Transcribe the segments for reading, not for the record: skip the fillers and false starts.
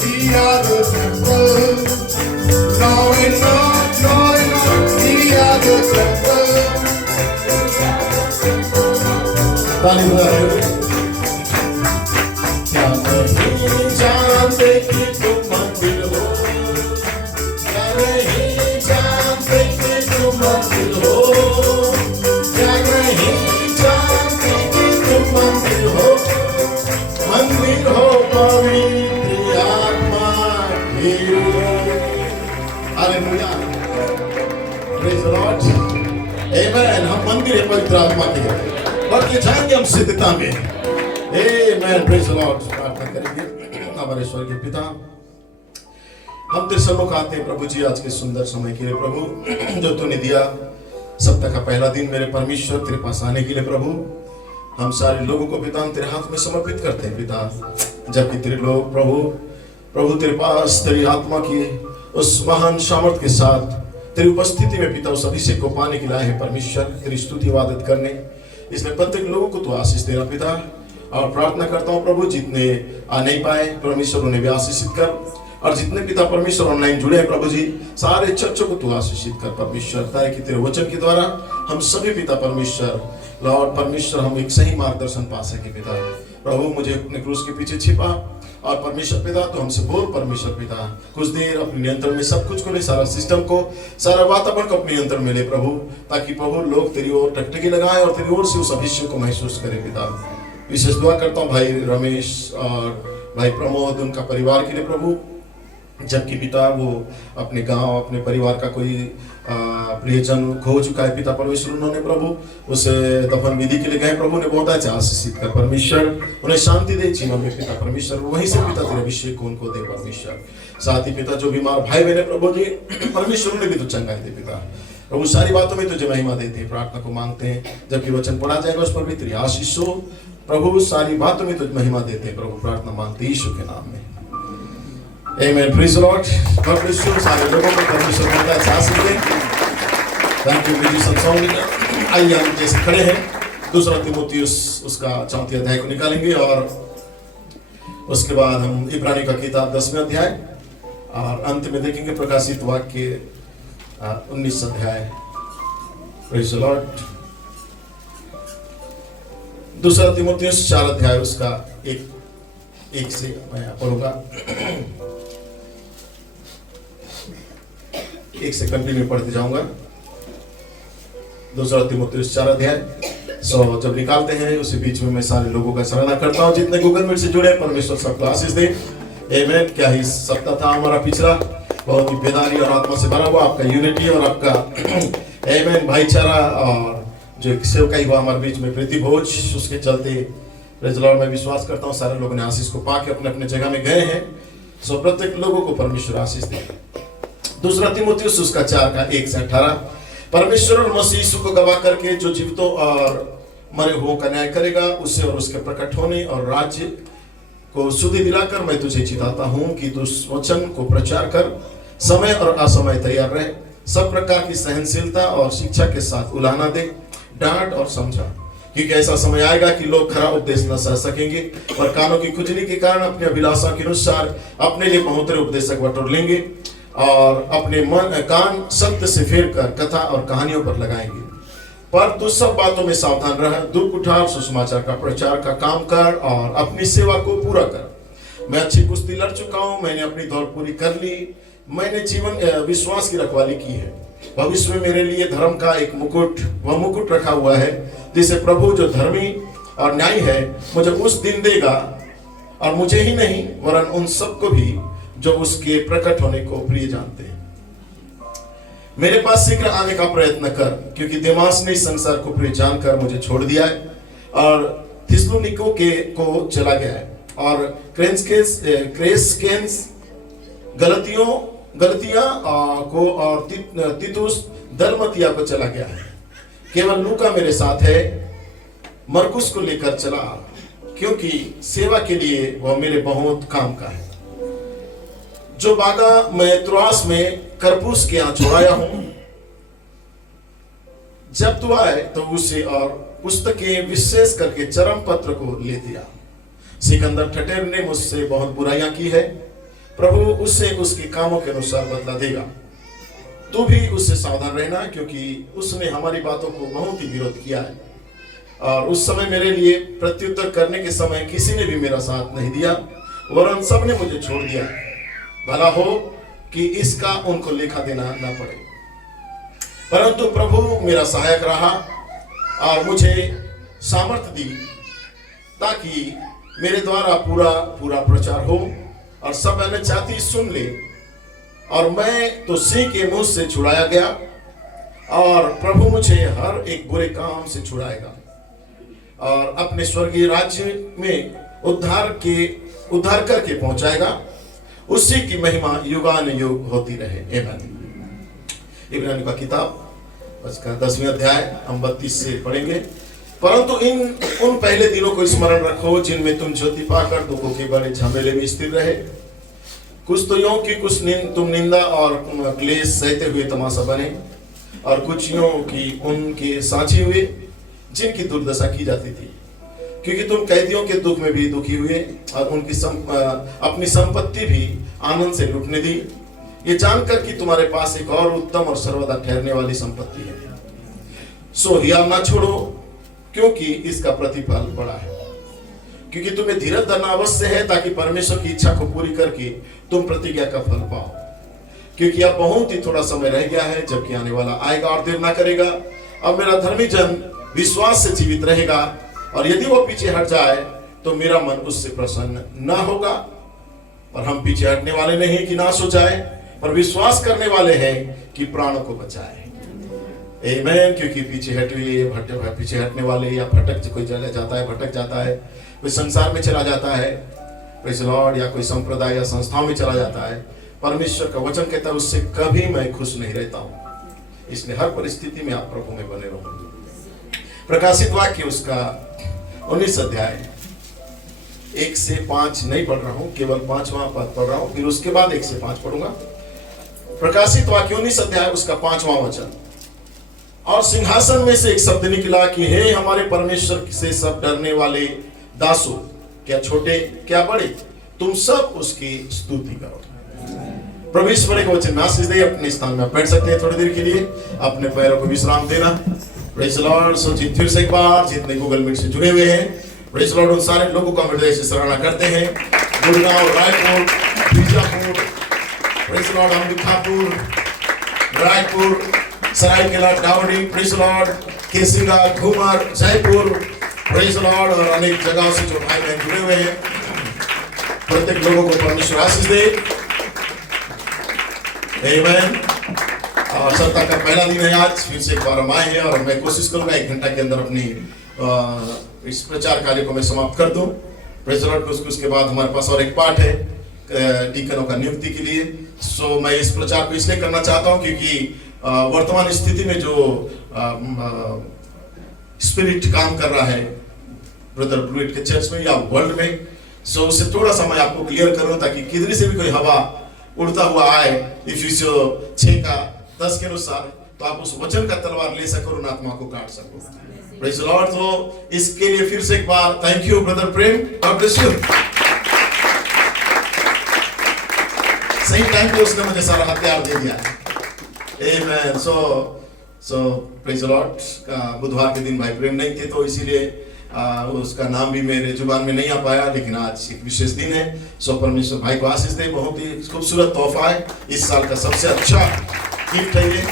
we are the temple. Knowing not, we are the temple. ताली बजाइए। क्या नहीं जानते कि तुम मंदिर हो, क्या नहीं जानते कि तुम मंदिर हो, क्या नहीं जानते कि तुम मंदिर हो पवित्र आत्मा की। हालेलुया, प्रेज द लॉर्ड, आमेन। हम मंदिर है पवित्र आत्मा के, और ये जाएंगे हम सिद्धता में। आमेन, प्रेज द लॉर्ड। प्रार्थना करेंगे। हमारे स्वर्गीय पिता, हम तेरे सम्मुख आते हैं प्रभु जी आज के सुंदर समय के लिए प्रभु, जो तूने दिया सप्ताह का पहला दिन मेरे परमेश्वर तेरे पास आने के लिए प्रभु, हम सारे लोगों को पिता तेरे हाथ में समर्पित करते हैं पिता। जबकि तेरे लोग प्रभु तेरे पास तेरी आत्मा की उस महान सामर्थ के साथ तेरी उपस्थिति में पिता उस अभिषेक को पाने के लिए आए हैं परमेश्वर, तेरी स्तुति इबादत करने। इसलिए प्रत्येक लोगों को तो आशीष देना पिता, और प्रार्थना करता हूँ प्रभु जितने आ नहीं पाए परमेश्वर उन्हें भी आशीषित कर, और जितने पिता परमेश्वर ऑनलाइन जुड़े हैं प्रभु जी सारे चर्चों को तू आशीषित कर परमेश्वर, ताकि तेरे वचन के द्वारा हम सभी पिता परमेश्वर लॉर्ड परमेश्वर हम एक सही मार्गदर्शन पा सके पिता। प्रभु मुझे अपने क्रूस के पीछे छिपा, और परमेश्वर पिता तो हमसे बोल परमेश्वर पिता, कुछ देर अपने नियंत्रण में सब कुछ को ले, सारा सिस्टम को, सारा वातावरण को अपने नियंत्रण में ले प्रभु, ताकि प्रभु लोग तेरी ओर टकटकी लगाएं और तेरी ओर से उस अभिषेक को महसूस करें पिता। विशेष दुआ करता हूँ भाई रमेश और भाई प्रमोद उनका परिवार के लिए प्रभु, जबकि पिता वो अपने गांव अपने परिवार का कोई प्रियजन खो चुका है पिता परमेश्वर, उन्होंने प्रभु उस दफन विधि के लिए गए प्रभु ने बहुत अच्छा आशीषित कर परमेश्वर, उन्हें शांति दे जीवन में पिता परमेश्वर, वहीं से पिता तेरे अभिषेक को उनको दे परमेश्वर। साथ ही पिता जो बीमार भाई बहने प्रभु जी परमेश्वर उन्हें भी तो चंगाई दे पिता प्रभु, सारी बातों में तुझे महिमा देते हैं, प्रार्थना को मांगते हैं, जबकि वचन पढ़ा जाएगा उस पर भी तेरी आशीष हो प्रभु, सारी बातों में तुझे महिमा देते हैं प्रभु, प्रार्थना मांगते यीशु के नाम में। Amen. Praise the Lord. God bless you. सारे लोगों को परमेश्वर का एहसास दें। Thank you musician song. आइए हम जैसे खड़े हैं दूसरा तीमुथियुस उसका 4 अध्याय को निकालेंगे, और उसके बाद हम इब्रानी का किताब 10वें अध्याय, और अंत में देखेंगे प्रकाशित वाक्य 19 अध्याय। Praise the Lord. दूसरा तीमुथियुस 4 अध्याय उसका एक से मैं पढ़ूंगा, एक से कंटिन्यू पढ़ते जाऊंगा। दूसरा तीमुथियुस 4 अध्याय। जब निकालते हैं उसी बीच में मैं सारे लोगों का सराहना करता हूं जितने गूगल मीट से जुड़े, परमेश्वर सबको आशीष दे। आमेन। क्या ही सप्ताह था हमारा पिछला, बहुत ही बेदारी और आत्मा से भरा हुआ, आपका यूनिटी और आपका आमेन भाईचारा, और जो एक सेवकाई हुआ हमारे बीच में प्रीति भोज, उसके चलते प्रेज़ द लॉर्ड मैं विश्वास करता हूँ सारे लोगों ने आशीष को पाके अपने अपने जगह में गए हैं। सो प्रत्येक लोगों को परमेश्वर आशीष दे। दूसरा तीमुथियुस उसका 4 का 1 से 18। परमेश्वर और मसीह यीशु को गवाह करके जो जीवितों और मरे हुओं का न्याय करेगा, उससे और उसके प्रकट होने और राज्य को सुधि दिलाकर मैं तुझे चिताता हूँ कि तू उस वचन को प्रचार कर, समय और असमय तैयार रहे, सब प्रकार की सहनशीलता और शिक्षा के साथ उलाहना दे, डांट और समझा, क्योंकि ऐसा समय आएगा कि लोग खराब उपदेश न सह सकेंगे और कानों की खुजली के कारण अपनी अभिलाषा के अनुसार अपने लिए बहुतरे उपदेशक बटोर लेंगे, और अपने मन कान सत्य से फेर कर कथा और कहानियों पर लगाएंगे। पर तू सब बातों में सावधान रह, दुख उठा और सुसमाचार का प्रचार का काम कर और अपनी सेवा को पूरा कर। मैं अच्छी कुश्ती लड़ चुका हूँ, मैंने अपनी दौड़ पूरी कर ली, मैंने जीवन विश्वास की रखवाली की है। भविष्य में मेरे लिए धर्म का एक मुकुट रखा हुआ है, जिसे प्रभु जो धर्मी और न्यायी है मुझे उस दिन देगा, और मुझे ही नहीं वरन उन सबको भी जो उसके प्रकट होने को प्रिय जानते हैं। मेरे पास शीघ्र आने का प्रयत्न कर, क्योंकि देमास ने इस संसार को प्रिय जानकर मुझे छोड़ दिया है और थिस्सलुनीको को चला गया है, और क्रेसकेंस गलतिया को और तीतुस दलमतिया को चला गया है। केवल लूका मेरे साथ है, मरकुस को लेकर चला, क्योंकि सेवा के लिए वह मेरे बहुत काम का है। जो बागा मैं त्रोआस में करपुस के यहाँ छोड़ाया हूं, जब तू आए तो उसे और पुस्तकें विशेष करके चरम पत्र को ले दिया। सिकंदर ठटेर ने मुझसे बहुत बुराइयां की है, प्रभु उससे उसके कामों के अनुसार बदला देगा। तू भी उससे सावधान रहना, क्योंकि उसने हमारी बातों को बहुत ही विरोध किया है, और उस समय मेरे लिए प्रत्युत्तर करने के समय किसी ने भी मेरा साथ नहीं दिया, वरन सब ने मुझे छोड़ दिया। भला हो कि इसका उनको लेखा देना न पड़े। परंतु प्रभु मेरा सहायक रहा और मुझे सामर्थ्य दी, ताकि मेरे द्वारा पूरा पूरा प्रचार हो और सब अन्य जाति सुन ले। और मैं तो सिंह के मुंह से छुड़ाया गया, और प्रभु मुझे हर एक बुरे काम से छुड़ाएगा और अपने स्वर्गीय राज्य में उद्धार करके पहुंचाएगा। उसी की महिमा युगान युग होती रहे। आमीन। इब्रानियों का किताब उसका 10वें अध्याय हम 32 से पढ़ेंगे। परंतु उन पहले दिनों को स्मरण रखो, जिनमें तुम ज्योति पाकर दुखों के बड़े झमेले में स्थिर रहे। कुछ तो यों की कुछ तुम निंदा और क्लेश सहते हुए तमाशा बने, और कुछ यों की उनके साझी हुए जिनकी दुर्दशा की जाती थी, क्योंकि तुम कैदियों के दुख में भी दुखी हुए और उनकी अपनी संपत्ति भी आनंद से लूटने दी, ये जानकर कि तुम्हारे पास एक और उत्तम और सर्वदा ठहरने वाली संपत्ति है। सो हिया ना छोड़ो, क्योंकि इसका प्रतिफल बड़ा है। क्योंकि तुम्हें धीरज धरना अवश्य है, ताकि परमेश्वर की इच्छा को पूरी करके तुम प्रतिज्ञा का फल पाओ। क्योंकि अब बहुत ही थोड़ा समय रह गया है, जबकि आने वाला आएगा और देर ना करेगा। अब मेरा धर्मी जन विश्वास से जीवित रहेगा, और यदि वो पीछे हट जाए तो मेरा मन उससे प्रसन्न न होगा। और हम पीछे हटने वाले नहीं कि नाश हो जाए, पर विश्वास करने वाले हैं कि प्राणों को बचाए। आमीन। क्योंकि पीछे हटने वाले या कोई चला जाता है, भटक जाता है, कोई संसार में चला जाता है, प्रेज़ द लॉर्ड, या कोई संप्रदाय या संस्थाओं में चला जाता है, परमेश्वर का वचन कहता है उससे कभी मैं खुश नहीं रहता हूं। इसलिए हर परिस्थिति में आप प्रभु में बने रहो। प्रकाशित वाक्य उसका 19 अध्याय 1 से 5 नहीं पढ़ रहा हूं, केवल 5वां पद पढ़ रहा हूं, फिर उसके बाद 1 से 5 पढ़ूंगा। प्रकाशित वाक्य 19 अध्याय उसका 5वां वचन। और सिंहासन में से एक शब्द निकला कि हे हमारे परमेश्वर से सब डरने वाले दासों, क्या छोटे क्या बड़े, तुम सब उसकी स्तुति करो। प्रभु ईश्वर के वचन में आशीष दे। अपने स्थान में बैठ सकते हैं थोड़ी देर के लिए, अपने पैरों को विश्राम देना। Praise the Lord. सो फिर से एक बार जितने गूगल मीट से जुड़े हुए हैं, प्रेज़ द लॉर्ड, उन सारे लोगों का हृदय से सराहना करते हैं। Gurgaon, Raipur, Bijapur, praise the Lord, Ambikapur, Raipur, Seraikela, Davri, praise the Lord, Kesinga, Ghoomar, Jaipur, praise the Lord, और अनेक जगहों से जो भाई बहन जुड़े हुए हैं, प्रत्येक लोगों को परमेश्वर आशीष दे। आमीन। और सप्ताह का पहला दिन है आज, फिर से एक बार हम आए हैं, और मैं कोशिश करूंगा 1 घंटा के अंदर अपनी इस प्रचार कार्य को मैं समाप्त कर दूं। Praise the Lord. उसके बाद हमारे पास और एक पाठ है डीकनों का नियुक्ति के लिए। सो मैं इस प्रचार को इसलिए करना चाहता हूं क्योंकि वर्तमान स्थिति में जो स्पिरिट काम कर रहा है ब्रदर ब्लूइट के चर्च में या वर्ल्ड में, सो उसे थोड़ा सा मैं आपको क्लियर करूं, ताकि किधर से भी कोई हवा उड़ता हुआ आए इफिसियों 6:10 के अनुसार, तो आप उस वचन का तलवार ले सको और आत्मा को काट सको। Praise the Lord. तो इसके लिए फिर से एक बार thank you brother Prem, God bless you. सही टाइम पे उसने मुझे सारा हथियार दे दिया। Amen. So praise the Lord. का बुधवार के दिन भाई प्रेम नहीं थे, तो इसीलिए उसका नाम भी मेरे जुबान में नहीं आ पाया, लेकिन आज एक विशेष दिन है। सो परमेश्वर भाई को आशीष दे। बहुत ही खूबसूरत तोहफा है, इस साल का सबसे अच्छा गिफ्ट है ये,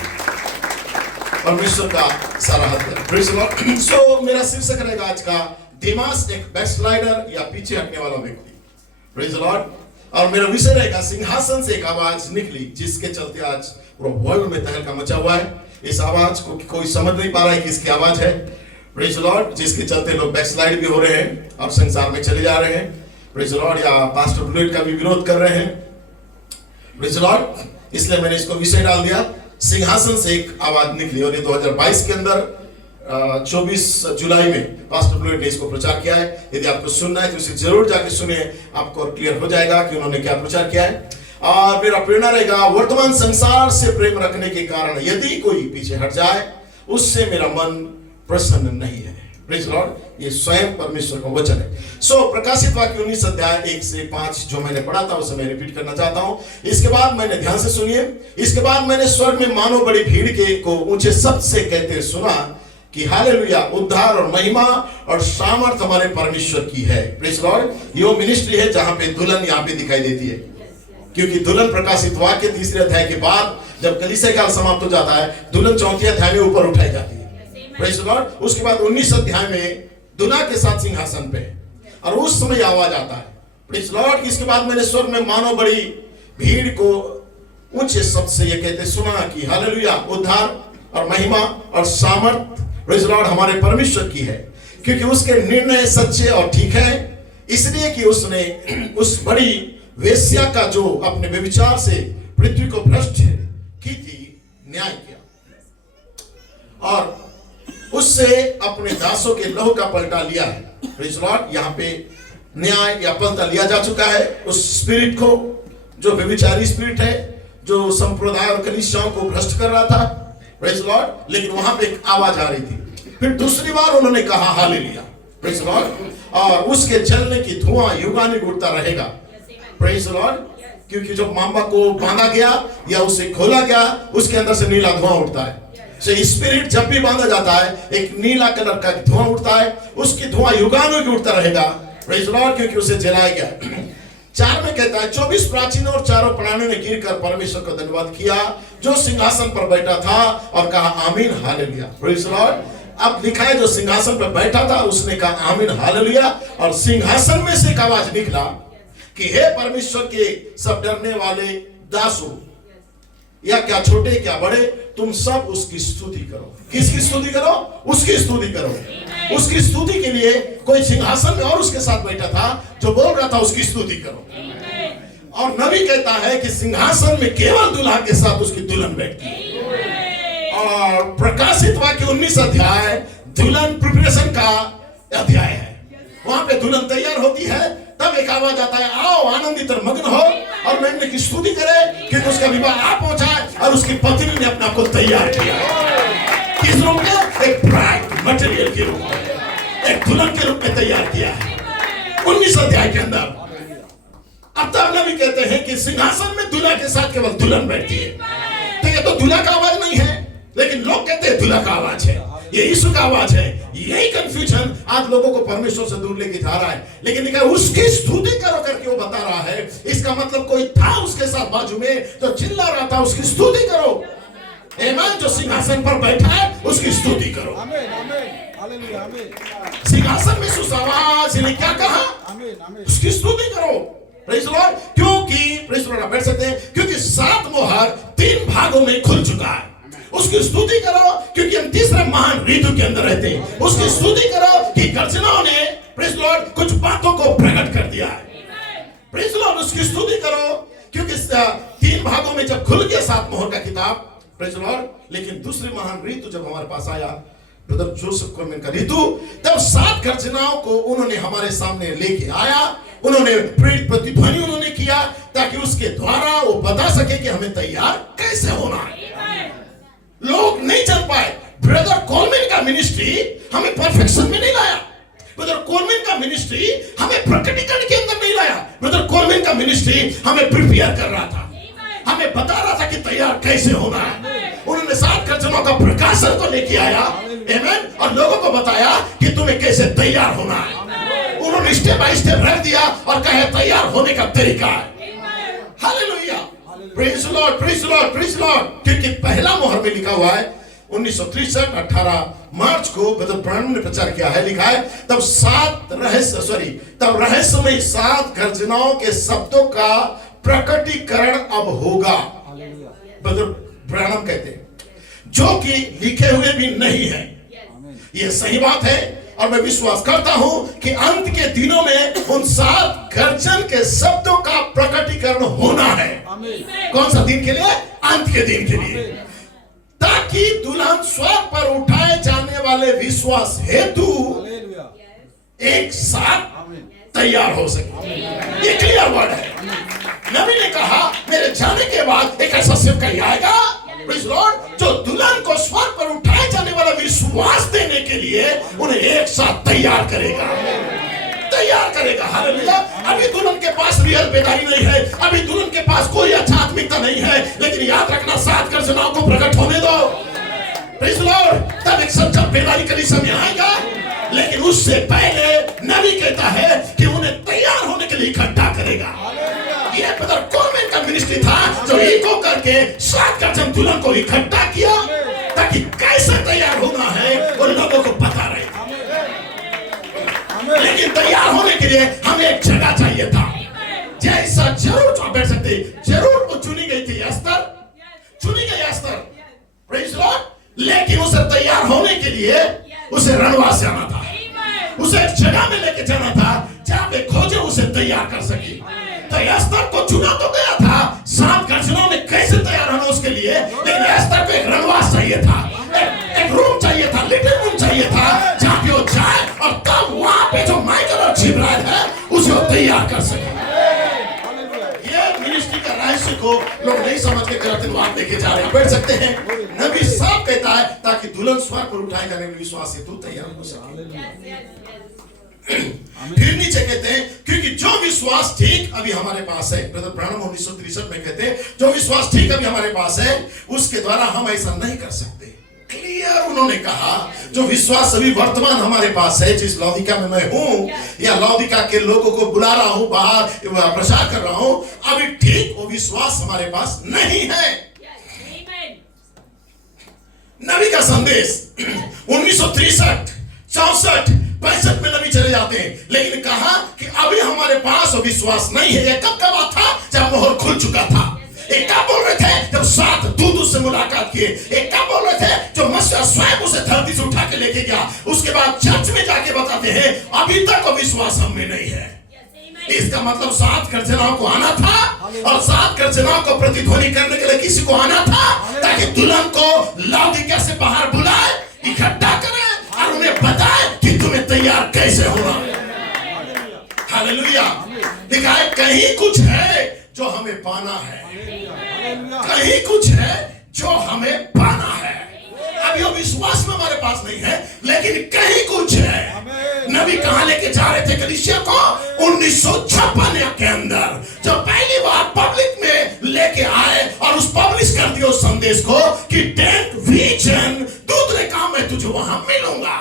परमेश्वर का सारा हाथ है। Praise the Lord. सो मेरा शीर्षक रहेगा आज का, दिमास एक बैकस्लाइडर या पीछे हटने वाला व्यक्ति। Praise the Lord. और मेरा विषय रहेगा, सिंहासन से एक आवाज निकली, जिसके चलते आज पूरा वर्ल्ड में तहलका मचा हुआ है। इस आवाज को कोई समझ नहीं पा रहा है कि इसकी आवाज है। Praise the Lord. जिसके चलते लोग बैकस्लाइड भी हो रहे हैं और संसार में चले जा रहे हैं। Praise the Lord. या पास्टर ब्लूइट का भी विरोध कर रहे हैं। Praise the Lord. इसलिए मैंने इसको विषय डाल दिया, सिंहासन से एक आवाज निकली। और ये 2022 के अंदर 24 जुलाई में पास्टर ब्लूइट ने इसको प्रचार किया है। यदि आपको सुनना है तो इसे जरूर जाके सुनिए, आपको क्लियर हो जाएगा कि उन्होंने क्या प्रचार किया है। और मेरा प्रेरणा रहेगा, वर्तमान संसार से प्रेम रखने के कारण यदि कोई पीछे हट जाए, उससे मेरा मन प्रसन्न नहीं है। प्रेज लॉर्ड, ये स्वयं परमेश्वर का वचन है। सो प्रकाशित वाक्य 19 अध्याय 1 से 5 जो मैंने पढ़ा था उसे मैं रिपीट करना चाहता हूं। इसके बाद मैंने, ध्यान से सुनिए, इसके बाद मैंने स्वर्ग में मानो बड़ी भीड़ के को ऊंचे शब्द से कहते सुना कि हालेलुया, उद्धार और महिमा और सामर्थ हमारे परमेश्वर की है। प्रेज लॉर्ड, ये मिनिस्ट्री है जहां पे दुल्हन यहाँ पे दिखाई देती है, क्योंकि दुल्हन प्रकाशित वाक्य 3 अध्याय के बाद जब कलीसिया काल समाप्त हो जाता है, दुल्हन 4 अध्याय में ऊपर उठाई जाती है। प्रेज लॉर्ड, उसके बाद 19 अध्याय में दुल्हा के साथ सिंहासन पे, और उस समय आवाज आता है। प्रेज लॉर्ड, इसके बाद मैंने स्वर्ग में मानो बड़ी भीड़ को ऊंचे शब्द से ये कहते सुना कि हालेलुया, उद्धार और महिमा और सामर्थ प्रेज लॉर्ड हमारे परमेश्वर की है, क्योंकि उसके निर्णय सच्चे और ठीक है, इसलिए कि उसने उस बड़ी वेश्या का जो अपने व्यभिचार से पृथ्वी को भ्रष्ट की थी न्याय किया, और उससे अपने दासों के लहू का पलटा लिया है। प्रेज लॉर्ड, यहाँ पे न्याय या पलटा लिया जा चुका है उस स्पिरिट को, जो व्यभिचारी स्पिरिट है, जो संप्रदाय और कलीसियाओं को भ्रष्ट कर रहा था। प्रेज लॉर्ड, लेकिन वहां पे एक आवाज आ रही थी। फिर दूसरी बार उन्होंने कहा हालेलुया, प्रेज लॉर्ड, और उसके जलने की धुआं युगानुग उठता रहेगा। प्रेज लॉर्ड, क्योंकि जब मामा को बांधा गया या उसे खोला गया, उसके अंदर से नीला धुआं उठता है। स्पिरिट जब भी बांधा जाता है, एक नीला कलर का धुआं उठता है, उसकी धुआं युगानुग उठता रहेगा। प्रेज लॉर्ड, क्योंकि उसे जलाया गया। 4 में कहता है 24 प्राचीन और चारों प्राणियों ने गिरकर परमेश्वर को धन्यवाद किया जो सिंहासन पर बैठा था, और कहा आमीन हालेलुया। प्रेज लॉर्ड, अब लिखा है जो सिंहासन पर बैठा था उसने कहा आमीन हालेलुया, और सिंहासन में से एक आवाज निकला कि हे परमेश्वर के सब डरने वाले दासों, या क्या छोटे क्या बड़े, तुम सब उसकी स्तुति करो। किसकी स्तुति करो? उसकी स्तुति करो। उसकी स्तुति के लिए कोई सिंहासन में और उसके साथ बैठा था जो बोल रहा था उसकी स्तुति करो। और नबी कहता है कि सिंहासन में केवल दुल्हा के साथ उसकी दुल्हन बैठती है। और प्रकाशित वाक्य 19 अध्याय दुल्हन प्रिपरेशन का अध्याय है। वहां पे दुल्हन तैयार होती है, तब एक आवाज आता है आओ आनंदित और मग्न हो और मेमने की स्तुति करे, क्योंकि उसका विवाह आ पहुंचा है और उसकी पत्नी ने अपने आप को तैयार किया। किस रूप में? एक ब्राइड मटेरियल के रूप में, एक दुल्हन के रूप में तैयार किया है 19 अध्याय के अंदर। अब तब नबी कहते हैं कि सिंहासन में दूल्हा के साथ केवल दुल्हन बैठती है। तो ये तो दूल्हा का आवाज नहीं है, लेकिन लोग कहते हैं दूल्हा का आवाज है, ये यीशु का आवाज है। यही कंफ्यूजन आज लोगों को परमेश्वर से दूर लेके जा रहा है। लेकिन लिखा है उसकी स्तुति करो करके वो बता रहा है। इसका मतलब कोई था उसके साथ बाजू में तो चिल्ला रहा था उसकी स्तुति करो। आमीन, जो सिंहासन पर बैठा है उसकी स्तुति करो। आमीन, हालेलुया, आमीन। सिंहासन में उस आवाज ने क्या कहा? उसकी स्तुति करो। प्रेज लॉर्ड, क्योंकि प्रेज लॉर्ड, आप बैठ सकते हैं, क्योंकि 7 मोहर 3 भागों में खुल चुका है। उसकी स्तुति करो क्योंकि हम तीसरे महान ऋतु के अंदर रहते हैं। उसकी स्तुति करो कि गर्जनाओं ने प्रेज लॉर्ड कुछ बातों को प्रकट कर दिया है। प्रेज लॉर्ड, उसकी स्तुति करो क्योंकि 3 भागों में जब खुल गया 7 मोहर का किताब, प्रेज लॉर्ड, लेकिन दूसरे महान ऋतु जब हमारे पास आया, ब्रदर जोसेफ कोलमैन का ऋतु, तब 7 गर्जनाओं को उन्होंने हमारे सामने लेके आया। उन्होंने प्रेरित प्रतिध्वनि उन्होंने किया ताकि उसके द्वारा वो बता सके कि हमें तैयार कैसे होना है। लोग नहीं चल पाए। ब्रदर कोलमैन का मिनिस्ट्री हमें परफेक्शन में नहीं लाया। ब्रदर कोलमैन का मिनिस्ट्री हमें प्रकटीकरण के अंदर नहीं लाया। ब्रदर कोलमैन का मिनिस्ट्री हमें प्रिपेयर कर रहा था, हमें बता रहा था कि तैयार कैसे होना है। उन्होंने 7 गर्जनों का प्रकाशन को लेके आया, आमीन, और लोगों को बताया कि तुम्हें कैसे तैयार होना है। उन्होंने स्टेप बाय स्टेप रख दिया और कहे तैयार होने का तरीका है। Hallelujah, praise Lord, praise Lord, praise Lord. क्योंकि पहला मोहर में लिखा हुआ है 1963 18 मार्च को ब्रदर ब्रायन ने प्रचार किया है, लिखा है तब रहस्यमय 7 गर्जनाओं के शब्दों का प्रकटीकरण अब होगा। ब्रदर ब्रायन कहते हैं जो कि लिखे हुए भी नहीं है। यह सही बात है और मैं विश्वास करता हूं कि अंत के दिनों में उन 7 गर्जन के शब्दों का प्रकटीकरण होना है। कौन सा दिन के लिए? अंत के दिन के लिए, ताकि दुल्हन स्वर्ग पर उठाए जाने वाले विश्वास हेतु एक साथ तैयार हो सके। ये क्लियर वर्ड है। नबी ने कहा मेरे जाने के बाद एक ऐसा सेवक आएगा, प्रेज लॉर्ड, जो दुल्हन को स्वर्ग पर उठाए जाने वाला विश्वास देने के लिए उन्हें एक साथ तैयार करेगा, तैयार करेगा। हालेलुया। अभी दुल्हन के पास रियल बेदारी नहीं है, अभी दुल्हन के पास कोई आध्यात्मिकता नहीं है, लेकिन याद रखना 7 गर्जनाओं को प्रकट होने दो। Praise the Lord. तब एक सच्चा बेदारी कलीसिया में आएगा, लेकिन उससे पहले नबी कहता है कि उन्हें तैयार होने के लिए इकट्ठा करेगा। ये ब्रदर कॉलमैन का मिनिस्ट्री था, जो इको करके 7 गर्जन दुल्हन को इकट्ठा किया, ताकि कैसे तैयार होना है उन लोगों को पता रहे। लेकिन तैयार होने के लिए हमें एक जगह चाहिए था। जैसा जरूर जो बैठ सकते, जरूर वो चुनी गई थी अस्तर, चुनी गई अस्तर, प्रेज़ द लॉर्ड। लेकिन उसे तैयार होने के लिए उसे रणवास जाना था, उसे एक जगह में लेके जाना था जहां पे खोजे उसे तैयार कर सके। तो अस्तर को चुना तो गया था, 7 गर्जनों ने कैसे तैयार होना उसके लिए, लेकिन अस्तर को एक रणवास चाहिए था, एक रूम चाहिए था, लिटिल रूम चाहिए था, जहां पे वो जाए और तब वहां पे जो माइकल और जिब्राइल है उसे तैयार कर सके। ये मिनिस्ट्री का रहस्य को लोग नहीं समझ के गलत बात लेके जा रहे हैं। बैठ सकते हैं। नबी साहब कहता है ताकि दुल्हन स्वर पर उठाए जाने में विश्वास हेतु तैयार हो सके। फिर नीचे कहते हैं क्योंकि जो विश्वास ठीक अभी हमारे पास है, ब्रदर ब्रानम 1963 में कहते हैं जो विश्वास ठीक अभी हमारे पास है उसके द्वारा हम ऐसा नहीं कर सकते। क्लियर उन्होंने कहा जो विश्वास अभी वर्तमान हमारे पास है, जिस लौदिका में मैं हूं या लौदिका के लोगों को बुला रहा हूं, बाहर प्रचार कर रहा हूं, अभी ठीक वो विश्वास हमारे पास नहीं है। नबी का संदेश 1963, 64, 65 में नबी चले जाते हैं, लेकिन कहा कि अभी हमारे पास वो विश्वास नहीं है। ये कब का बात था? जब मोहर खुल चुका था। एक कब बोल रहे थे? जब 7 दूत उससे मुलाकात किए। एक कब बोल रहे थे? जो मसीह स्वयं उसे धरती से उठा के लेके गया। उसके बाद चर्च में जाके बताते हैं अभी तक वो विश्वास हम में नहीं है। इसका मतलब 7 गर्जनाओं को आना था और 7 गर्जनाओं को प्रतिध्वनि करने के लिए किसी को आना था, ताकि दुल्हन को लौदीकिया से बाहर बुलाए, इकट्ठा करे और उन्हें बताए कि तुम्हें तैयार कैसे होना है। हालेलुया। लिखा है कहीं कुछ है जो हमें पाना है, कहीं कुछ है जो हमें पाना है। अभी वो विश्वास में हमारे पास नहीं है, लेकिन कहीं कुछ है। नबी कहां लेके जा रहे थे कलीसिया को? 1956 के अंदर जब पहली बार पब्लिक में लेके आए और उस पब्लिश कर दिया उस संदेश को कि 10 विजन दूत ने कहा मैं तुझे वहां मिलूंगा।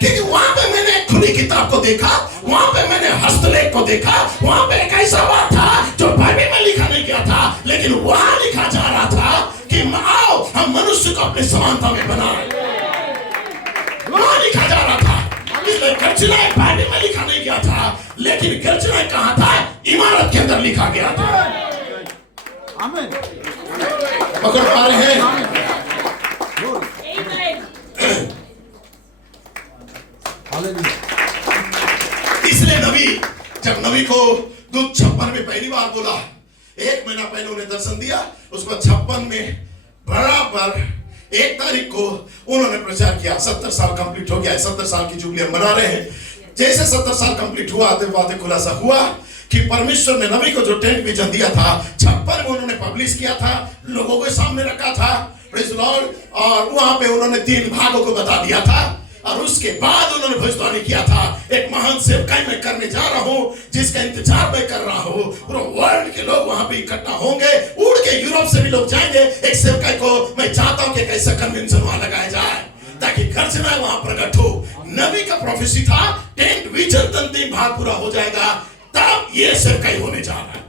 क्योंकि वहां पे मैंने खुली किताब को देखा, वहां पे मैंने हस्तलेख को देखा, वहां पे एक ऐसा बात था जो बाइबल में लिखा नहीं गया था, लेकिन वहां लिखा जा रहा था कि आओ हम मनुष्य को अपनी समानता में बनाएं। वहां लिखा जा रहा था। इसलिए गर्जना बाइबल में लिखा नहीं गया था, लेकिन गर्जना कहां था? इमारत के अंदर लिखा गया था। आमीन। पकड़ पा रहे हैं? इसलिए नबी जब नबी को दूत 56 में पहली बार बोला, 1 महीना पहले उन्हें दर्शन दिया, उसको 56 में बराबर 1 तारीख को उन्होंने प्रचार किया। 70 साल कंप्लीट हो गया है, 70 साल की जुबली हम मना रहे हैं। जैसे 70 साल कंप्लीट हुआ आते बातें खुलासा हुआ कि परमेश्वर ने नबी को जो 10 विजन दिया था 56 में उन्होंने पब्लिश किया था, लोगों के सामने रखा था, प्रेज़ द लॉर्ड। और वहां पे उन्होंने 3 भागों को बता दिया था और उसके बाद उन्होंने भविष्यवाणी किया था एक महान सेवकाई मैं करने जा रहा हूं, जिसका इंतजार मैं कर रहा हूं। पूरे वर्ल्ड के लोग वहां पे इकट्ठा होंगे, उड़ के यूरोप से भी लोग जाएंगे। एक सेवकाई को मैं चाहता हूं कि कैसा कन्वेंशन वहां लगाया जाए ताकि गर्जना वहां प्रकट हो। नबी का प्रोफेसी था 10 विजन 3 भाग पूरा हो जाएगा, तब ये सेवकाई होने जा रहा है।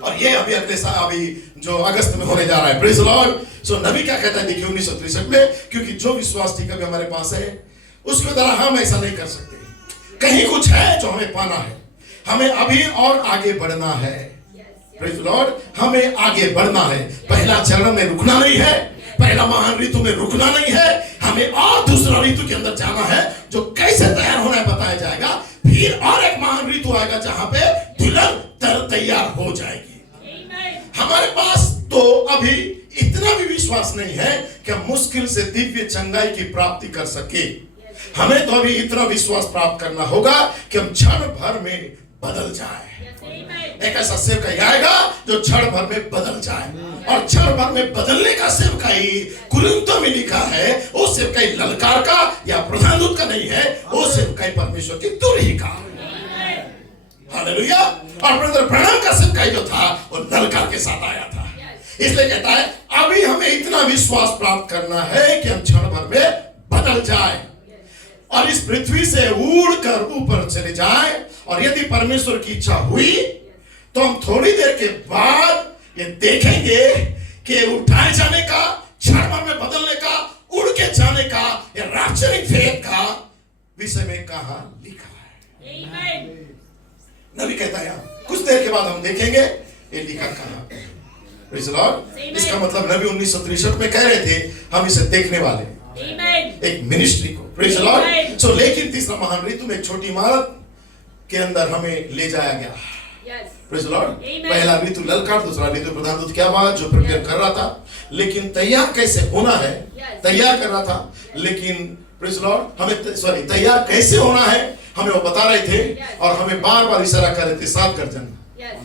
और ये अभी अगले साल अभी जो अगस्त में होने जा रहा है। Praise the Lord. सो नबी क्या कहता है देखिए 1963 में, क्योंकि जो विश्वास ठीक अभी हमारे पास है उसके द्वारा हम ऐसा नहीं कर सकते। कहीं कुछ है जो हमें पाना है, हमें अभी और आगे बढ़ना है। Praise the Lord. हमें आगे बढ़ना है, पहला चरण में रुकना नहीं है, पहला महान ऋतु में रुकना नहीं है, हमें और दूसरा ऋतु के अंदर जाना है जो कैसे तैयार होना है बताया जाएगा। फिर और एक महान ऋतु आएगा जहां पे दुल्हन तैयार हो जाएगी। हमारे पास तो अभी इतना भी विश्वास नहीं है कि हम मुश्किल से दिव्य चंगाई की प्राप्ति कर सके। हमें तो अभी इतना विश्वास प्राप्त करना होगा कि हम क्षण भर में बदल जाए। एक ऐसा सेवकाई आएगा जो क्षण भर में बदल जाए, और क्षण भर में बदलने का सेवकाई कुरिन्थियों में लिखा है, वो सेवकाई ललकार का या प्रधान दूत का नहीं है, वो सेवकाई परमेश्वर की तुरही का। हालेलुया। और ब्रदर ब्रैनम का सेवकाई जो था वो ललकार के साथ आया था। इसलिए कहता है अभी हमें इतना विश्वास प्राप्त करना है कि हम क्षण भर में बदल जाए और इस पृथ्वी से उड़कर ऊपर चले जाए। और यदि परमेश्वर की इच्छा हुई तो हम थोड़ी देर के बाद ये देखेंगे कि उठाए जाने का, क्षण भर में बदलने का, उड़ के जाने का या रैप्चरिंग फेथ का विषय में कहां लिखा है। नबी कहता है कुछ देर के बाद हम देखेंगे ये लिखा कहां। Praise the Lord. इसका मतलब नबी 1963 में कह रहे थे हम इसे देखने वाले एक मिनिस्ट्री को। Praise the Lord. सो लेकिन तीसरा महान ऋतु में एक छोटी इमारत के अंदर हमें ले जाया गया। Praise the Lord. पहला ऋतु ललकार, दूसरा ऋतु प्रधान दूत क्या बात जो प्रिपेयर कर रहा था, लेकिन तैयार कैसे होना है, तैयार कर रहा था। लेकिन प्रेज़ द लॉर्ड हमें तैयार कैसे होना है हमें वो बता रहे थे और हमें बार बार इशारा कर रहे थे। 7 गर्जन,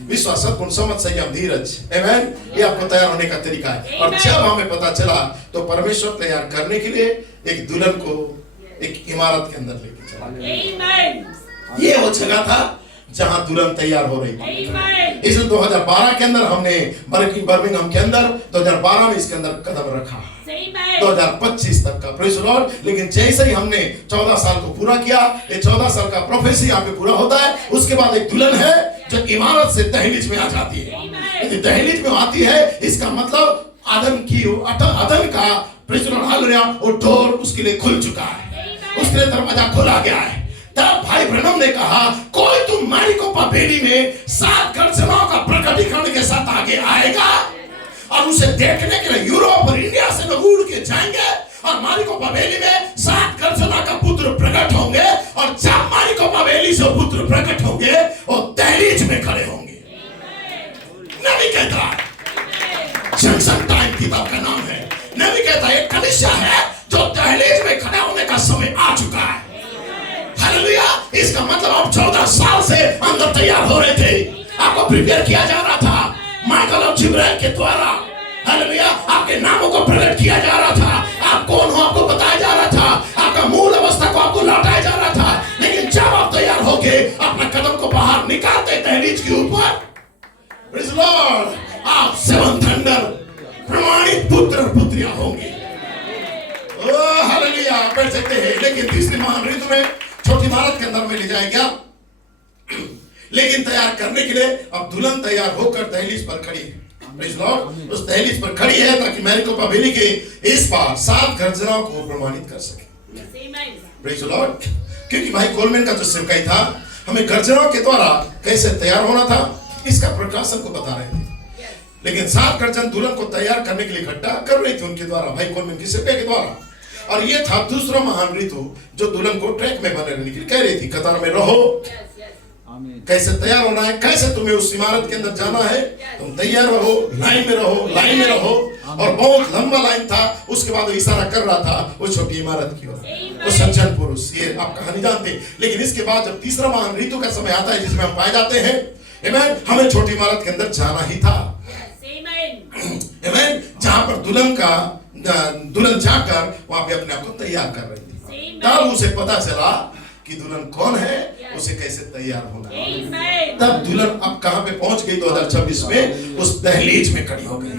विश्वास, सद्गुण, समझ, संयम, धीरज, आमेन, ये आपको तैयार होने का तरीका है। और जब हमें पता चला तो परमेश्वर तैयार करने के लिए एक दुल्हन को एक इमारत के अंदर लेके चला। ये वो जगह था जहां दुल्हन तैयार हो रही थी। इसलिए 2012 के अंदर हमने बर्मिंघम के अंदर 2012 में इसके अंदर कदम रखा 2025 तक का। Praise the Lord. लेकिन जैसे ही हमने 14 साल को पूरा किया, ये 14 साल का प्रोफेसी यहाँ पे पूरा होता है। उसके बाद एक दुल्हन है जो इमारत से दहलीज में आ जाती है। यदि दहलीज में आती है इसका मतलब अदन का प्रेज़ द लॉर्ड हालेलुया वो डोर उसके लिए खुल चुका है, उसके लिए दरवाजा खोला गया है। तब भाई ब्रैनम ने कहा कोई तुम मारिकोपा बेली में 7 गर्जनाओं का प्रकटीकरण के साथ आगे आएगा और उसे देखने के लिए यूरोप और इंडिया से लोग उड़ के जाएंगे और मारिकोपा बेली में 7 गर्जना का पुत्र प्रकट होंगे। और जब मारिकोपा बेली से पुत्र प्रकट होंगे वो दहलीज में खड़े होंगे। नबी कहता है जंक्शन टाइम किताब का नाम है। नबी कहता है एक कलीसिया है जो दहलीज में खड़ा होने का समय आ चुका है। हालेलुया। इसका मतलब आप 14 साल से अंदर तैयार हो रहे थे, आपको प्रिपेयर किया जा रहा था माइकल और जिब्राइल के द्वारा। हालेलुया। आपके नामों को प्रकट किया जा रहा था, आप कौन हो आपको बताया जा रहा था, आपका मूल अवस्था को आपको लौटाया जा रहा था। लेकिन जब आप तैयार होके अपना कदम को बाहर निकालते दहलीज के ऊपर, प्रेज़ द लॉर्ड, आप 7 थंडर प्रमाणित पुत्र और पुत्रियां होंगे। Oh hallelujah. बैठ सकते हैं। लेकिन तीसरी महान ऋतु में छोटी इमारत के अंदर में ले जाया गया। लेकिन तैयार करने के लिए अब दुल्हन तैयार होकर दहलीज पर खड़ी है। Praise the Lord. उस दहलीज पर खड़ी है ताकि मारिकोपा बेली के इस पार 7 गर्जनाओं को प्रमाणित कर सके। Praise the Lord. क्योंकि भाई कोलमैन का जो सेवकाई था हमें गर्जनाओं के द्वारा कैसे तैयार होना था इसका प्रकाशन को बता रहे थे। लेकिन 7 गर्जन दुल्हन को तैयार करने के लिए इकट्ठा कर रही थी उनके द्वारा, भाई कोलमैन की सेवकाई के द्वारा। और ये था दूसरा महान ऋतु जो दुल्हन को ट्रैक में बने रहने के लिए कह रही थी, कतार में रहो, कैसे तैयार होना है, कैसे तुम्हें उस इमारत के अंदर जाना है, तुम तैयार रहो, लाइन में रहो, लाइन में रहो। और बहुत लंबा लाइन था। उसके बाद वो इशारा कर रहा था वो छोटी इमारत की ओर, वो सज्जन पुरुष। ये आप कहानी जानते। लेकिन इसके बाद जब तीसरा महान ऋतु का समय आता है जिसमें हम पाए जाते हैं, आमेन, हमें छोटी इमारत के अंदर जाना ही था। आमेन। जहां पर दुल्हन जाकर वहां पे अपने आप को तैयार कर रही थी। तब उसे पता चला कि दुल्हन कौन है, उसे कैसे तैयार होना है। तब दुल्हन अब कहां पे पहुंच गई 2026 में उस दहलीज में खड़ी हो गई।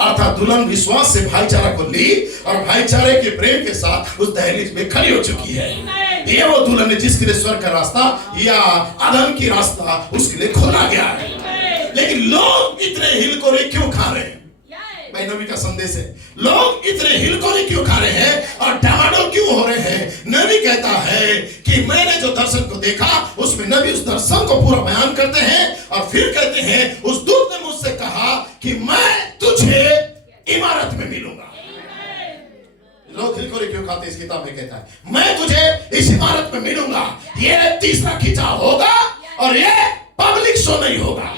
अर्थात दुल्हन विश्वास से भाईचारा को ली और भाईचारे के प्रेम के साथ उस दहलीज में खड़ी हो चुकी है। ये वो दुल्हन है जिसके लिए स्वर्ग का रास्ता या अदन की रास्ता उसके लिए खोला गया है। लेकिन लोग इतने हिलकोरे क्यों खा रहे हैं? भाई नबी का संदेश है, लोग इतने हिलकोरे क्यों खा रहे हैं और डामाडोल क्यों हो रहे हैं? नबी कहता है कि मैंने जो दर्शन को देखा उसमें नबी उस दर्शन को पूरा बयान करते हैं और फिर कहते हैं उस दूत ने मुझसे कहा कि मैं तुझे इमारत में मिलूंगा। लोग हिलकोरे क्यों खाते? इस किताब में कहता है मैं तुझे इस इमारत में मिलूंगा। ये तीसरा खिंचाव होगा और ये पब्लिक शो नहीं होगा,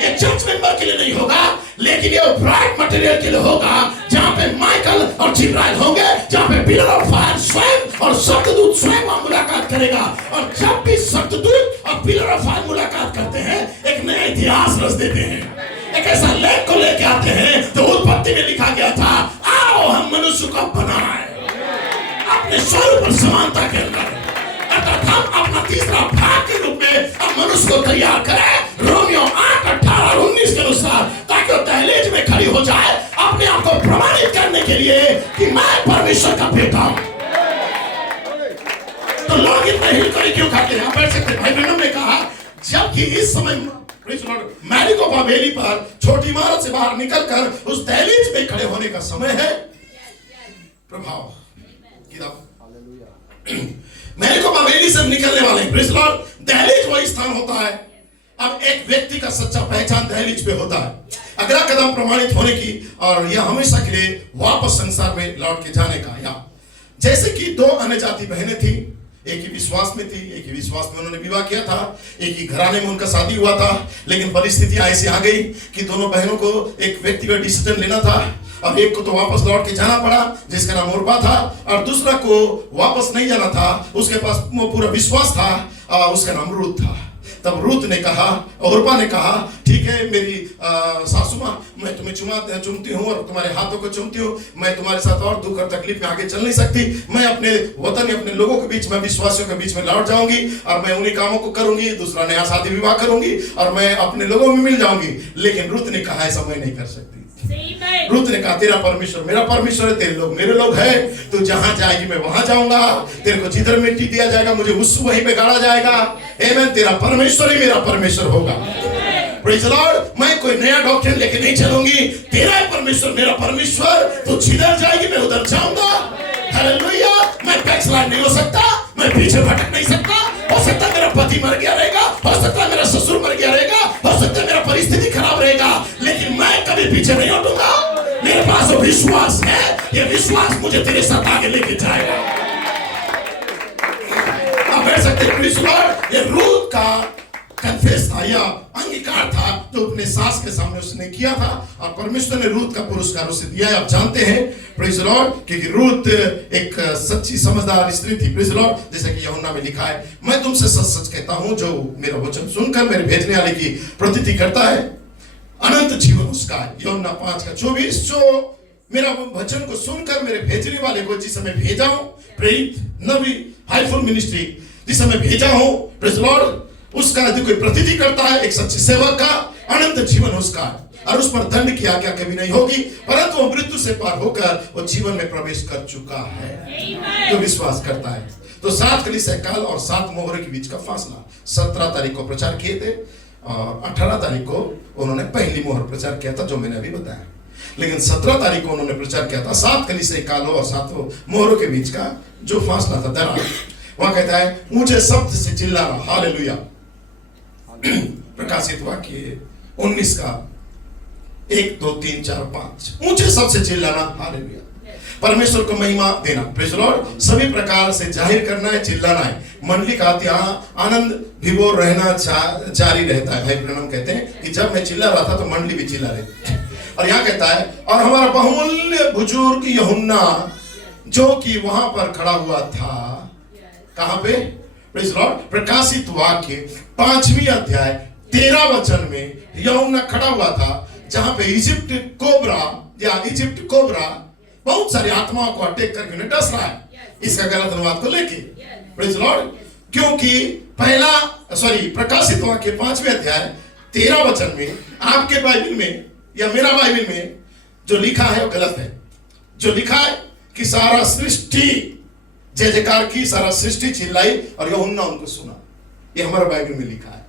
ये चर्च मेंबर के लिए नहीं होगा, लेकिन ये ब्राइट मटेरियल के लिए होगा जहां पे माइकल और जिब्राइल होंगे, जहां पे पिलर ऑफ फायर स्वयं और सप्तदूत स्वयं मुलाकात करेगा। और जब भी सप्तदूत और पिलर ऑफ फायर वापस देते हैं। एक ऐसा लेख को लेके आते हैं जो उत्पत्ति में लिखा गया था, आओ हम मनुष्य को बनाएं अपने स्वरूप और समानता के अंदर, अर्थात हम अपना तीसरा भाग के रूप में हम मनुष्य को तैयार करें रोमियो 8:18-19 के अनुसार, ताकि वो दहलीज में खड़ी हो जाए अपने आप को प्रमाणित करने के लिए कि मैं परमेश्वर का बेटा हूं। तो लोग इतने हिलकड़ी क्यों खाते हैं? आप बैठ सकते। भाई बहनों ने कहा, जबकि इस समय मैरी को बाबेली पर छोटी इमारत से बाहर निकलकर उस दहलीज में खड़े होने का समय है। प्रभाव मैरी को बाबेली से निकलने वाले दहलीज वही स्थान होता है। अब एक व्यक्ति का सच्चा पहचान दहलीज पे होता है। अगला कदम प्रमाणित होने की और यह हमेशा के लिए वापस संसार में लौट के जाने का। या जैसे कि दो अन्य जाति बहनें थी, एक ही विश्वास में थी, एक ही विश्वास में उन्होंने विवाह किया था, एक ही घराने में उनका शादी हुआ था, लेकिन परिस्थितियां ऐसी आ गई कि दोनों बहनों को एक व्यक्तिगत डिसीजन लेना था। अब एक को तो वापस लौट के जाना पड़ा जिसका नाम उर्वा था, और दूसरा को वापस नहीं जाना था, उसके पास वो पूरा विश्वास था, उसका नाम रूत था। तब रूत ने कहा, उर्वा ने कहा, ठीक है मेरी सासू माँ, मैं तुम्हें चुमती हूँ और तुम्हारे हाथों को चुमती हूँ, मैं तुम्हारे साथ और दुख और तकलीफ में आगे चल नहीं सकती, मैं अपने वतन अपने लोगों के बीच में, विश्वासियों के बीच में लौट जाऊंगी और मैं उन्हीं कामों को करूंगी, दूसरा नया शादी विवाह करूंगी और मैं अपने लोगों में मिल जाऊंगी। लेकिन रूत ने कहा, ऐसा मैं नहीं कर सकती। रूत ने कहा, तेरा परमेश्वर मेरा परमेश्वर है, तेरे लोग मेरे लोग हैं, तू जहां जाएगी मैं वहां जाऊंगा, तेरे को जिधर मिट्टी दिया जाएगा मुझे उस वहीं पे गाड़ा जाएगा। आमीन। तेरा परमेश्वर ही मेरा परमेश्वर होगा। Praise the Lord. मैं कोई नया डॉक्ट्रिन लेके नहीं चलूंगी, तेरा परमेश्वर मेरा परमेश्वर, तू जिधर जाएगी मैं उधर जाऊंगा। हालेलुया। मैं बैकस्लाइड नहीं हो सकता, मैं पीछे भटक नहीं सकता। हो सकता है मेरा पति मर गया रहेगा, हो सकता है मेरा ससुर मर गया रहेगा, हो सकता है मेरा परिस्थिति खराब रहेगा, लेकिन मैं कभी पीछे नहीं हटूंगा। मेरे पास विश्वास है, ये विश्वास मुझे तेरे साथ आगे लेके जाएगा। आप बैठ सकते हैं। Praise the Lord. ये रूत का कन्फेस था या अंगीकार था जो अपने सास के सामने उसने किया था, और परमेश्वर ने रूत का पुरस्कार उसे दिया। आप जानते हैं प्रेज़ द लॉर्ड, क्योंकि रूत एक सच्ची समझदार स्त्री थी। Praise the Lord. जैसे कि यूहन्ना में लिखा है, मैं तुमसे सच सच कहता हूं, जो मेरा वचन सुनकर मेरे भेजने वाले की प्रतीति करता है अनंत जीवन उसका है। यूहन्ना 5:24। जो मेरा वचन को सुनकर मेरे भेजने वाले को, जिस समय भेजा हूं, प्रेरित नबी हाईफुल मिनिस्ट्री जिस समय भेजा हूं, प्रेज़ द लॉर्ड, उसका यदि कोई प्रतीति करता है एक सच्चे सेवक का, अनंत जीवन उसका है, और उस पर दंड की आज्ञा कभी नहीं होगी, परंतु वो मृत्यु से पार होकर वो जीवन में प्रवेश कर चुका है जो विश्वास करता है। तो 7 कलीसिया काल और 7 मोहरों के बीच का फासला 17 तारीख को प्रचार किए थे, और 18 तारीख को उन्होंने पहली मोहर प्रचार किया था जो मैंने अभी बताया। लेकिन 17 तारीख को उन्होंने प्रचार किया था 7 कलीसिया कालों और 7 मोहरों के बीच का जो फासला था, दरार। वहां कहता है, ऊंचे शब्द से चिल्लाना। हालेलुया। प्रकाशित वाक्य 19 का 1 2 3 4 5। ऊंचे शब्द से चिल्लाना। हालेलुया। परमेश्वर को महिमा देना। Praise the Lord. सभी प्रकार से जाहिर करना है, चिल्लाना है। मंडली का आनंद विभोर रहना जारी रहता है। भाई ब्रह्म कहते हैं कि जब मैं चिल्ला रहा था तो मंडली भी चिल्ला रही थी। और यहाँ कहता है, और हमारा बहुमूल्य बुजुर्ग यूहन्ना जो कि वहां पर खड़ा हुआ था। कहां पे? Praise the Lord. प्रकाशित वाक्य 5वीं अध्याय 13 वचन में यूहन्ना खड़ा हुआ था, जहां पे इजिप्ट कोबरा बहुत सारी आत्माओं को अटैक करके उन्हें डस रहा है, इसका गलत अनुवाद को लेके। Praise the Lord. क्योंकि प्रकाशित वाक्य 5वें अध्याय 13 वचन में आपके बाइबल में या मेरा बाइबल में जो लिखा है वो गलत है। जो लिखा है कि सारा सृष्टि जय जयकार की, सारा सृष्टि चिल्लाई और यूहन्ना उनको सुना, ये हमारा बाइबल में लिखा है।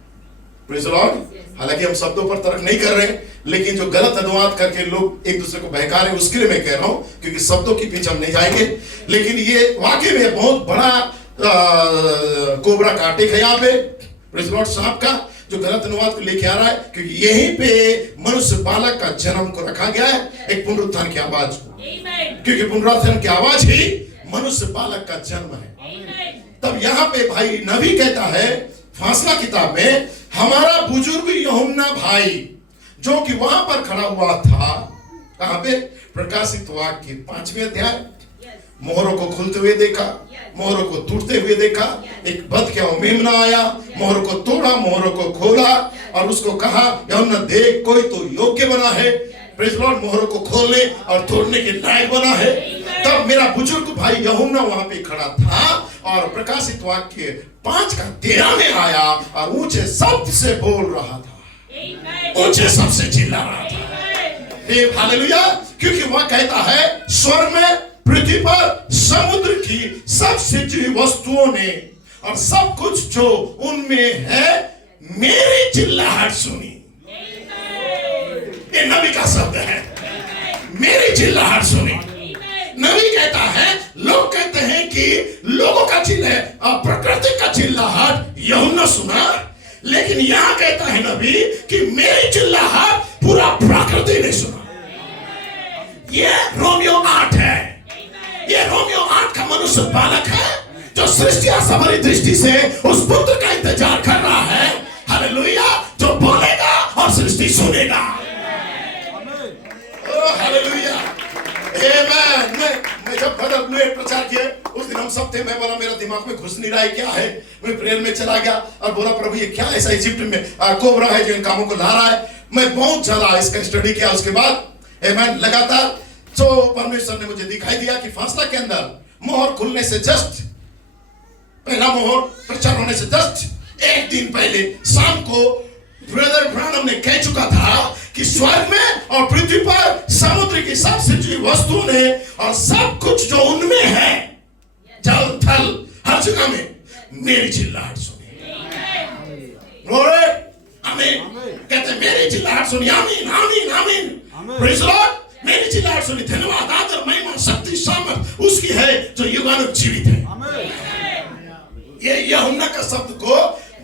Praise the Lord. हालांकि हम शब्दों पर तर्क नहीं कर रहे, लेकिन जो गलत अनुवाद करके लोग एक दूसरे को बहका रहे हैं उसके लिए मैं कह रहा हूं, क्योंकि शब्दों के पीछे हम नहीं जाएंगे। लेकिन ये वाकई में बहुत बड़ा कोबरा का अटैक है यहाँ पे। Praise the Lord. सांप का जो गलत अनुवाद को लेके आ रहा है, क्योंकि यहीं पे मनुष्य बालक का जन्म को रखा गया है, एक पुनरुत्थान की आवाज को, क्योंकि पुनरुत्थान की आवाज ही मनुष्य बालक का जन्म है। तब यहाँ पे भाई नबी कहता है फासला किताब में, हमारा बुजुर्ग यूहन्ना भाई जो कि वहां पर खड़ा हुआ था। कहां पे? प्रकाशित वाक्य 5वें अध्याय मोहरों को खुलते हुए देखा, मोहरों को टूटते हुए देखा। एक बद क्या मेमना आया, मोहरों को तोड़ा, मोहरों को खोला और उसको कहा यूहन्ना देख कोई तो योग्य बना है, प्रेज़ लॉर्ड, मोहरों को खोलने और तोड़ने के लायक बना है। तब मेरा बुजुर्ग भाई यूहन्ना वहां पे खड़ा था और प्रकाशित वाक्य 5:13 में आया और ऊंचे शब्द से बोल रहा था, ऊंचे शब्द से चिल्ला रहा था। हालेलुया, क्योंकि वह कहता है स्वर्ग में, पृथ्वी पर, समुद्र की सब सृजी वस्तुओं ने और सब कुछ जो उनमें है मेरी चिल्लाहट सुनी। ये नबी का शब्द है, मेरी चिल्लाहट सुनी। नबी कहता है, लोग कहते हैं कि लोगों का प्रकृति का चिल्लाहट यूहन्ना सुना, लेकिन यहां कहता है नबी कि मेरी चिल्लाहट पूरा प्रकृति ने सुना। ये रोमियो 8 है, ये रोमियो 8 का मनुष्य बालक है जो सृष्टि असमरी दृष्टि से उस पुत्र का इंतजार कर रहा है। हालेलुया, जो बोलेगा और सृष्टि सुनेगा। हालेलुया, आमेन। मैं जब ब्रदर ब्लू प्रचार किए उस दिन हम सब थे, मैं बोला मेरा दिमाग में घुस नहीं रहा है क्या है। मैं प्रेयर में चला गया और बोला प्रभु ये क्या ऐसा इजिप्ट में कोबरा है जो इन कामों को ला रहा है। मैं बहुत ज्यादा इसका स्टडी किया। उसके बाद आमेन लगातार तो परमेश्वर ने मुझे दिखाई दिया कि फासला के अंदर मोहर खुलने से जस्ट पहला मोहर प्रचार होने से जस्ट एक दिन पहले शाम को ब्रदर ब्रानम ने कह चुका था कि स्वर्ग में और पृथ्वी पर समुद्र की सब सृजी वस्तुओं ने और सब कुछ जो उनमें है, जल थल हर जगह में मेरी चिल्लाहट सुनी। ग्लोरी, आमीन। कहते मेरी चिल्लाहट सुनी। आमीन, आमीन, आमीन। प्रेज़ लॉर्ड, मेरी चिल्लाहट सुनी। धन्यवाद, आदर, महिमा, शक्ति, सामर्थ उसकी है जो युगानुग जीवित है। ये यूहन्ना का शब्द को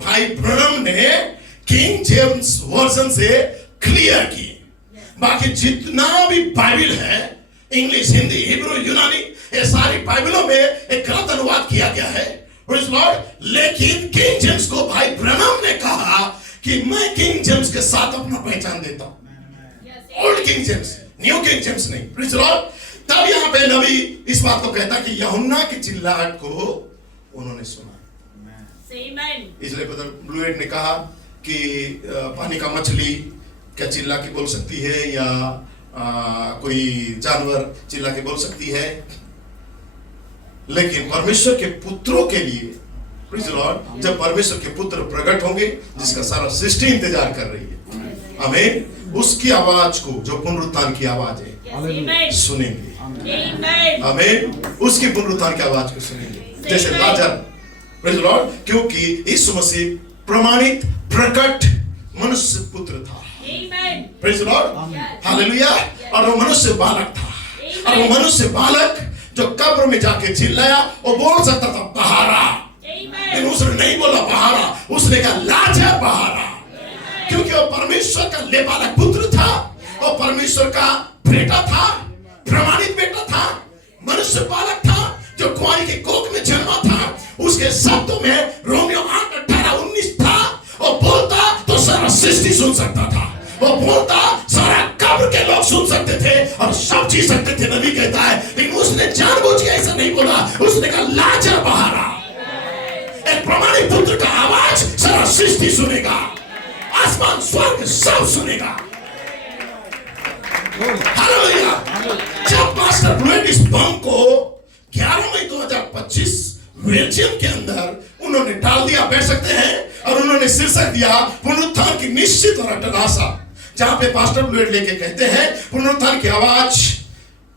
भाई ब्रनम ने किंग जेम्स वर्जन से क्लियर की। बाकी जितना भी बाइबल है, इंग्लिश, हिंदी, हिब्रू, यूनानी, ये सारी बाइबलों में एक गलत अनुवाद किया गया है। प्रेज़ लॉर्ड, लेकिन किंग जेम्स को भाई ब्रनम ने कहा कि मैं किंग जेम्स के साथ अपना पहचान देता हूं। Old king James, new king James नहीं। प्रेज़ लॉर्ड, तब यहां पे नबी इस बात को कहता कि यूहन्ना की चिल्लाहट को उन्होंने सुना। इसलिए ब्रदर ब्लूएड ने कहा कि पानी का मछली क्या चिल्ला के बोल सकती है या कोई जानवर चिल्ला के बोल सकती है, लेकिन परमेश्वर के पुत्रों के लिए, प्रेज़ लॉर्ड, जब परमेश्वर के पुत्र प्रकट होंगे जिसका सारा सृष्टि इंतजार कर रही है, आमीन, उसकी आवाज को जो पुनरुत्थान की आवाज है सुनेंगे। आमीन, उसकी पुनरुत्थान की आवाज को सुनेंगे। जैसे लाजर, प्रेज़ लॉर्ड, क्योंकि यीशु मसीह प्रमाणित प्रकट मनुष्य पुत्र था। Praise Lord, hallelujah. और वो मनुष्य बालक था और वो मनुष्य बालक जो कब्र में जाके चिल्लाया, वो बोल सकता था बहारा, लेकिन उसने नहीं बोला बहारा, उसने कहा लाजर बहारा, क्योंकि वो परमेश्वर का लेबालक पुत्र था, वो परमेश्वर का बेटा था, प्रमाणित बेटा था, मनुष्य बालक था जो कुंवारी के कोख में जन्मा था। उसके शब्दों में रोमियो 8:18-19 था। वो बोलता तो सारा सृष्टि सुन सकता था, वो बोलता सारा कब्र के लोग सुन सकते थे और सब जी सकते थे। नबी कहता है, लेकिन उसने जानबूझ के ऐसा नहीं बोला, उसने कहा लाजर बहारा। एक प्रमाणित पुत्र का आवाज सारा सृष्टि सुनेगा, आसमान स्वर्ग सब सुनेगा। हालेलुया। जब पास्टर ब्लूएड इस बम को 11 मई 2025 बेल्जियम के अंदर उन्होंने डाल दिया, बैठ सकते हैं, और उन्होंने शीर्षक दिया पुनरुत्थान की निश्चित और अटल आशा, जहां पे पास्टर ब्लूएड लेके कहते हैं पुनरुत्थान की आवाज,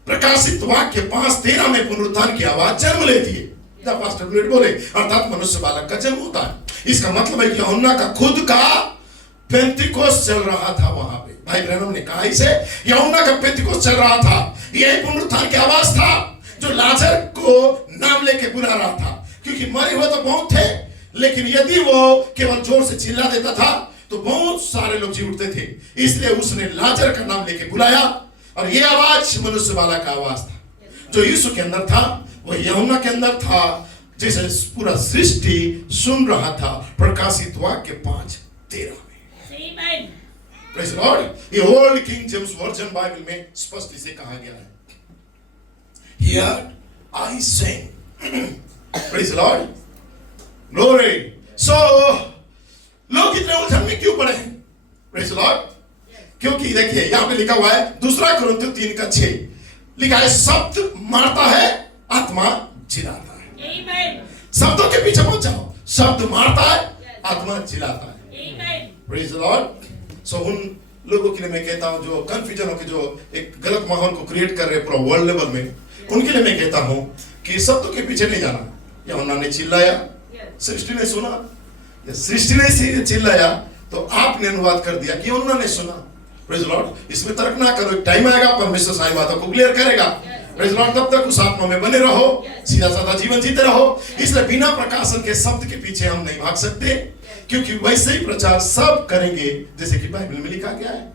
प्रकाशित वाक्य 5:13 में पुनरुत्थान की आवाज जन्म लेती है। जब पास्टर ब्लूएड बोले अर्थात मनुष्य बालक का जन्म होता है, इसका मतलब है कि यूहन्ना का खुद का पेंतिकोस्त चल रहा था वहां पे। भाई ब्रैनम ने कहा इसे, यूहन्ना का पेंतिकोस्त चल रहा था। यह पुनरुत्थान की आवाज था जो लाजर को नाम लेके बुला रहा था, क्योंकि मरे हुए तो बहुत थे, लेकिन यदि वो केवल जोर से चिल्ला देता था तो बहुत सारे लोग जी उठते थे। इसलिए उसने लाजर का नाम लेके बुलाया, और यह आवाज मनुष्य बालक का आवाज था जो यीशु के अंदर था, वो यूहन्ना के अंदर था, जिसे पूरा सृष्टि सुन रहा था। प्रकाशित वाक्य 5:13 में। प्रेज़ लॉर्ड, ये old king James version Bible में स्पष्ट इसे कहा गया है। Here I sing. Praise the Lord. Glory. So लोग इतने उलझन में क्यों पड़े हैं? Praise the Lord. क्योंकि देखिए यहां पे लिखा हुआ है 2 कुरिन्थियों 3:6 लिखा है, शब्द मारता है, आत्मा जिलाता है। Amen. शब्दों के पीछे मत जाओ, शब्द मारता है, आत्मा जिलाता है। Amen. Praise the Lord. So उन लोगों के लिए मैं कहता हूं जो कंफ्यूजन हो के जो एक गलत माहौल को क्रिएट कर रहे हैं पूरा वर्ल्ड लेवल में, उनके लिए मैं कहता हूं कि शब्दों के पीछे नहीं जाना। यूहन्ना ने चिल्लाया, सृष्टि ने सुना, या सृष्टि ने चिल्लाया तो आपने अनुवाद कर दिया कि यूहन्ना ने सुना। Praise the Lord. इसमें तर्क ना करो, एक टाइम आएगा परमेश्वर सारी बातों को क्लियर करेगा। Praise the Lord. तब तक उस आत्मा में बने रहो, सीधा साधा जीवन जीते रहो। इसलिए बिना प्रकाशन के शब्द के पीछे हम नहीं भाग सकते, क्योंकि वैसे ही प्रचार सब करेंगे जैसे कि बाइबल में लिखा गया है।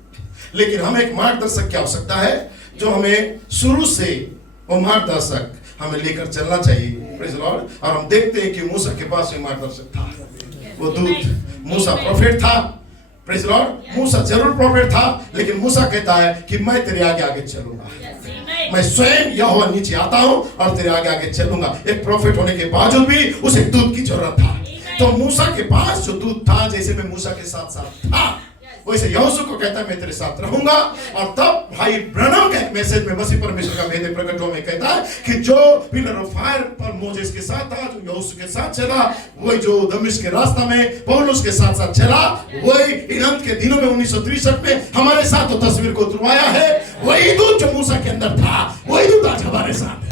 लेकिन हमें एक मार्गदर्शक की आवश्यकता है, जो हमें शुरू से वो मार्गदर्शक हमें लेकर चलना चाहिए। Praise the Lord. और हम देखते हैं कि मूसा के पास एक मार्गदर्शक था, वो दूत। मूसा प्रोफेट था। Praise the Lord. मूसा जरूर प्रोफेट था, लेकिन मूसा कहता है कि मैं तेरे आगे आगे चलूंगा, मैं स्वयं यहोवा नीचे आता हूं और तेरे आगे आगे चलूंगा। एक प्रोफेट होने के बावजूद भी उसे दूत की जरूरत था। तो मूसा के पास जो दूत था, जैसे मैं मूसा के साथ साथ था, वैसे यहोशू को कहता है मैं तेरे साथ रहूंगा। और तब भाई ब्रनम का एक मैसेज में मसीह परमेश्वर का भेद प्रकट हुआ में कहता है कि जो पिलर ऑफ फायर पर मोजेस के साथ था, जो यहोशू के साथ चला, वही जो दमिश्क के रास्ता में पौलुस के साथ साथ चला, वही इन अंत के दिनों में 1963 में हमारे साथ तो तस्वीर को उतरवाया है। वही दूत जो मूसा के अंदर था, वही दूत आज हमारे साथ है।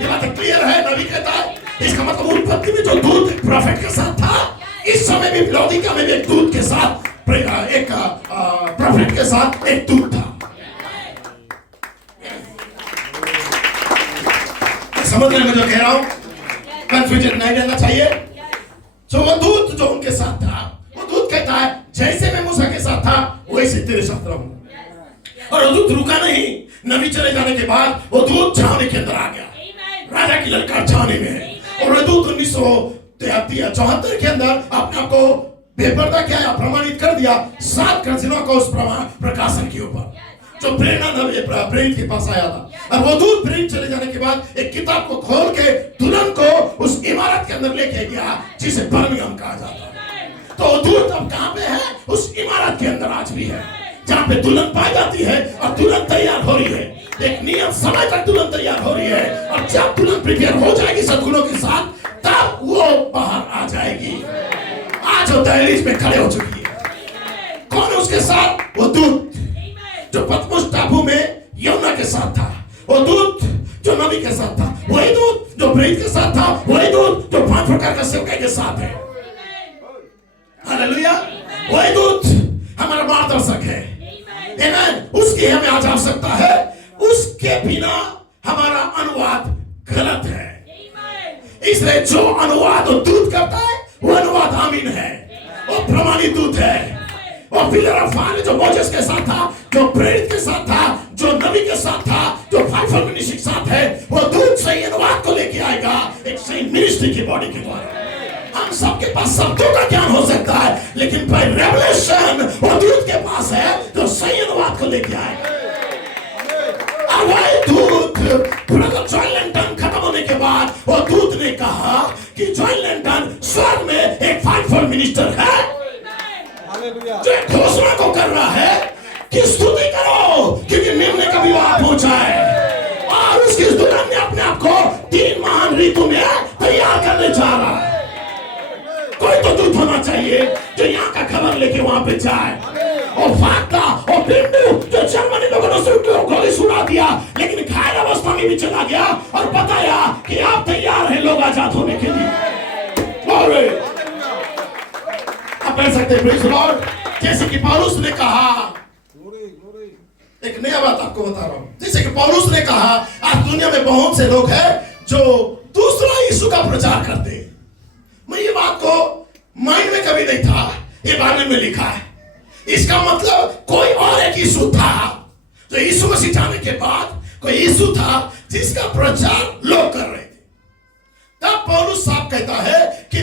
ये बात क्लियर है। नबी कहता है, इसका मतलब उत्पत्ति में जो दूत प्रोफेट के साथ था, इस समय भी लौदीका में भी एक दूत के साथ, एक प्रोफेट के साथ एक दूत था। समझ रहे मैं जो कह रहा हूं? कंफ्यूजन नहीं रहना चाहिए। तो वो दूत जो उनके साथ था, वो दूत कहता है जैसे मैं मूसा के साथ था वैसे तेरे साथ रहूंगा। और वो दूत रुका नहीं। नबी चले जाने के बाद वो दूत छावनी के अंदर आ गया, राजा की ललकार छावनी में। और वो दूत 1973 के अंदर अपने आप को बेपर्दा किया, प्रमाणित कर दिया 7 खजीनों को उस प्रकाशन के ऊपर, जो प्रेरणा नबी प्रेरित के पास आया था। और वो दूत प्रेरित चले जाने के बाद एक किताब को खोल के दुल्हन को उस इमारत के अंदर लेके गया जिसे बर्मिंघम कहा जाता है। तो वो दूत अब कहां पे है? उस इमारत के अंदर आज भी है, जहां पे दुल्हन पाई जाती है और दुल्हन तैयार हो रही है। एक नियत समय तक दुल्हन तैयार हो रही है, और जब दुल्हन प्रिपेयर हो जाएगी सद्गुणों के साथ, तब वो बाहर आ जाएगी। आज वो दहलीज में खड़े हो चुकी है। कौन है उसके साथ? वो दूत जो पतमुस टापू में यूहन्ना के साथ था, वो दूत जो नबी के साथ था, वही दूत जो प्रेरित के साथ था, वही दूत जो 5 प्रकार का सेवक के साथ है। हालेलुया। वही दूत हमारा मार्गदर्शक है। आमीन। उसकी हमें आज आवश्यकता है। उसके बिना हमारा अनुवाद गलत है। इसलिए जो अनुवाद दूत करता है वो अनुवाद आमीन है, वो प्रमाणित दूत है। वो पिलर ऑफ फायर जो मोजेस के साथ था, जो प्रेरित के साथ था, जो नबी के साथ था, जो फाइव मिनिस्ट्री के साथ है, वो दूत सही अनुवाद को लेके आएगा एक सही मिनिस्ट्री की बॉडी के द्वारा। हम सबके पास शब्दों का ज्ञान हो सकता है, लेकिन बाय रेवलेशन वो दूत के पास है जो सही अनुवाद को लेके आएगा। वही दूत ब्रदर जॉन लैंटन खत्म होने के बाद वो दूत ने कहा कि जॉन लैंटन स्वर्ग में एक फाइवफोल्ड मिनिस्टर है, जो घोषणा को कर रहा है कि स्तुति करो क्योंकि मेमने का विवाह पहुंचा है, और उसकी दुल्हन ने अपने आप को 3 महान ऋतु में तैयार करने जा रहा है। कोई तो दूत होना चाहिए जो यहाँ का खबर लेके वहां पे जाए। और फाक्ता और बिंदु जो जर्मनी लोगों ने उसको गोली सुना दिया, लेकिन घायल अवस्था में भी चला गया और बताया कि आप तैयार हैं लोग आजाद होने के लिए। आप कह सकते हैं प्रेज़ द लॉर्ड। जैसे कि पौलुस ने कहा, एक नया बात आपको बता रहा हूं। जैसे कि पौलुस ने कहा आज दुनिया में बहुत से लोग हैं जो दूसरा यीशु का प्रचार करते हैं। मैं ये बात को माइंड में कभी नहीं था, ये बाइबल में लिखा है। इसका मतलब कोई और एक यीशु था, जो यीशु मसीह जाने के बाद कोई यीशु था जिसका प्रचार लोग कर रहे थे। तब पौलुस साहब कहता है कि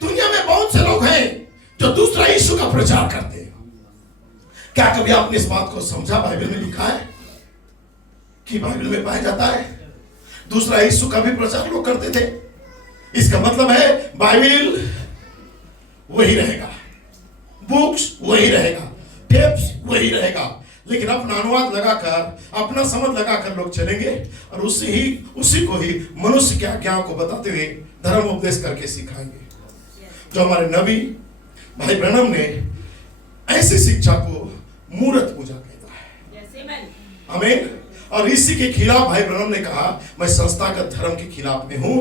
दुनिया में बहुत से लोग हैं जो दूसरा यीशु का प्रचार करते हैं। क्या कभी आपने इस बात को समझा? बाइबल में लिखा है कि बाइबल में पाया जाता है दूसरा यीशु का भी प्रचार लोग करते थे। इसका मतलब है बाइबल वही रहेगा, बुक्स वही रहेगा, टेप्स वही रहेगा, लेकिन अपना अनुवाद लगाकर, अपना समझ लगाकर लोग चलेंगे और उसी को ही मनुष्य के आज्ञाओं को बताते हुए धर्म उपदेश करके सिखाएंगे। जो हमारे नबी भाई ब्रैनम ने ऐसी शिक्षा को मूर्त पूजा कहता है। आमीन। और इसी के खिलाफ भाई ब्रैनम ने कहा मैं संस्थागत धर्म के खिलाफ में हूं,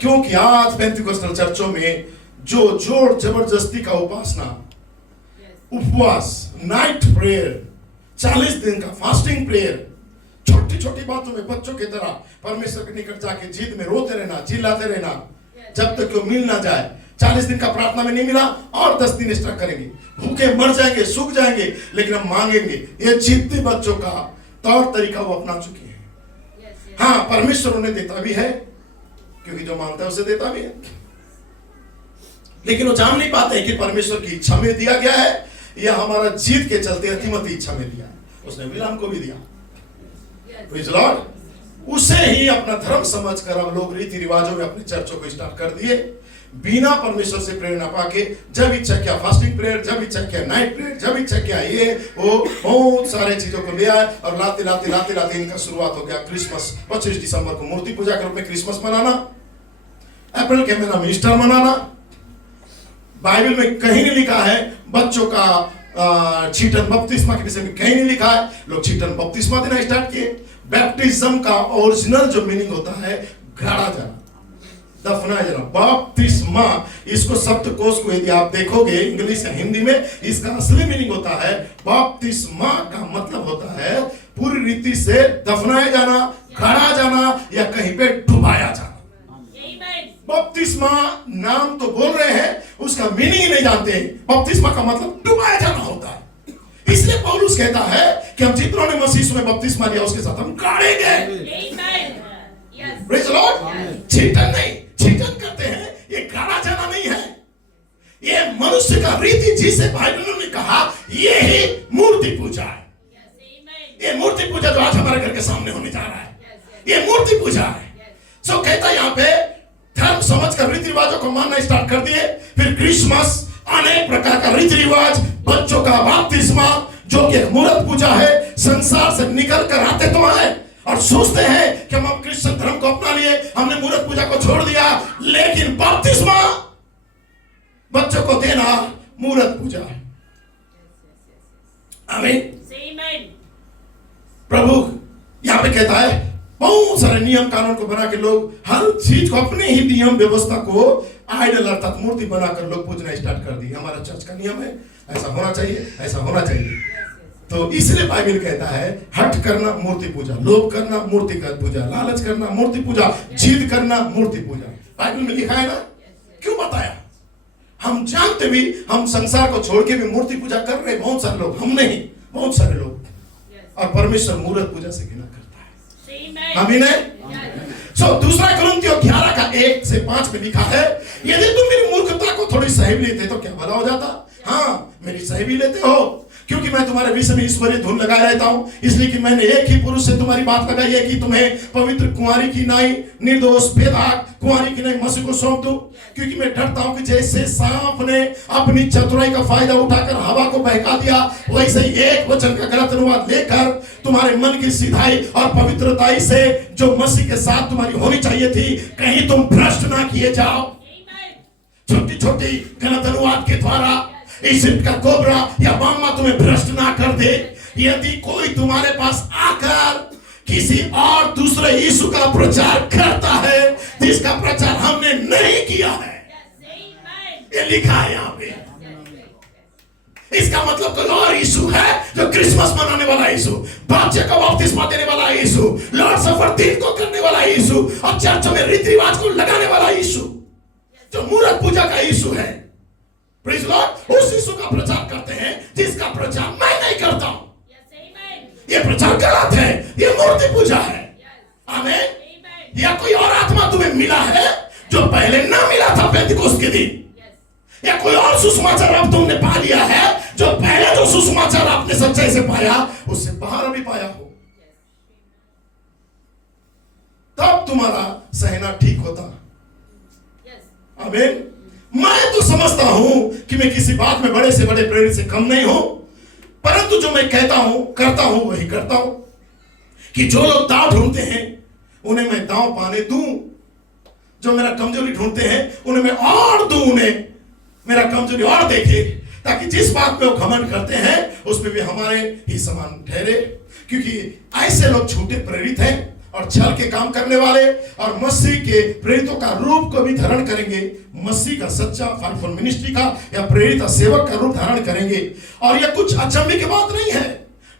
क्योंकि आज पेंटिकोस्टल चर्चों में जो जोर जबरदस्ती का उपासना, उपवास, नाइट प्रेयर, 40 दिन का फास्टिंग प्रेयर, छोटी छोटी बातों में बच्चों की तरह परमेश्वर के निकट जाके जिद में रोते रहना, चिल्लाते रहना, जब तक वो मिल ना जाए। 40 दिन का प्रार्थना में नहीं मिला और 10 दिन एक्स्ट्रा करेंगे, भूखे मर जाएंगे, सूख जाएंगे, लेकिन हम मांगेंगे। ये जिद्दी बच्चों का तौर तरीका वो अपना चुके हैं। हाँ, परमेश्वर उन्हें देता भी है, क्योंकि जो मांगता है उसे देता भी है, लेकिन वो जान नहीं पाते कि परमेश्वर की इच्छा में दिया गया है या हमारा जीत के चलते अतिमति इच्छा में दिया है। उसने बिलाम को भी दिया। Praise the Lord. उसे ही अपना धर्म समझकर अब लोग रीति रिवाजों में अपने चर्चों को स्टार्ट कर दिए, बिना परमेश्वर से प्रेरणा पाके। जब इच्छा किया फास्टिंग प्रेयर, जब इच्छा किया नाइट प्रेयर, जब इच्छा किया ये वो, बहुत सारे चीजों को ले आए और लाते लाते लाते लाते इनका शुरुआत हो गया क्रिसमस। 25 दिसंबर को मूर्ति पूजा के रूप में क्रिसमस मनाना, अप्रैल के महीना में ईस्टर मनाना। बाइबल में कहीं नहीं लिखा है बच्चों का छीटन बपतिस्मा के विषय में, कहीं नहीं लिखा है। लोग छीटन बपतिस्मा देना स्टार्ट किए। बैप्टिज्म का ओरिजिनल जो मीनिंग होता है गाड़ा जाना, दफनाया जाना। बपतिस्मा, इसको शब्दकोश को यदि आप देखोगे इंग्लिश या हिंदी में, इसका असली मीनिंग होता है, बपतिस्मा का मतलब होता है पूरी रीति से दफनाया जाना, गाड़ा जाना या कहीं पे डुबाया जाना। बपतिस्मा नाम तो बोल रहे हैं, उसका मीनिंग ही नहीं जानते। बपतिस्मा का मतलब डुबाया जाना होता है। इसलिए पौलुस कहता है कि हम जितनों ने मसीह में बपतिस्मा लिया उसके साथ हम गाड़े गए। Praise the Lord. छीटन नहीं, छीटन करते हैं, ये गाड़ा जाना नहीं है। ये मनुष्य का रीति जिसे बाइबल ने कहा ये ही मूर्ति पूजा है। ये मूर्ति पूजा जो आज हमारे घर के सामने होने जा रहा है, ये मूर्ति पूजा है। सो कहता है यहाँ पे धर्म समझकर रीति रिवाजों को मानना स्टार्ट कर दिए। फिर क्रिसमस, अनेक प्रकार का रीति रिवाज, बच्चों का बपतिस्मा जो कि मूर्त पूजा है। संसार से निकल कर आते तो हैं और सोचते हैं कि हम क्रिश्चियन धर्म को अपना लिए, हमने मूर्त पूजा को छोड़ दिया, लेकिन बपतिस्मा बच्चों को देना मूर्त पूजा है। आमीन। प्रभु यहां पे कहता है बहुत सारे नियम कानून को बना के लोग हर चीज को, अपने ही नियम व्यवस्था को आइडल अर्थात मूर्ति बनाकर लोग पूजना स्टार्ट कर दी। हमारा चर्च का नियम है, ऐसा होना चाहिए, ऐसा होना चाहिए। तो इसलिए बाइबल कहता है हट करना मूर्ति पूजा, लोभ करना मूर्ति का पूजा, लालच करना मूर्ति पूजा, जिद करना मूर्ति पूजा। बाइबल में लिखा है ना, क्यों बताया? हम जानते भी, हम संसार को छोड़ के भी मूर्ति पूजा कर रहे बहुत सारे लोग, हम नहीं, बहुत सारे लोग। और परमेश्वर मूर्त पूजा से घृणा करता है। आमीन है। सो दूसरा कुरिन्थियों 11 का 1 से 5 में लिखा है, यदि तुम मेरी मूर्खता को थोड़ी सही भी लेते तो क्या भला हो जाता। हाँ, मेरी सही भी लेते हो, क्योंकि मैं तुम्हारे विषय में ईश्वरीय धुन लगाए रहता हूं, इसलिए कि मैंने एक ही पुरुष से तुम्हारी बात लगाई है कि तुम्हें पवित्र कुंवारी की नाई, निर्दोष बेदाग कुंवारी की नाई मसीह को सौंप दूं। क्योंकि मैं डरता हूं कि जैसे सांप ने अपनी चतुराई का फायदा उठाकर हवा को बहका दिया, वैसे एक वचन का गलत अनुवाद लेकर तुम्हारे मन की सीधाई और पवित्रताई से जो मसीह के साथ तुम्हारी होनी चाहिए थी, कहीं तुम भ्रष्ट ना किए जाओ। छोटी छोटी गलत अनुवाद के द्वारा इजिप्ट का कोबरा या मामा तुम्हें भ्रष्ट ना कर दे। यदि कोई तुम्हारे पास आकर किसी और दूसरे यीशु का प्रचार करता है जिसका प्रचार हमने नहीं किया है, ये लिखा है यहाँ पे, इसका मतलब कोई और यीशु है जो क्रिसमस मनाने वाला यीशु, बच्चे को बपतिस्मा देने वाला यीशु, लॉर्ड सफर 3 को करने वाला यीशु और चर्च में रीति रिवाज को लगाने वाला यीशु, जो मूर्त पूजा का यीशु है। Praise Lord. उस यीशु का प्रचार करते हैं जिसका प्रचार मैं नहीं करता हूं। ये प्रचार गलत है, ये मूर्ति पूजा है। आमीन। या कोई और आत्मा तुम्हें मिला है जो पहले ना मिला था पेंतिकोस्त के दिन, या कोई और सुसमाचार अब तुमने पा लिया है जो पहले जो सुसमाचार आपने सच्चाई से पाया उससे बाहर अभी पाया हो। तब तुम्हारा सहना ठीक होता। आमीन। मैं तो समझता हूं कि मैं किसी बात में बड़े से बड़े प्रेरित से कम नहीं हूं, परंतु जो मैं कहता हूं करता हूं वही करता हूं कि जो लोग दांव ढूंढते हैं उन्हें मैं दांव पाने दूं, जो मेरा कमजोरी ढूंढते हैं उन्हें मैं और दूं, उन्हें मेरा कमजोरी और देखे, ताकि जिस बात पे वो घमंड करते हैं उसमें भी हमारे ही समान ठहरे। क्योंकि ऐसे लोग झूठे प्रेरित हैं और छल के काम करने वाले और मसीह के प्रेरितों का रूप को भी धारण करेंगे, मसीह का सच्चा फाइवफोल्ड मिनिस्ट्री का या प्रेरित सेवक का रूप धारण करेंगे। और यह कुछ अचंभे की बात नहीं है,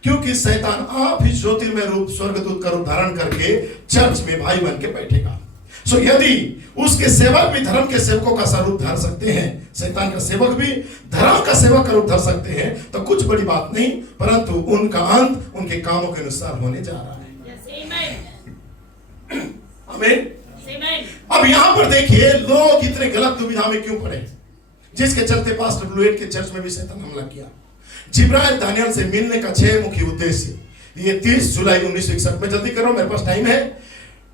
क्योंकि शैतान आप ही ज्योतिर्मय रूप स्वर्गदूत का रूप धारण करके चर्च में भाई बन के बैठेगा। सो यदि उसके सेवक भी धर्म के सेवकों का स्वरूप धर सकते हैं, शैतान का सेवक भी धर्म का सेवक का रूप धर सकते हैं, तो कुछ बड़ी बात नहीं, परंतु उनका अंत उनके कामों के अनुसार होने जा रहा है। आमीन। अब यहां पर देखिए लोग इतने गलत दुविधा में क्यों पड़े, जिसके चलते पास्टर ब्लूएट के चर्च में भी शैतान हमला किया। जिब्राइल दानियल से मिलने का 6 मुख्य उद्देश्य, ये 30 जुलाई 1961 में, जल्दी करो मेरे पास टाइम है।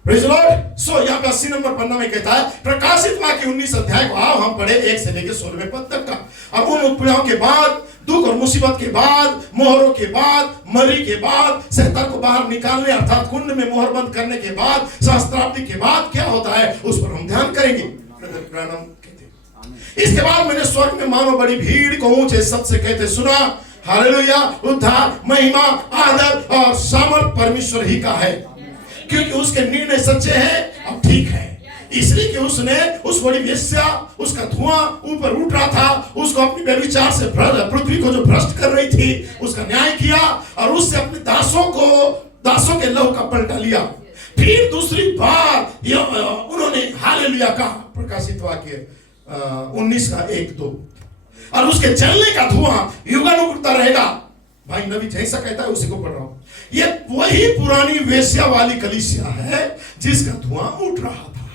Praise the Lord. सो यहाँ पे 80 नंबर पन्ना में कहता है, प्रकाशित वाक्य 19 अध्याय को आओ हम पढ़े 1 से लेकर 16वें पद तक का। अब उन उत्पीड़नों के बाद, दुख और मुसीबत के बाद, मोहरों के बाद, मरी के बाद, शैतान को बाहर निकालने अर्थात कुंड में मोहर बंद करने के बाद, सहस्त्राब्दी के बाद क्या होता है उस पर हम ध्यान करेंगे। इसके बाद मैंने स्वर्ग में मानो बड़ी भीड़ को ऊंचे शब्द से कहते सुना, हालेलुया, उद्धार, महिमा, आदर और सामर्थ परमेश्वर ही का है, क्योंकि उसके निर्णय सच्चे हैं और ठीक है। इसलिए कि उसने उस बड़ी वेश्या, उसका धुआं ऊपर उठ रहा था, उसको अपनी व्यभिचार से पृथ्वी को जो भ्रष्ट कर रही थी उसका न्याय किया और उससे अपने दासों के लहू का पलटा लिया। फिर दूसरी बार उन्होंने हालेलुया कहा, प्रकाशित वाक्य 19 का 1-2, और उसके जलने का धुआं युगानुग उठता रहेगा। भाई नबी जैसा कहता है उसी को पढ़ रहा हूं। ये वही पुरानी वेश्या वाली कलीसिया है जिसका धुआं उठ रहा था,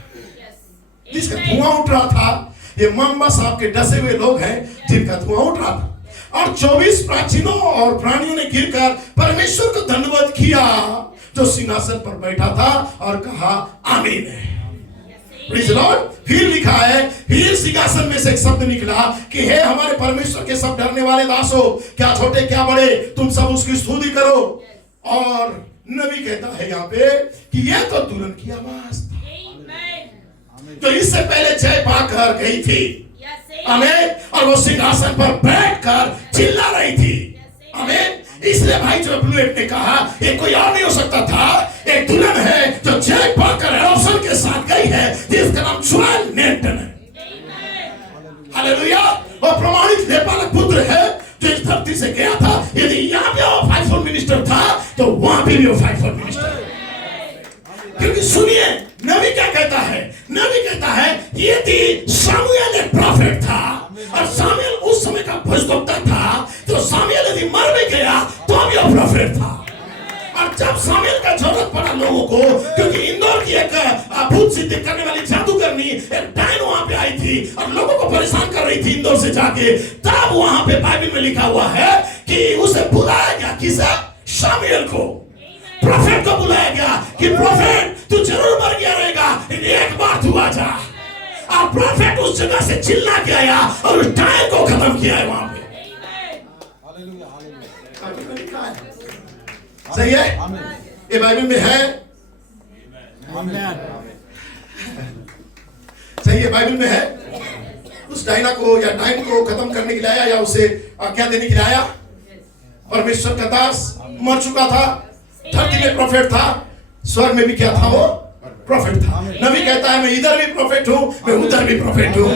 जिसका धुआं उठ रहा था। ये मम्मा साहब के डसे हुए लोग हैं जिनका धुआं उठ रहा था। और 24 प्राचीनों और प्राणियों ने गिरकर परमेश्वर को धन्यवाद किया जो सिंहासन पर बैठा था और कहा आमीन है। Praise the Lord. फिर लिखा है, फिर सिंहासन में से एक शब्द निकला कि हे हमारे परमेश्वर के सब डरने वाले दासों, क्या छोटे क्या बड़े, तुम सब उसकी स्तुति करो। और नबी कहता है यहाँ पे कि यह तो दुल्हन की आवाज था जो इससे पहले जय पाकर गई थी। आमीन। और वो सिंहासन पर बैठकर चिल्ला रही थी। आमीन। इसलिए भाई जो ब्लूएट ने कहा ये कोई और नहीं हो सकता था, एक दुल्हन है जो जय पाकर एरोसन के साथ गई है जिसका नाम जोएल नेल्टन है। हालेलुया। वो प्रमाणित नेपालक पुत्र है जो इस धरती से गया था। यदि यहाँ पे वो फाइवफोल्ड मिनिस्टर था तो वहां पे भी वो फाइवफोल्ड मिनिस्टर है। क्योंकि सुनिए नबी क्या कहता है, नबी कहता है यदि सामुएल एक प्रॉफिट था और सामुएल उस समय का भविष्यवक्ता था, तो सामुएल यदि मर भी गया तो भी वो प्रॉफिट था। और जब सामुएल का जरूरत पड़ा लोगों को, क्योंकि इंदौर की एक भूत सिद्धि करने वाली जादूगरनी एक डायन वहां पे आई थी और लोगों को परेशान कर रही थी इंदौर से जाके, तब वहां पे बाइबल में लिखा हुआ है कि उसे बुलाया गया, किसे? सामुएल को, प्रोफेट को बुलाया गया कि प्रोफेट तू जरूर मर गया रहेगा, एक बार तू आ जा। और प्रोफेट उस जगह से चिल्ला के आया और उस डायन को खत्म किया है वहां पे। सही है, ये बाइबल में है। सही है, बाइबल में है। उस डायना को या डायन को खत्म करने के लिए आया या उसे क्या देने के लिए आया? परमेश्वर का दास मर चुका था, धरती में प्रोफेट था, स्वर्ग में भी क्या था? वो प्रोफेट था। नबी कहता है मैं इधर भी प्रोफेट हूं, मैं उधर भी प्रोफेट हूं,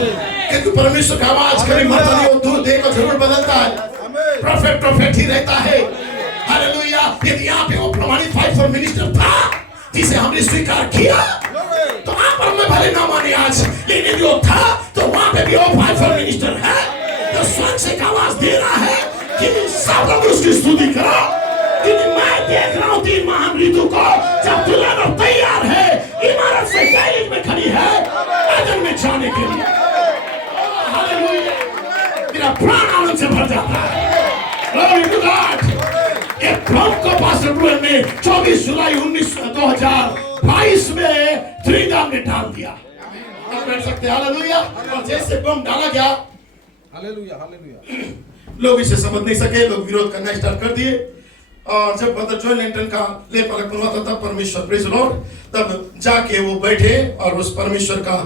क्योंकि परमेश्वर का आवाज कभी मरता नहीं, वो दूर देखकर जरूर बदलता है। प्रोफेट प्रोफेट ही रहता है। हालेलुया। यदि यहाँ पे वो प्रमाणित फाइवफोल्ड मिनिस्टर था जिसे हमने स्वीकार किया, तो वहां पर मैं भले ना माने आज, लेकिन जो था तो वहां पे भी वो फाइवफोल्ड मिनिस्टर है जो स्वयं से एक आवाज दे रहा है कि सब लोग उसकी स्तुति करो, क्योंकि मैं देख रहा हूं 3 महान ऋतु को, जब दुल्हन तैयार है, इमारत से गैलिल में खड़ी है अदन में जाने के लिए। हालेलुया। मेरा प्राण आनंद से भर जाता है। Glory to God. एक ड्रम को पास्टर ब्रुअन ने 24 जुलाई 2022 में त्रिदाम ने डाल दिया। आप बैठ सकते हैं। हालेलुया। और जैसे बम डाला गया, हालेलुया हालेलुया, लोग इसे समझ नहीं सके, लोग विरोध करना स्टार्ट कर दिए। और जब ब्रदर जॉय लेंटन का लेप अलग बनवा था, तब परमेश्वर प्रेज द लॉर्ड, तब जाके वो बैठे और उस परमेश्वर का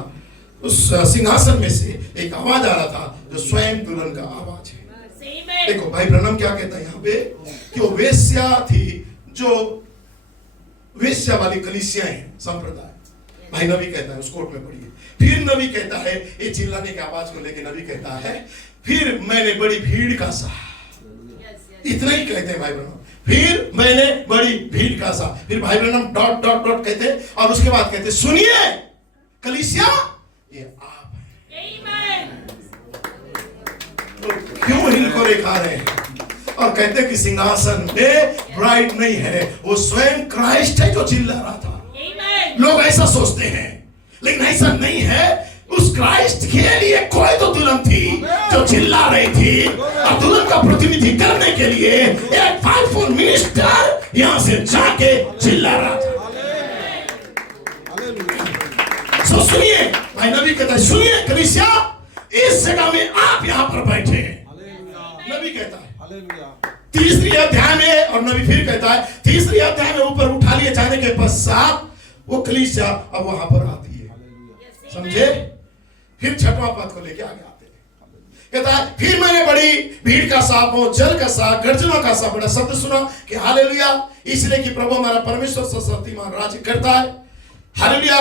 उस सिंहासन में से एक आवाज आ रहा था जो स्वयं दुल्हन का आवाज है। देखो भाई ब्रनम क्या कहता है यहाँ पे कि वो वेश्या थी, जो वेश्या वाली कलीसियां हैं, संप्रदाय। भाई नबी कहता है, उस कोर्ट में पढ़िए। फिर नबी कहता है, ये चिल्लाने की आवाज को लेकर नबी कहता है, फिर मैंने बड़ी भीड़ का सा, इतना ही कहते हैं भाई ब्रनम, फिर मैंने बड़ी भीड़ का सा। फिर भाई ब्रनम डॉट डॉट डॉट कहते हैं और उसके बाद कहते हैं, सुनिए कलीसिया, ये आप हैं। तो क्यों इनको रेखा रहे हैं और कहते हैं कि सिंहासन में ब्राइड नहीं है, वो स्वयं क्राइस्ट है जो चिल्ला रहा था। लोग ऐसा सोचते हैं, लेकिन ऐसा नहीं है। उस क्राइस्ट के लिए कोई तो दुल्हन थी जो चिल्ला रही थी, और दुल्हन का प्रतिनिधि करने के लिए एक पावरफुल मिनिस्टर यहां से जाके चिल्ला रहा था। सो सुनिए, भाई नबी कहता है, सुनिए कलीसिया, इस जगह में आप यहां पर बैठे हैं। नबी कहता है हालेलुया, तीसरी अध्याय में, और नबी फिर कहता है तीसरी अध्याय में ऊपर उठा लिए जाने के पश्चात वो कलीसिया अब वहां पर आती है। समझे? फिर छठवां पद को लेके आगे आते हैं। कहता है, फिर मैंने बड़ी भीड़ का सा, जल का सा, गर्जना का सा बड़ा शब्द सुना कि हालेलुया, इसलिए कि प्रभु हमारा परमेश्वर शक्तिमान राज्य करता है। हालेलुया।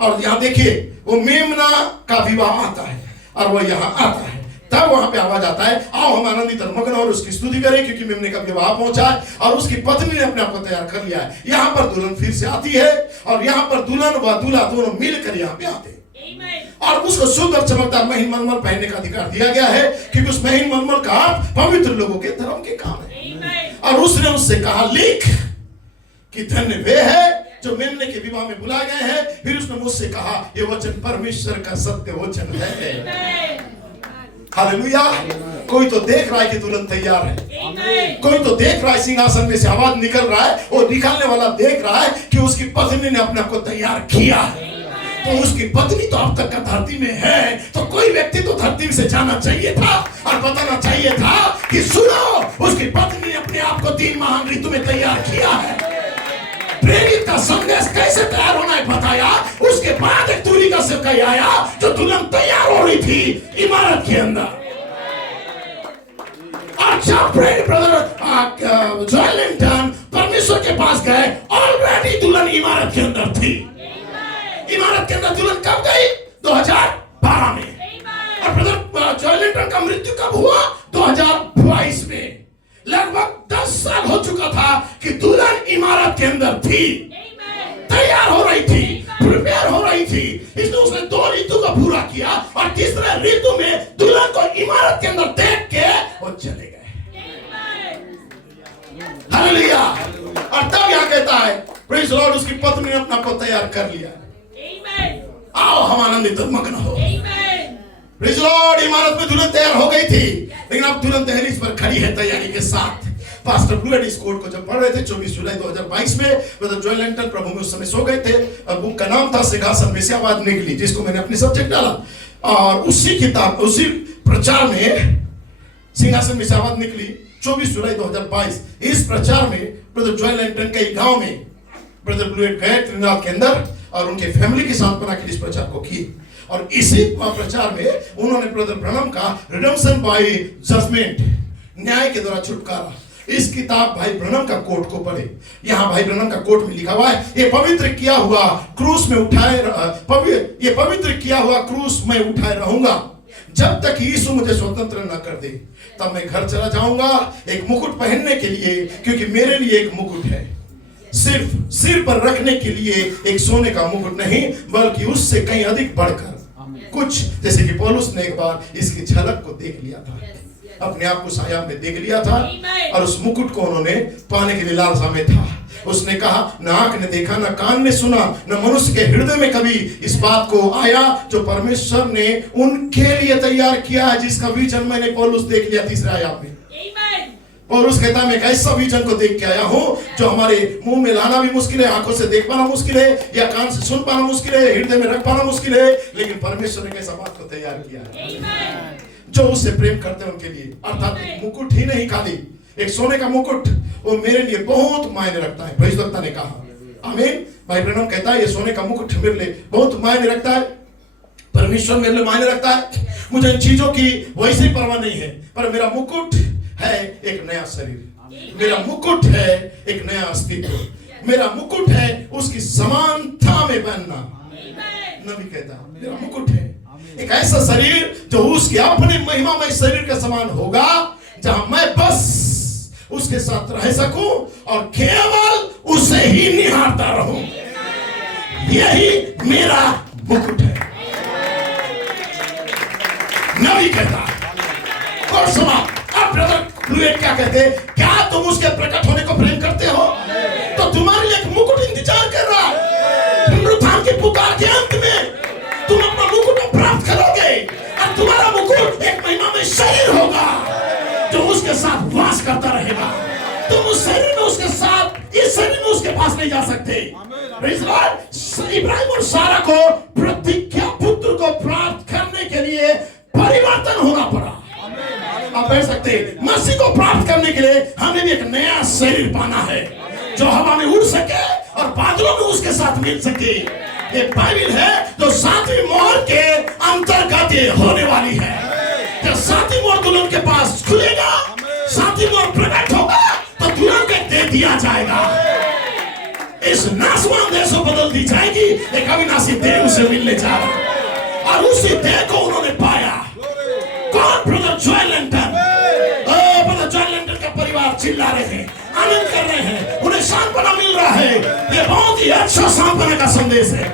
और यहाँ देखिए, वो मेमना का विवाह आता है और वो यहाँ आता है। तब वहां पे आवाज आता है, आओ हम आनंदित और मग्न और उसकी स्तुति करें, क्योंकि मेमने का विवाह पहुंचा है और उसकी पत्नी ने अपने आप को तैयार कर लिया है। यहाँ पर दुल्हन फिर से आती है और यहाँ पर दुल्हन व दूल्हा दोनों मिलकर यहाँ पे आते हैं और उसको शुद्ध और चमकदार महीन मलमल पहनने का अधिकार दिया गया है, क्योंकि उस महीन मलमल का अर्थ पवित्र लोगों के धर्म के काम है। और उसने उससे कहा, लिख कि धन्य वे है जो मेमने के विवाह में बुलाए गए हैं। फिर उसने मुझसे कहा, ये वचन परमेश्वर का सत्य वचन है। हालेलुया। कोई तो देख रहा है कि दुल्हन तैयार है, कोई तो देख रहा है सिंहासन में से आवाज निकल रहा है, और निकालने वाला देख रहा है कि उसकी पत्नी ने अपने आप को तैयार किया है। तो उसकी पत्नी तो अब तक का धरती में है, तो कोई व्यक्ति तो धरती से जाना चाहिए था और बताना चाहिए था कि सुनो, उसकी पत्नी ने अपने आप को 3 महान ऋतु में तैयार किया है। प्रेरित का संदेश कैसे तैयार होना है बताया। उसके बाद एक दूरी का सेवकाई आया जो दुल्हन तैयार हो रही थी इमारत के अंदर। और जब ब्रदर जॉय लेंटन परमेश्वर के पास गए, ऑलरेडी दुल्हन इमारत के अंदर थी। इमारत के अंदर दुल्हन कब गई? 2012 में। और ब्रदर जॉय लेंटन का मृत्यु कब हुआ? 2022 में। लगभग 10 साल हो चुका था कि दुल्हन इमारत के अंदर थी, तैयार हो रही थी, प्रिपेयर हो रही थी। इसलिए उसने 2 ऋतु का पूरा किया और तीसरे ऋतु में दुल्हन को इमारत के अंदर देख के वो चले गए। हालेलुया। और तब यहाँ कहता है, प्रेज़ द लॉर्ड, उसकी पत्नी ने अपना को तैयार कर लिया। आओ हम आनंदित और मग्न हो। Praise the Lord. इमारत में दुल्हन तैयार हो गई थी, लेकिन अब दुल्हन दहलीज पर खड़ी है तैयारी के साथ। पास्टर ब्लूएड इस कोड को जब पढ़ रहे थे 24 जुलाई 2022 में, ब्रदर जॉय लेंटन प्रभु में उस समय सो गए थे। बुक का नाम था सिंहासन में से आवाज निकली, जिसको मैंने अपनी सब्जेक्ट डाला। और उसी किताब, उसी प्रचार में सिंहासन में से आवाज निकली 24 जुलाई 2022। इस प्रचार में ब्रदर जॉय लेंटन कई गांव में ब्रदर ब्लूएड गए त्रिनाथ के अंदर और उनके फैमिली की सांत्वना के इस प्रचार को की। और इसी प्रचार में उन्होंने ब्रदर ब्रनम का रिडेम्पशन बाय जजमेंट, न्याय के द्वारा छुटकारा, इस किताब भाई ब्रनम का कोट को पढ़े। यहाँ भाई ब्रनम का कोट में लिखा हुआ है, ये पवित्र किया हुआ क्रूस में उठाए, ये पवित्र किया हुआ क्रूस में उठाए रहूंगा जब तक यीशु मुझे स्वतंत्र न कर दे। तब मैं घर चला जाऊंगा एक मुकुट पहनने के लिए, क्योंकि मेरे लिए एक मुकुट है, सिर्फ सिर पर रखने के लिए एक सोने का मुकुट नहीं, बल्कि उससे कहीं अधिक बढ़कर कुछ, जैसे कि पौलुस ने एक बार इसकी झलक को देख लिया था, अपने आप को साया में देख लिया था, और उस मुकुट को उन्होंने पाने के लिए लालसा में था। उसने कहा, न आंख ने देखा, न कान ने सुना, न मनुष्य के हृदय में कभी इस बात को आया जो परमेश्वर ने उनके लिए तैयार किया है, जिसका विजन मैंने पौलुस देख लिया। तीसरा आयात में और उस कहता मैं एक ऐसा विजन को देख के आया हूं जो हमारे मुंह में लाना भी मुश्किल है, आंखों से देख पाना मुश्किल है, या कान से सुन पाना मुश्किल है, हृदय में रख पाना मुश्किल है, लेकिन परमेश्वर ने ऐसा बात को तैयार किया है जो उससे प्रेम करते हैं उनके लिए। अर्थात मुकुट ही नहीं खाली, एक सोने का मुकुट, वो मेरे लिए बहुत मायने रखता है। प्रेरित वक्ता ने कहा आमीन। भाई ब्रैनम कहता है ये सोने का मुकुट मेरे लिए बहुत मायने रखता है, परमेश्वर मेरे लिए मायने रखता है। मुझे इन चीजों की वैसे ही परवाह नहीं है, पर मेरा मुकुट है एक नया शरीर, मेरा मुकुट है एक नया अस्तित्व, मेरा मुकुट है उसकी समानता में बनना। नबी कहता मेरा मुकुट है एक ऐसा शरीर जो उसके अपने महिमामय शरीर के समान होगा, जहां मैं बस उसके साथ रह सकूं और केवल उसे ही निहारता रहूं। यही मेरा मुकुट है, नबी कहता। और सुना अब ब्रदर लुएट क्या कहते, क्या तुम उसके प्रकट होने को प्रेम करते हो? तो तुम्हारे लिए एक मुकुट इंतजार कर रहा है। पुनरुत्थान की पुकार के अंत में तुम अपना मुकुट प्राप्त करोगे और तुम्हारा मुकुट एक महिमा में शरीर होगा जो उसके साथ वास करता रहेगा। तुम उस शरीर में उसके साथ, इस शरीर में उसके पास नहीं जा सकते। इब्राहिम और सारा को प्रतिज्ञा पुत्र को प्राप्त करने के लिए परिवर्तन होना पड़ा। आप कह सकते मसीह को प्राप्त करने के लिए हमें भी एक नया शरीर पाना है जो हवा में उड़ सके और बादलों में उसके साथ मिल सके। ये बाइबल है जो सातवीं मोहर के अंतर्गत ये होने वाली है। जब सातवीं मोहर दुल्हन के पास खुलेगा, सातवीं मोहर प्रकट होगा, तो दुल्हन को दे दिया जाएगा। इस नासवान देश को बदल दी जाएगी, एक अविनाशी देह उसे मिलने जा रहा है और उसी देह को उन्होंने पाया। कौन? Brother Joy lentil. Brother Joy lentil का परिवार चिल्ला रहे हैं, आनंद कर रहे हैं, उन्हें सांत्वना मिल रहा है। ये बहुत ही अच्छा सांत्वना का संदेश है।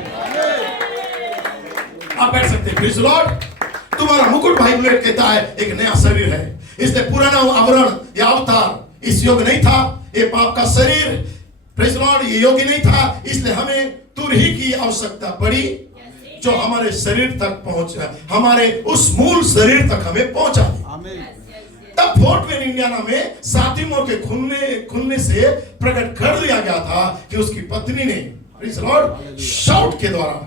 आप बैठ सकते हैं। Praise the Lord. तुम्हारा मुकुट भाई बुलेट कहता है एक नया शरीर है, इसलिए पुराना आवरण या अवतार इस योग नहीं था। ये पाप का शरीर, प्रेज़ द लॉर्ड, ये योग्य नहीं था, इसलिए हमें तुरही की आवश्यकता पड़ी जो हमारे शरीर तक पहुंचा, हमारे उस मूल शरीर तक हमें पहुंचा दी। तब फोर्ट वेन इंडियाना में सातवीं मोहर के खुलने से प्रकट कर दिया गया था कि उसकी पत्नी ने, प्रेज़ द लॉर्ड, शाउट के द्वारा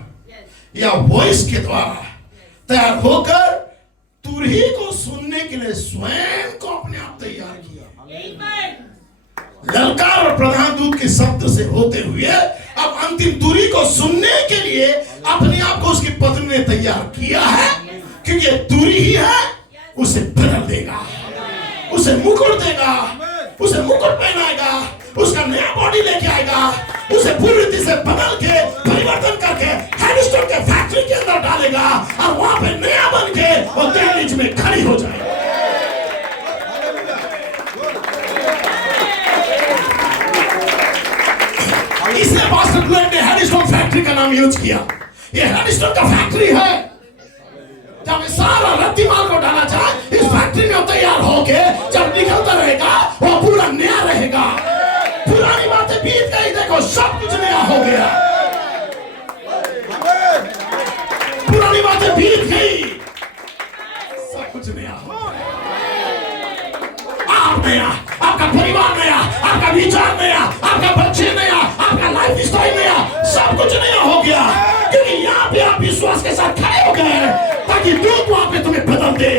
या वॉइस के द्वारा तैयार होकर तुरही को सुनने के लिए स्वयं को अपने आप तैयार किया। ललकार और प्रधान दूत के शब्द से होते हुए अब अंतिम तुरही को सुनने के लिए अपने आप को उसकी पत्नी ने तैयार किया है, क्योंकि तुरही ही है उसे बदल देगा, उसे मुकुट देगा, उसे मुकुट पहनाएगा, उसका नया बॉडी लेके आएगा, उसे पूरी रीति से बदल के परिवर्तन करके हैडस्टोन के फैक्ट्री के अंदर डालेगा और वहां पे नया बन के वो दहलीज में खड़ी हो जाएगी। इसलिए पास्टर ब्लेड ने हैडस्टोन फैक्ट्री का नाम यूज किया। ये हैडस्टोन का फैक्ट्री है, जब सारा रद्दी माल को डाला जाए इस फैक्ट्री में तैयार होके जब निकलता रहेगा वो पूरा नया रहेगा। पुरानी बातें बीत गई, देखो सब कुछ नया हो गया। पुरानी बातें बीत गई, सब कुछ नया हो गया। आप नया, आपका परिवार नया, आपका विचार नया, आपका बच्चे नया, आपका लाइफ स्टाइल नया, सब कुछ नया हो गया, क्योंकि यहाँ पे आप विश्वास के साथ खड़े हो गए ताकि दूत वहां पे तुम्हें बदल दे।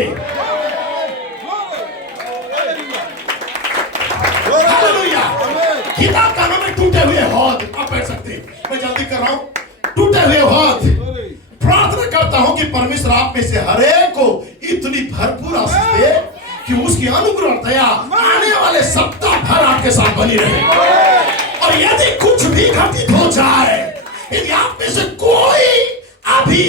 हालेलुया। किताब का नाम है टूटे हुए हाथ। आप बैठ सकते हैं, मैं जल्दी कर रहा हूं। टूटे हुए हाथ। प्रार्थना करता हूं कि परमेश्वर आप में से हर एक को इतनी भरपूर आशीष दे कि उसकी अनुग्रह और दया आने वाले सप्ताह भर आपके साथ बनी रहे। और यदि कुछ भी घटित हो जाए, यदि आप में से कोई अभी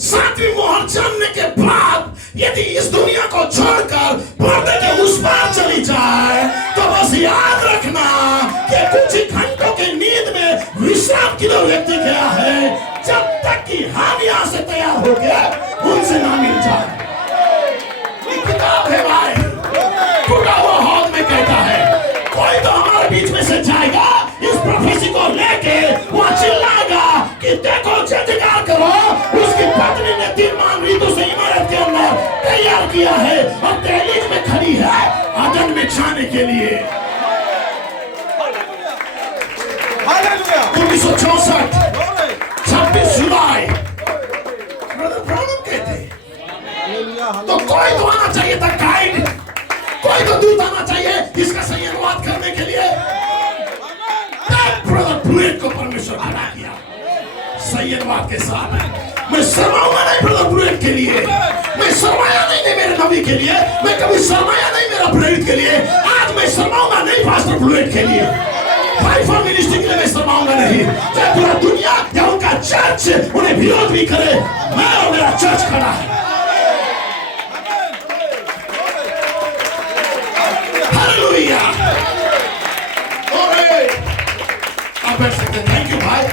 सातवीं मोहर जानने के बाद यदि इस दुनिया को छोड़कर पर्दे के उस पार चली जाए, तो बस याद रखना कि कुछ ही घंटों की नींद में विश्राम के लिए व्यक्ति गया है, जब तक कि हम यहाँ से तैयार हो गया उनसे ना मिल जाए। किताब है भाई, टूटा हुआ हाथ में कहता है कोई तो हमारे बीच में से जाएगा, इस प्रोफेसी को लेके वो चिल्लाएगा कि देखो जयजयकार करो, उसकी पत्नी ने 3 मान ऋतु से इमारत के अंदर तैयार किया है और दहलीज में खड़ी है आदम में जाने के लिए। 1964 26 जुलाई ब्रदर ब्राउन कहते हैं। तो कोई तो आना चाहिए था गाइड, कोई तो दूत आना चाहिए इसका सही अनुवाद करने के लिए। ब्रदर ब्रुएट को परमेश्वर खड़ा किया सही अनुवाद के साथ। मैं शर्माऊंगा नहीं ब्रदर ब्रुएट के लिए, मैं शर्माया नहीं मेरे नबी के लिए, मैं कभी शर्माया नहीं मेरा प्रेरित के लिए, आज मैं शर्माऊंगा नहीं पास्टर ब्रुएट के लिए, फाइव मिनिस्ट्री के लिए मैं शर्माऊंगा नहीं। चाहे पूरा दुनिया या उनका चर्च उन्हें विरोध भी करे, मैं और मेरा चर्च खड़ा है। हालेलुया। आप बैठ सकते हैं। थैंक यू भाई।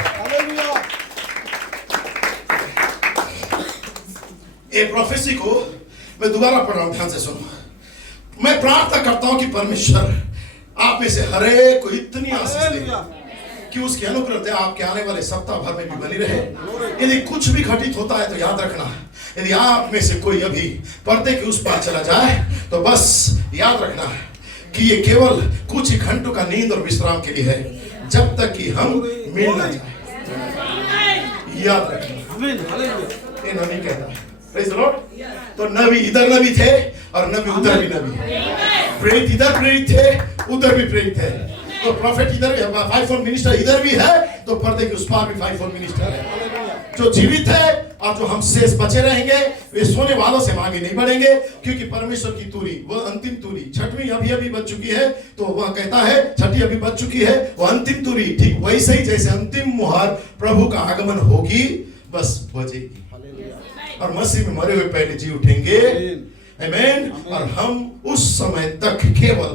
एक प्रोफेसी को मैं दोबारा पढ़ रहा हूं, ध्यान से सुनो। मैं प्रार्थना करता हूं कि परमेश्वर आप में से हर एक को इतनी आशीष दे कि उसकी अनुग्रह आपके आने वाले सप्ताह भर में भी बनी रहे। यदि कुछ भी घटित होता है तो याद रखना, यदि आप में से कोई अभी पर्दे के उस पार चला जाए तो बस याद रखना कि ये केवल कुछ ही घंटों का नींद और विश्राम के लिए है, जब तक कि हम मिल न जाए। याद रखना, ये नबी कहता है। Praise the Lord. तो नबी इधर नबी थे और नबी उधर भी नबी, प्रेरित इधर प्रेरित थे उधर भी प्रेरित है। तो प्रॉफिट इधर फाइव मिनिस्टर इधर भी है, तो पर्दे के उस पार भी फाइव मिनिस्टर है। जो जीवित है और जो हम शेष बचे रहेंगे वे सोने वालों से आगे नहीं बढ़ेंगे, क्योंकि परमेश्वर की तूरी, वो अंतिम तूरी, छठवीं अभी बच चुकी है, तो वह कहता है छठी अभी बच चुकी है, वो अंतिम तूरी ठीक वैसे ही जैसे अंतिम मुहर प्रभु का आगमन होगी बस बजेगी, और मसीह में मरे हुए पहले जी उठेंगे। आमीन। और हम उस समय तक केवल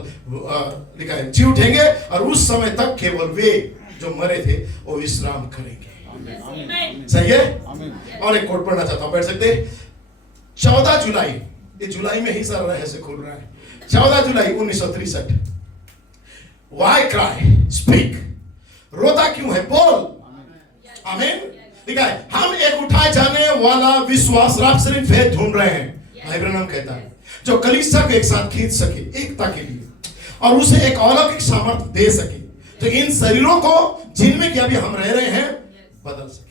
लिखा है जी उठेंगे, और उस समय तक केवल वे जो मरे थे वो विश्राम करेंगे। सही है। और एक कोट पढ़ना चाहता हूं, बैठ सकते। 14 जुलाई, ये जुलाई में ही सारा रहस्य खुल रहा है। 14 जुलाई 1963। Why cry? Speak. रोता क्यों है? बोल। आमीन। लिखा है हम एक उठाए जाने वाला विश्वास रापसरिन फेथ ढूंढ रहे हैं, भाई ब्रैनम कहता है, जो कलीसिया को एक साथ खींच सके एकता के लिए और उसे एक अलौकिक सामर्थ्य दे सके, तो इन शरीरों को जिनमें कि अभी हम रह रहे हैं बदल सके।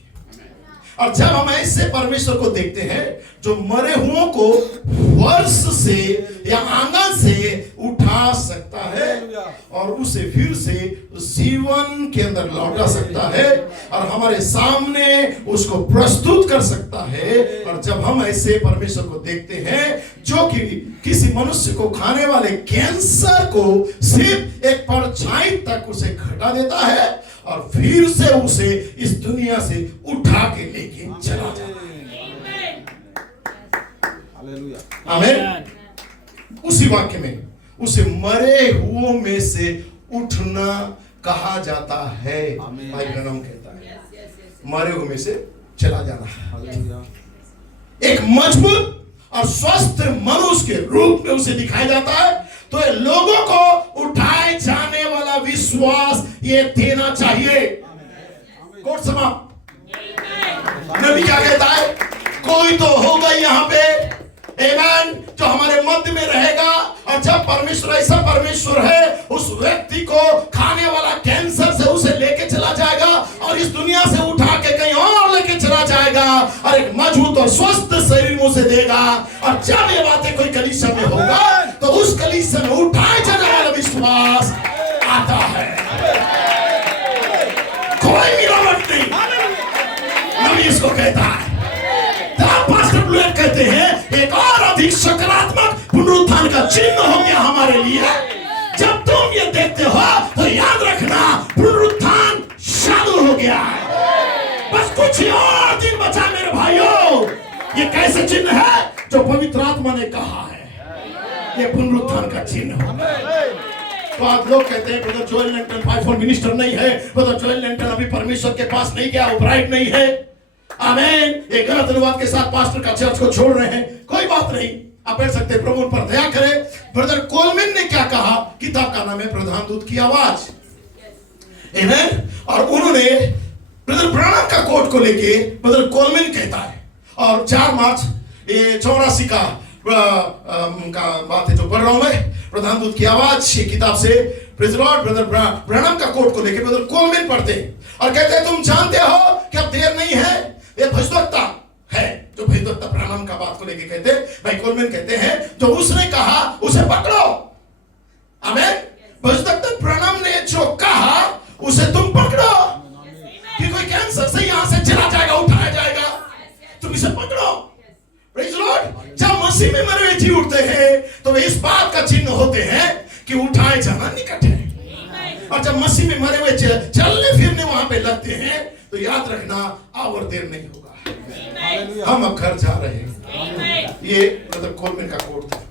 और जब हम ऐसे परमेश्वर को देखते हैं जो मरे हुओं को वर्ष से या आंगन से उठा सकता है और उसे फिर से जीवन के अंदर लौटा सकता है और हमारे सामने उसको प्रस्तुत कर सकता है, और जब हम ऐसे परमेश्वर को देखते हैं जो कि किसी मनुष्य को खाने वाले कैंसर को सिर्फ एक परछाई तक उसे घटा देता है और फिर से उसे इस दुनिया से उठा के लेके चला जाता है। आमीन। उसी वाक्य में उसे मरे हुओं में से उठना कहा जाता है। भाई ब्रैनम कहता है मरे हुए में से चला जाना, एक मजबूत और स्वस्थ मनुष्य के रूप में उसे दिखाया जाता है। तो ये लोगों को उठाए जाने वाला विश्वास ये देना चाहिए। कोट समाप्त। नबी क्या कहता है? कोई तो होगा यहाँ पे आमीन जो हमारे मध्य में रहेगा, और जब परमेश्वर ऐसा परमेश्वर है उस व्यक्ति को खाने वाला कैंसर से उसे लेके चला जाएगा और इस दुनिया से उठा के कहीं और लेके चला जाएगा और एक मजबूत और स्वस्थ शरीर में उसे देगा। और जब ये बातें कोई कलीसिया में होगा तो उस कलीसिया में उठाए जाने वाला विश्वास आता है, कोई मिलावट नहीं। नबी इसको कहता है। पास्टर ब्लूएट कहते हैं एक और अधिक सकारात्मक पुनरुत्थान का चिन्ह हो गया हमारे लिए। जब तुम ये देखते हो तो याद रखना पुनरुत्थान चालू हो गया है। बस कुछ ही और दिन बचा मेरे भाइयों। ये कैसे चिन्ह है? जो पवित्र आत्मा ने कहा है ये पुनरुत्थान का चिन्ह हो। तो आप लोग कहते हैं brother Joel Lenten five minister नहीं है, ब्रदर जोएल लेंटन अभी परमेश्वर के पास नहीं गया, वो ब्राइट नहीं है। आमीन। एक गलत अनुवाद के साथ पास्टर का चर्च को छोड़ रहे हैं, कोई बात नहीं, आप बैठ सकते हैं, प्रभु उन पर दया करे। ब्रदर कोलमैन ने क्या कहा? किताब का नाम है प्रधान दूत की आवाज। आमीन। और उन्होंने ब्रदर ब्रानम का कोट को लेके ब्रदर कोलमैन कहता है, और 4 मार्च 84 का का बात है जो पढ़ रहा हूं मैं, प्रधान दूत की आवाज ये किताब से praise the Lord brother Branham का कोट को लेके ब्रदर कोलमैन पढ़ते हैं और कहते हैं तुम जानते हो कि अब देर नहीं है। ये भविष्यवक्ता है जो भविष्यवक्ता ब्रैनम का बात को लेके कहते हैं, भाई कोलमैन कहते हैं जो उसने कहा उसे पकड़ो। आमीन। भविष्यवक्ता ब्रैनम ने जो कहा उसे तुम पकड़ो कि कोई कैंसर से यहां से चला जाएगा, उठाया जाएगा, तुम इसे पकड़ो। Praise the Lord. जब मसीह में मरे जी उठते हैं तो वे इस बात का चिन्ह होते हैं कि उठाए जाना निकट है। और जब मसीह में मरे हुए चलने फिरने वहां पे लगते हैं तो याद रखना और देर नहीं होगा, हम अब घर जा रहे हैं। ये ब्रदर कोलमैन का कोट था।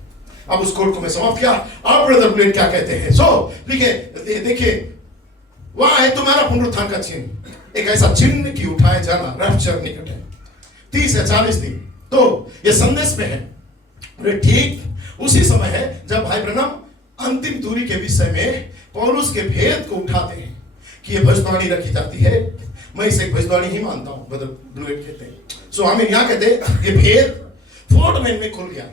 अब उस कोट को मैं समाप्त किया। अब ब्रदर ब्लेड क्या कहते हैं, सो देखिए वहां है तुम्हारा पुनरुत्थान का चिन्ह, एक ऐसा चिन्ह कि उठाए जाना रैप्चर निकट है। 30 या 40 दिन तो ये संदेश में है। ठीक उसी समय है जब भाई ब्रैनम अंतिम दूरी के विषय में पौलुस के भेद को उठाते हैं कि ये भविष्यवाणी रखी जाती है। मैं इसे एक भविष्यवाणी ही मानता हूं, ब्रदर ब्लूएट कहते हैं। सो हम यहां कहते हैं ये भेद फोर्थ मैन में खुल गया।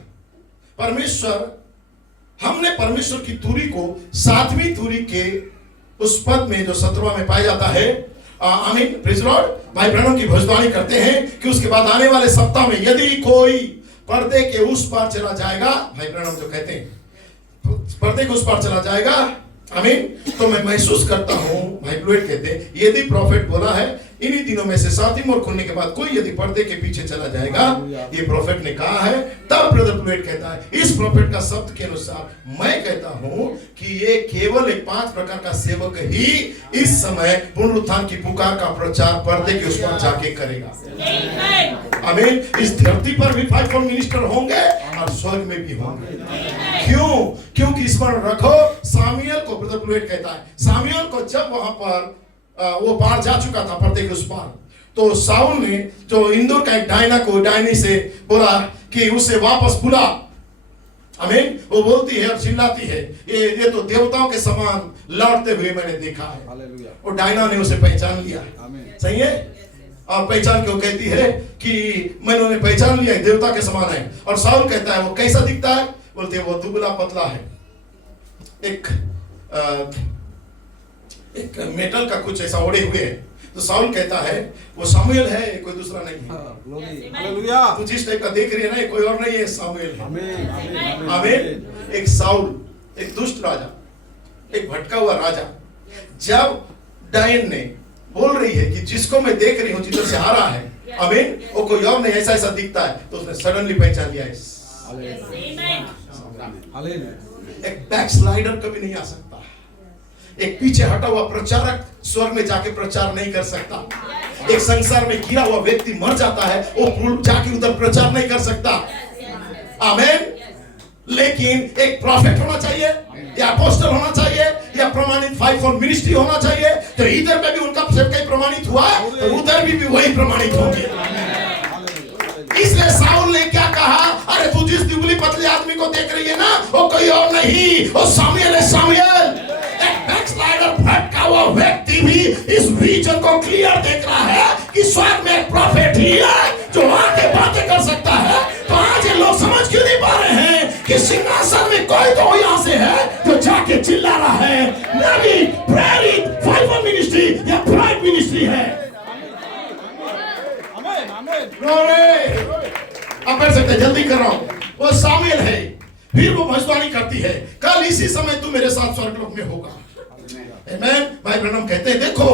हमने परमेश्वर की दूरी को 7वीं दूरी के उस पद में जो 17वां में पाया जाता है, आमीन प्रेज़ द लॉर्ड, भाई ब्रैनम की भविष्यवाणी करते हैं कि उसके बाद आने वाले सप्ताह में यदि कोई पर्दे के उस पार चला जाएगा, भाई ब्रैनम जो कहते हैं पर्दे के उस पार चला जाएगा, आमीन, तो मैं महसूस करता हूं, भाई ब्लूएट कहते हैं यदि प्रॉफिट बोला है इन्हीं दिनों में से 7वीं मोहर खुलने के बाद कोई यदि पर्दे के पीछे चला जाएगा, ये प्रॉफिट ने कहा है। तब ब्रदर ब्लूएट कहता है इस प्रॉफिट का शब्द के अनुसार मैं कहता हूं कि ये केवल एक 5 प्रकार का सेवक ही इस समय पुनरुत्थान की पुकार का प्रचार पर्दे के उस पार जाके करेगा। आमीन। इस धरती पर भी 5 मिनिस्टर होंगे और स्वर्ग में भी होंगे। क्यों? क्योंकि स्मरण रखो सामुएल को, ब्रदर ब्लूएट कहता है सामुएल को जब वहां पर वो पार जा चुका था पर्दे के उस पार, तो साउल ने जो इंदौर का एक डायनी से बोला कि उसे वापस बुला। आमीन। वो बोलती है और चिल्लाती है ये तो देवताओं के समान लौटते हुए मैंने देखा है। वो डायना ने उसे पहचान लिया। सही है। और पहचान के वो कहती है कि मैंने उन्हें पहचान लिया, देवता के समान है। और साउल कहता है वो कैसा दिखता है, बोलते हैं वो दुबला पतला है, एक मेटल का कुछ ऐसा ओढ़े हुए है। तो साउल कहता है वो सामुएल है, कोई दूसरा नहीं है। हालेलुया। तू जिस टाइप का देख रही है ना, कोई और नहीं है, सामुएल है। आमीन आमीन। एक साउल, एक दुष्ट राजा, एक भटका हुआ राजा, जब डायन ने बोल रही है कि जिसको मैं देख रही हूं जिधर से आ रहा है, आमीन, वो कोई और नहीं, ऐसा ऐसा दिखता है, तो उसने सडनली पहचान लिया है। एक बैकस्लाइडर कभी नहीं आ सकता, एक पीछे हटा हुआ प्रचारक स्वर्ग में जाके प्रचार नहीं कर सकता, एक संसार में गिरा हुआ व्यक्ति मर जाता है, वो जाके उधर प्रचार नहीं कर सकता। आमीन। लेकिन एक प्रॉफिट होना चाहिए या अपोस्टल होना चाहिए या प्रमाणित 5 मिनिस्ट्री होना चाहिए, तो इधर में भी उनका सेवकाई प्रमाणित हुआ तो उधर भी वही प्रमाणित होंगे। इसलिए साउल ने क्या कहा, अरे तू जिस दुबली पतले आदमी को देख रही है ना, वो कोई और नहीं, वो सामुएल है। सामुएल एक बैकस्लाइडर भटका हुआ व्यक्ति भी इस विजन को क्लियर देख रहा है कि स्वर्ग में एक प्रॉफिट ही है जो आके बातें कर सकता है। तो आज ये लोग समझ क्यों नहीं पा रहे हैं कि सिंहासन में कोई तो यहां से है जो जाके चिल्ला रहा है, नबी, प्रेरित, 5 मिनिस्ट्री या प्राइड मिनिस्ट्री है। अब पढ़ सकते, जल्दी कर रहा हूं। वो सामुएल है, फिर वो भविष्यवाणी करती है कल इसी समय तू मेरे साथ स्वर्गलोक में होगा। आमीन। भाई ब्रैनम कहते हैं देखो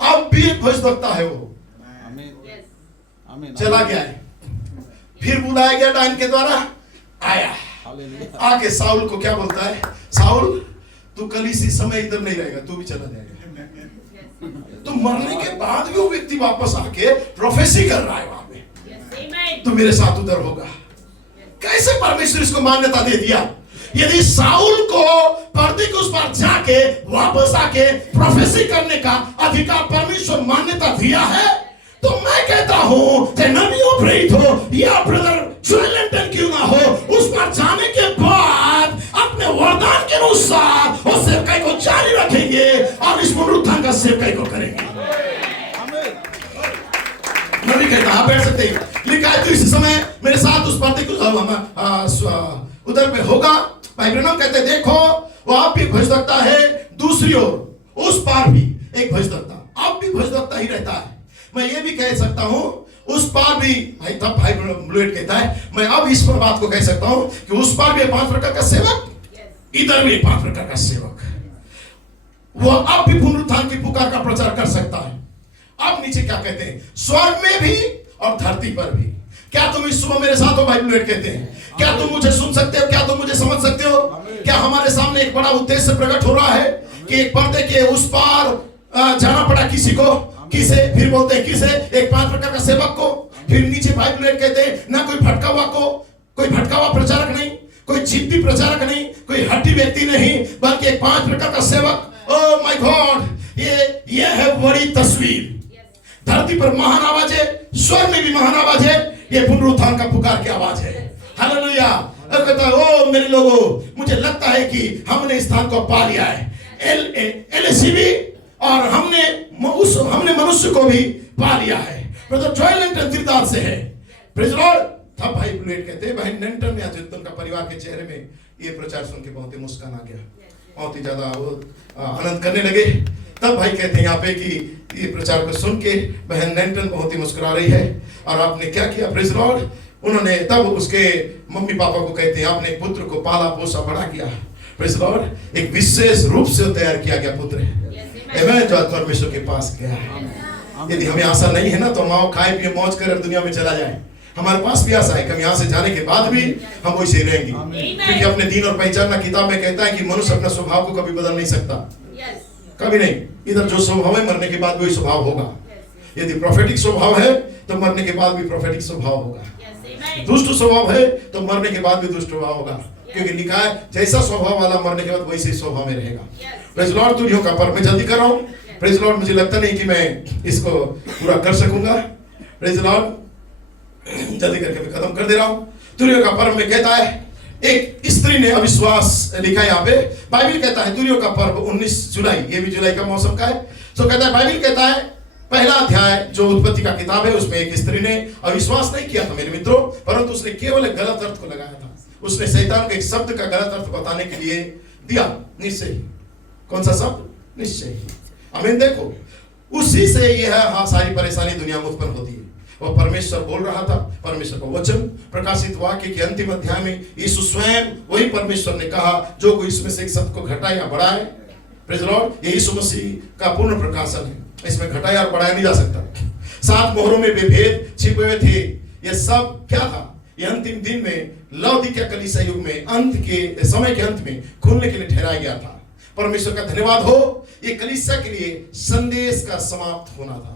अब भी एक भविष्यवक्ता है वो। आमीन। चला गया है, फिर बुलाया गया डायन के द्वारा, आया, आके साउल को क्या बोलता है, साउल तू कल इसी समय इधर नहीं रहेगा, तू भी चला जाएगा। तो मरने के बाद भी वो व्यक्ति वापस आके प्रोफेसी कर रहा है वहां पे, तू मेरे साथ उधर होगा। कैसे परमेश्वर इसको मान्यता दे दिया? यदि साउल को पर्दे के उस पार जाके वापस आके प्रोफेसी करने का अधिकार परमेश्वर मान्यता दिया है, तो मैं कहता हूं चाहे नबी हो, प्रेरित हो या ब्रदर जोएल क्यों ना हो, उस पर जाने के बाद अपने वरदान के अनुसार उस सेवकाई को जारी रखेंगे और इस पुनरुत्थान का सेवकाई को करेंगे। नबी कहता है, बैठ सकते हैं, लिखा है तो इस समय मेरे साथ उस पर्दे को उधर में होगा। भाई ब्रैनम कहते हैं देखो वो आप भी भविष्यवक्ता है, दूसरी ओर उस पार भी एक भविष्यवक्ता, आप भी भविष्यवक्ता ही रहता है। मैं ये भी कह सकता हूं उस पार भी भाई, तब भाई ब्लूएट कहता है मैं अब इस पर बात को कह सकता हूं कि उस पार भी 5 प्रकार का सेवक, इधर भी 5 प्रकार का सेवक। वो अब भी पुनरुत्थान की पुकार का प्रचार कर सकता है। अब नीचे क्या कहते हैं, स्वर्ग में भी और धरती पर भी। क्या तुम इस सुबह मेरे साथ हो? भाई ब्लूएट कहते हैं क्या तुम मुझे सुन सकते हो? क्या तुम मुझे समझ सकते हो? क्या हमारे सामने एक बड़ा उद्देश्य प्रकट हो रहा है कि एक पर्दे के उस पार जाना पड़ा किसी को, किसे फिर बोलते हैं किसे, एक 5 प्रकार का सेवक को। फिर नीचे भाई ब्लूएट कहते हैं ना कोई भटका हुआ को, कोई भटका हुआ प्रचारक नहीं, कोई जिद्दी प्रचारक नहीं, कोई हट्टी व्यक्ति नहीं, बल्कि एक 5 प्रकार का सेवक। ओह माय गॉड, ये है बड़ी तस्वीर। धरती पर महान आवाज है, स्वर्ग में भी महान आवाज है, ये पुनरुत्थान का पुकार की आवाज है। हालेलुया। कहता है ओ मेरे लोगों, मुझे लगता है कि हमने इस स्थान को पा लिया है, एलसीबी, और हमने मनुष्य को भी पा लिया है। ब्रदर जॉयल नेंटन तिरदार से है, प्रेज लॉर्ड। तब भाई ब्लूएट कहते हैं भाई नेंटन या जितन का परिवार के चेहरे में ये प्रचार सुन के बहुत ही मुस्कान आ गया, बहुत ही ज्यादा वो आनंद करने लगे। तब भाई कहते हैं यहाँ पे कि ये प्रचार को सुन के बहन नेंटन बहुत ही मुस्कुरा रही है। और आपने क्या किया प्रेज लॉर्ड, उन्होंने तब उसके मम्मी पापा को कहते हैं आपने पुत्र को पाला पोसा बड़ा किया, प्रेज लॉर्ड, एक विशेष रूप से तैयार किया गया पुत्र है जो परमेश्वर के पास गया है। यदि हमें आशा नहीं है ना तो हम आओ खाए पिए मौज कर दुनिया में चला जाए। हमारे पास भी आशा है कि हम यहाँ से जाने के बाद भी हम वैसे ही रहेंगे, क्योंकि अपने दीन और पहचान किताब में कहता है कि मनुष्य अपना स्वभाव को कभी बदल नहीं सकता, कभी नहीं। इधर जो स्वभाव है मरने के बाद वही स्वभाव होगा। यदि प्रोफेटिक स्वभाव है तो मरने के बाद भी प्रोफेटिक स्वभाव होगा, दुष्ट स्वभाव है तो मरने के बाद भी दुष्ट स्वभाव होगा, क्योंकि लिखा है जैसा स्वभाव वाला मरने के बाद वैसे स्वभाव में रहेगा। प्रेज लॉर्ड, तुरियों का पर्व मैं जल्दी कर रहा हूँ। प्रेज लॉर्ड, मुझे लगता नहीं कि मैं इसको पूरा कर सकूंगा। प्रेज लॉर्ड, जल्दी करके मैं खत्म कर दे रहा हूँ। तुरियों का पर्व में कहता है एक स्त्री ने अविश्वास, लिखा है यहाँ पे, बाइबल कहता है तुरियों का पर्व 19 जुलाई, ये भी जुलाई का मौसम का है। तो कहता है बाइबल कहता है पहला अध्याय जो उत्पत्ति का किताब है उसमें एक स्त्री ने अविश्वास नहीं किया था मेरे मित्रों, परंतु उसने केवल एक गलत अर्थ को लगाया था। उसने शैतान को एक शब्द का गलत अर्थ बताने के लिए दिया, निश्चय ही। कौन सा शब्द? निश्चय ही। आमीन। देखो उसी से यह सारी परेशानी दुनिया में उत्पन्न होती है। वह परमेश्वर बोल रहा था, परमेश्वर का वचन प्रकाशित वाक्य के अंतिम अध्याय में यीशु स्वयं वही परमेश्वर ने कहा जो कोई इसमें से एक शब्द को घटाए या बढ़ाए, प्रेज लॉर्ड, ये यीशु मसीह का पूर्ण प्रकाशन है, इसमें घटाया और बढ़ाया नहीं जा सकता। 7 मोहरों में भेद छिपे हुए थे। यह सब क्या था? यह अंतिम दिन में लौदीकिया कलीसिया युग में अंत के समय के अंत में खुलने के लिए ठहराया गया था। परमेश्वर का धन्यवाद हो, ये कलीसिया के लिए संदेश का समाप्त होना था।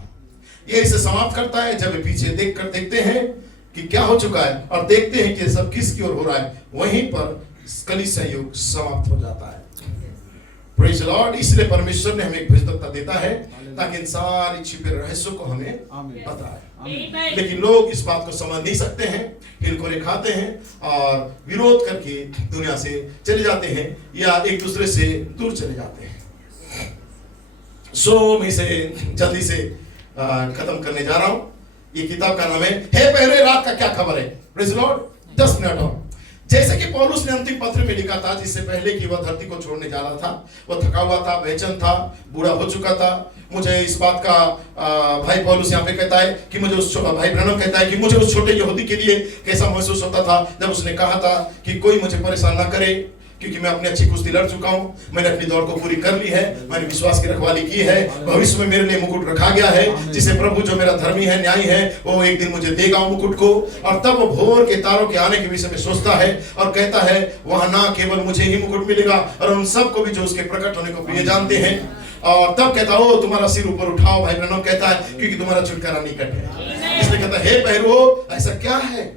ये इसे समाप्त करता है जब पीछे देखते हैं कि क्या हो चुका है और देखते हैं कि सब किसकी ओर हो रहा है, वहीं पर कलीसिया युग समाप्त हो जाता है। Praise Lord. इसलिए परमेश्वर ने हमें एक भविष्यवक्ता देता है ताकि इन सारी छिपे रहस्यों को हमें बताए। लेकिन लोग इस बात को समझ नहीं सकते हैं, हिलकोरे खाते हैं और विरोध करके दुनिया से चले जाते हैं या एक दूसरे से दूर चले जाते हैं। मैं इसे जल्दी से खत्म करने जा रहा हूं। ये किताब का नाम है पहले रात का क्या खबर है। Praise Lord. 10 मिनट और जैसे कि पौलुस ने अंतिम पत्र में लिखा था, जिससे पहले कि वह धरती को छोड़ने जा रहा था, वह थका हुआ था, बेचैन था, बूढ़ा हो चुका था। मुझे इस बात का भाई पौलुस यहाँ पे कहता है कि मुझे उस भाई ब्रैनम कहता है कि मुझे उस छोटे यहूदी के लिए कैसा महसूस होता था जब उसने कहा था कि कोई मुझे परेशान ना करे, क्योंकि मैं अपनी अच्छी कुश्ती लड़ चुका हूं, मैंने अपनी दौड़ को पूरी कर ली है, मैंने विश्वास की रखवाली की है, भविष्य में मेरे लिए मुकुट रखा गया है, जिसे प्रभु जो मेरा धर्मी है, न्यायी है, वो एक दिन मुझे देगा मुकुट को। और तब वो भोर के तारों के आने के विषय में सोचता है और कहता है वहां ना केवल मुझे ही मुकुट मिलेगा और उन सबको भी जो उसके प्रकट होने को प्रिय जानते हैं। और तब कहता हो तुम्हारा सिर ऊपर उठाओ, भाई ब्रैनम कहता है, क्योंकि तुम्हारा छुटकारा निकट है। इसलिए कहता है हे पहरुओ, ऐसा क्या है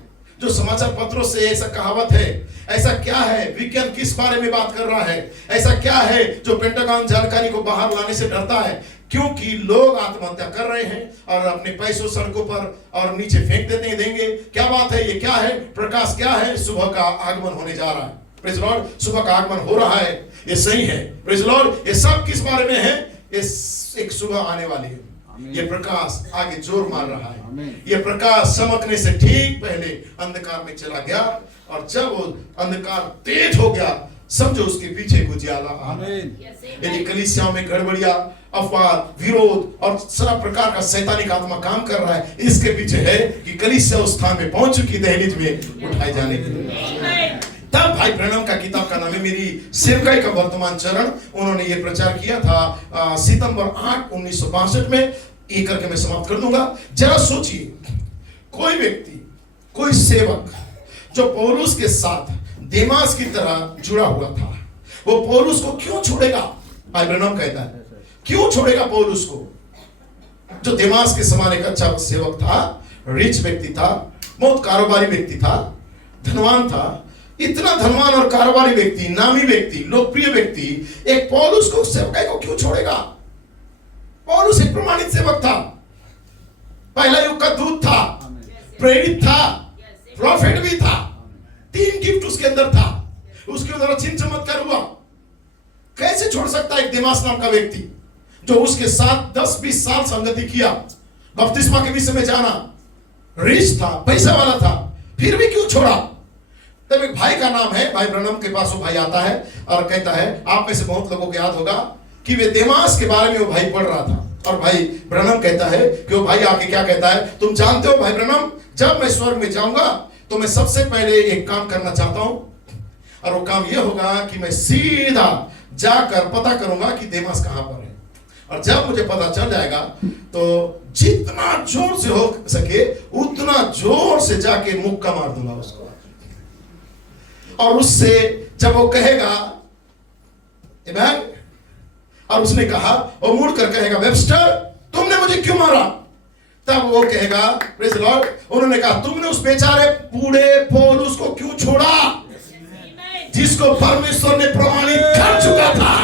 जो समाचार पत्रों से ऐसा कहावत है, ऐसा क्या है विज्ञान किस बारे में बात कर रहा है, ऐसा क्या है जो पेंटागन जानकारी को बाहर लाने से डरता है, क्योंकि लोग आत्महत्या कर रहे हैं और अपने पैसों सड़कों पर और नीचे फेंक देते देंगे। क्या बात है, ये क्या है, प्रकाश क्या है, सुबह का आगमन होने जा रहा है। प्रेज लॉर्ड, सुबह का आगमन हो रहा है, ये सही है। प्रेज लॉर्ड, ये सब किस बारे में है, ये एक सुबह आने वाली है। ये प्रकाश आगे जोर मार रहा है। आमीन। ये प्रकाश चमकने से ठीक पहले अंधकार में चला गया, और जब वो अंधकार तेज हो गया, समझो उसके पीछे को उजियाला आ रहा है। आमीन। यदि कलीसियाओं में गड़बड़िया, अफवाद, विरोध और सारा प्रकार का शैतानिक आत्मा काम कर रहा है, इसके पीछे है कि कलीसिया उस स्थान में पहुंच चुकी, दहलीज में उठाए जाने के लिए। तब भाई ब्रैनम का किताब का नाम है मेरी सेवकाई का वर्तमान चरण। उन्होंने ये प्रचार किया था सितंबर 8, 1962 में। ये करके मैं समाप्त कर दूंगा। जरा सोचिए, कोई व्यक्ति, कोई सेवक जो पौलुस के साथ देमास की तरह जुड़ा हुआ था, वो पौलुस को क्यों छोड़ेगा? भाई ब्रैनम कहता है, क्यों छोड़ेगा पौलुस को, जो देमास के समान एक अच्छा सेवक था, रिच व्यक्ति था, बहुत कारोबारी व्यक्ति था, धनवान था। इतना धनवान और कारोबारी व्यक्ति, नामी व्यक्ति, लोकप्रिय व्यक्ति, एक पौलुस को, सेवकाई को क्यों छोड़ेगा? पौलुस एक प्रमाणित सेवक था, पहला युग का दूत था, प्रेरित था, प्रॉफिट भी था, 3 गिफ्ट उसके अंदर था, उसके द्वारा चिन्ह चमत्कार हुआ। कैसे छोड़ सकता है एक देमास नाम का व्यक्ति, जो उसके साथ 10-20 साल संगति किया, बपतिस्मा के विषय में जाना, रिच था, पैसा वाला था, फिर भी क्यों छोड़ा? तब एक भाई का नाम है, भाई ब्रैनम के पास वो भाई आता है और कहता है, आप में से बहुत लोगों को याद होगा कि वे देमास के बारे में वो भाई पढ़ रहा था, और भाई ब्रैनम कहता है कि वो भाई आके क्या कहता है, तुम जानते हो भाई ब्रैनम, जब मैं स्वर्ग में जाऊंगा तो मैं सबसे पहले एक काम करना चाहता हूं, और वो काम ये होगा कि मैं सीधा जाकर पता करूंगा कि देमास कहां पर है, और जब मुझे पता चल जाएगा तो जितना जोर से हो सके उतना जोर से जाके मुक्का मार दूंगा उसको, और उससे जब वो कहेगा आमेन, और उसने कहा, और मुड़ कर कहेगा, वेबस्टर तुमने मुझे क्यों मारा? तब वो कहेगा, प्रेज़ द लॉर्ड, उन्होंने कहा, तुमने उस बेचारे बूढ़े पौलुस को क्यों छोड़ा, जिसको परमेश्वर ने प्रमाणित कर चुका था।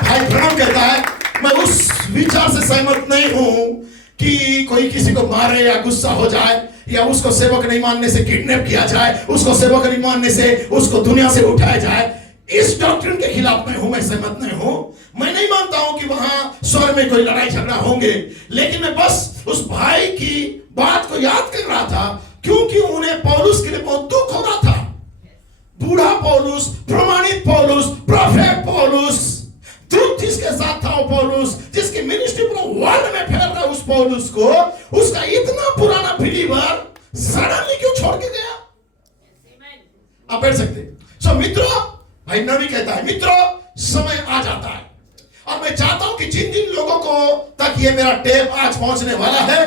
भाई ब्रैनम कहता है, मैं उस विचार से सहमत नहीं हूं कि कोई किसी को मारे या गुस्सा हो जाए, या उसको सेवक नहीं मानने से किडनैप किया जाए, उसको सेवक नहीं मानने से उसको दुनिया से उठाया जाए। इस डॉक्ट्रिन के खिलाफ मैं हूं, मैं सहमत नहीं हूं। मैं नहीं मानता हूं कि वहां स्वर्ग में कोई लड़ाई झगड़ा होंगे, लेकिन मैं बस उस भाई की बात को याद कर रहा था, क्योंकि उन्हें पौलुस के लिए बहुत दुख हो रहा था। बूढ़ा पौलुस, प्रमाणित पौलुस, प्रोफेट पौलुस, दूत जिसके साथ था, वो पौलुस जिसकी मिनिस्ट्री पूरा वर्ल्ड में फैल रहा है, उस पौलुस को, उसका इतना पुराना बिलीवर सडनली क्यों छोड़ के गया? आप बैठ सकते। सो मित्रों, भाई नबी कहता है, मित्रों समय आ जाता है, और मैं चाहता हूं कि जिन जिन लोगों को तक ये मेरा टेप आज पहुंचने वाला है,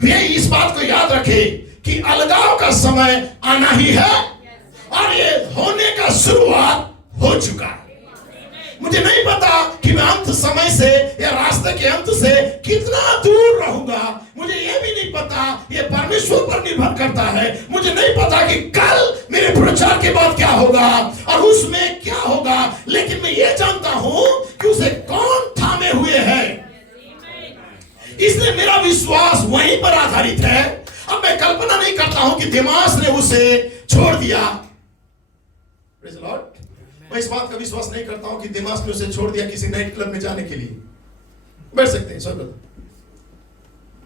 वे इस बात को याद रखे कि अलगाव का समय आना ही है, और ये होने का शुरुआत हो चुका है। मुझे नहीं पता कि मैं अंत समय से या रास्ते के अंत से कितना दूर रहूंगा, मुझे यह भी नहीं पता, ये परमेश्वर पर निर्भर करता है। मुझे नहीं पता कि कल मेरे प्रचार के बाद क्या होगा और उसमें क्या होगा, लेकिन मैं ये जानता हूं कि उसे कौन थामे हुए है, इसलिए मेरा विश्वास वहीं पर आधारित है। अब मैं कल्पना नहीं करता हूं कि देमास ने उसे छोड़ दिया। Praise the Lord. मैं इस बात का विश्वास नहीं करता हूं कि देमास ने उसे छोड़ दिया किसी नाइट क्लब में जाने के लिए। बैठ सकते हैं सब।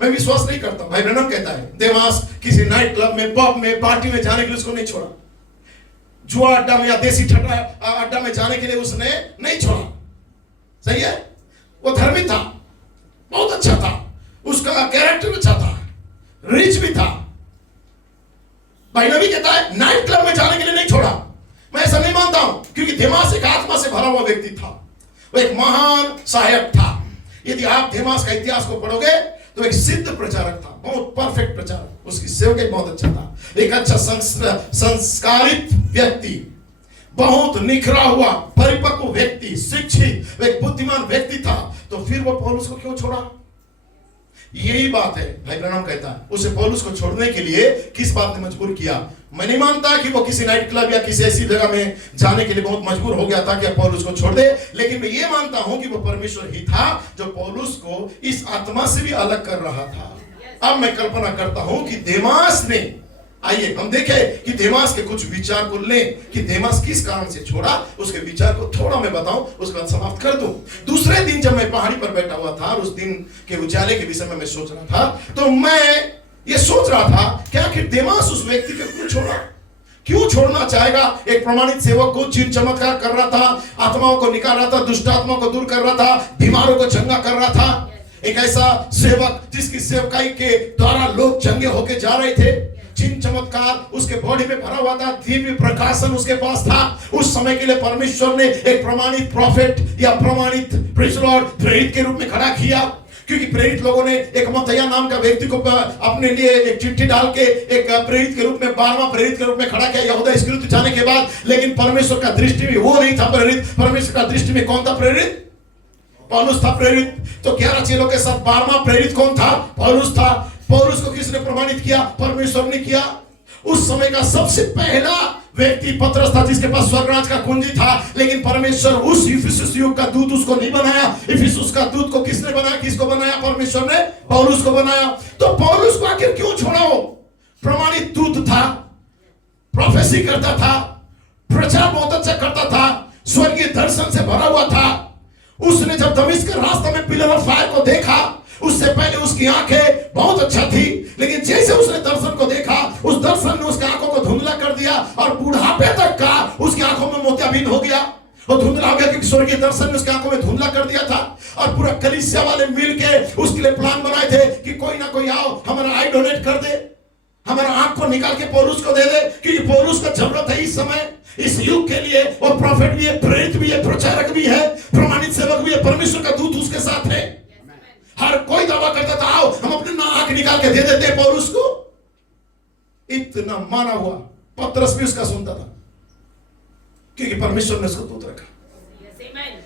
मैं विश्वास नहीं करता। भाई ब्रैनम कहता है देमास किसी नाइट क्लब में, पब में, पार्टी में जाने के लिए उसको नहीं छोड़ा, जुआ अड्डा में या देसी ठट्टा अड्डा में जाने के लिए उसने नहीं छोड़ा। सही है, वो धर्मी था, बहुत अच्छा था, उसका कैरेक्टर अच्छा था, रिच भी था। भाई नबी कहता है नाइट क्लब में जाने के लिए नहीं छोड़ा। मैं ऐसा नहीं मानता हूं, क्योंकि देमास एक आत्मा से भरा हुआ व्यक्ति था, वो एक महान सहायक था। यदि आप देमास का इतिहास को पढ़ोगे तो एक सिद्ध प्रचारक था, बहुत परफेक्ट प्रचारक, उसकी सेवकाई बहुत अच्छा था, एक अच्छा संस्कारित व्यक्ति, बहुत निखरा हुआ परिपक्व व्यक्ति, शिक्षित, एक बुद्धिमान व्यक्ति था। तो फिर वो पौलुस को क्यों छोड़ा? यही बात है। भाई ब्रैनम कहता है उसे पौलुस को छोड़ने के लिए किस बात ने मजबूर किया। मैं नहीं मानता कि वो किसी नाइट क्लब या किसी ऐसी जगह में जाने के लिए बहुत मजबूर हो गया था कि पौलुस को छोड़ दे, लेकिन मैं ये मानता हूं कि वो परमेश्वर ही था जो पौलुस को इस आत्मा से भी अलग कर रहा था। अब मैं कल्पना करता हूं कि देमास ने आइए हम देखें कि देमास के कुछ विचार को लें कि देमास किस कारण से छोड़ा, उसके विचार को थोड़ा मैं बताऊं, उसके बाद समाप्त कर दूं। दूसरे दिन जब मैं पहाड़ी पर बैठा हुआ था और उस दिन के उजाले के विषय में मैं सोच रहा था, तो मैं ये सोच रहा था कि आखिर देमास उस व्यक्ति को क्यों छोड़ा, क्यों छोड़ना चाहेगा। एक प्रमाणित सेवक को चिन्ह चमत्कार कर रहा था, आत्माओं को निकाल रहा था, दुष्ट आत्माओं को दूर कर रहा था, बीमारों को चंगा कर रहा था। एक ऐसा सेवक जिसकी सेवकाई के द्वारा लोग चंगे होके जा रहे थे, चिन्ह चमत्कार उसके बॉडी में भरा हुआ था, दिव्य प्रकाशन उसके पास था। उस समय के लिए परमेश्वर ने एक प्रमाणित प्रॉफिट या प्रमाणित प्रेरित के रूप में खड़ा किया, क्योंकि प्रेरित लोगों ने एक मत्तया नाम का व्यक्ति को अपने लिए एक चिट्ठी डाल के एक प्रेरित के रूप में 12वां प्रेरित के रूप में खड़ा किया यहूदा इस्करियोती जाने के बाद। लेकिन परमेश्वर का दृष्टि में वो नहीं था प्रेरित, परमेश्वर का दृष्टि में कौन था प्रेरित? पौलुस था प्रेरित। तो 11 चेलों के साथ 12वां प्रेरित कौन था? पौलुस था। पौलुस को किसने प्रमाणित किया? परमेश्वर ने किया। उस समय का सबसे पहला व्यक्ति पतरस था जिसके पास स्वर्गराज का कुंजी था, लेकिन परमेश्वर उस इफिसुस युग का दूत उसको नहीं बनाया। इफिसुस का दूत को किसने बनाया? किसको बनाया? परमेश्वर ने पौलुस को बनाया। तो पौलुस को आखिर क्यों छोड़ा? वो प्रमाणित दूत था, प्रोफेसी करता था, प्रचार बहुत अच्छा करता था, स्वर्गीय दर्शन से भरा हुआ था। उसने जब दमिश्क के रास्ते में पिलर ऑफ फायर को देखा, उससे पहले उसकी आंखें बहुत अच्छा थी, लेकिन जैसे उसने दर्शन को देखा, उस दर्शन ने उसकी आंखों को धुंधला कर दिया और बुढ़ापे तक का उसकी आंखों में मोतियाबिंद हो गया। और धुंधला हो गया क्योंकि स्वर्गीय दर्शन ने उसकी आंखों में धुंधला कर दिया था। और पूरा कलीसिया वाले मिलके उसके लिए प्लान बनाए थे कि कोई ना कोई आओ हमारा आई डोनेट कर दे, हमारा आंख को निकाल के पौलुस को दे दे, क्योंकि पौलुस को जरूरत है इस समय, इस युग के लिए। वो प्रॉफिट भी है, प्रेरित भी है, प्रचारक भी है, प्रमाणित सेवक भी है, परमेश्वर का दूत उसके साथ है। हर कोई दावा करता था आओ हम अपने आंख निकाल के दे देते पौलुस को। इतना माना हुआ पतरस भी उसका सुनता था क्योंकि परमेश्वर ने उसको दूत रखा।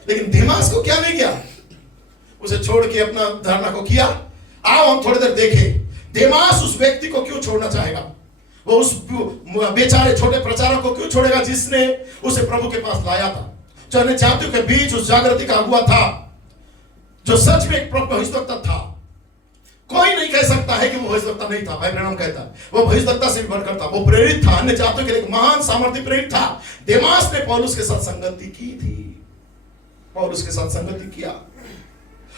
लेकिन देमास को क्या नहीं किया? उसे छोड़ के अपना धारणा को किया। आओ हम थोड़ी देर देखें देमास उस व्यक्ति को क्यों छोड़ना चाहेगा। वो उस बेचारे छोटे प्रचारक को क्यों छोड़ेगा जिसने उसे प्रभु के पास लाया था, जो अन्य जातियों के बीच उस जागृति का अगुआ था, जो सच में एक भविष्यवक्ता था। कोई नहीं कह सकता है कि वो भविष्यवक्ता नहीं था। भाई ब्रैनम कहता है वो भविष्यवक्ता से भी बढ़कर था, वो प्रेरित था, अन्य जातियों के लिए एक महान सामर्थ्य प्रेरित था। देमास ने पौलुस के साथ संगति की थी, पौलुस के साथ संगति किया,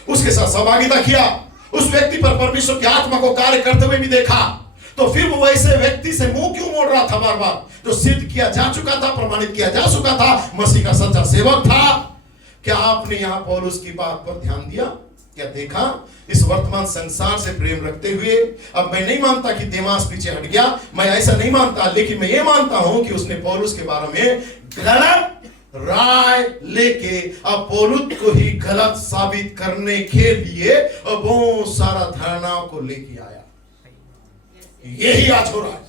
उसके साथ सहभागिता किया, उस व्यक्ति पर परमेश्वर की आत्मा को कार्य करते हुए भी देखा। तो फिर वो वैसे व्यक्ति से मुंह क्यों मोड़ रहा था बार बार, जो सिद्ध किया जा चुका था, प्रमाणित किया जा चुका था, मसीह का सच्चा सेवक था। क्या आपने यहां पौलुस की बात पर ध्यान दिया? क्या देखा? इस वर्तमान संसार से प्रेम रखते हुए, अब मैं नहीं मानता कि देमास पीछे हट गया, मैं ऐसा नहीं मानता, लेकिन मैं ये मानता हूं कि उसने पौलुस के बारे में गलत राय लेके अब पौलुस को ही गलत साबित करने के लिए बहुत सारा धारणाओं को लेके आया। यही आज हो रहा है।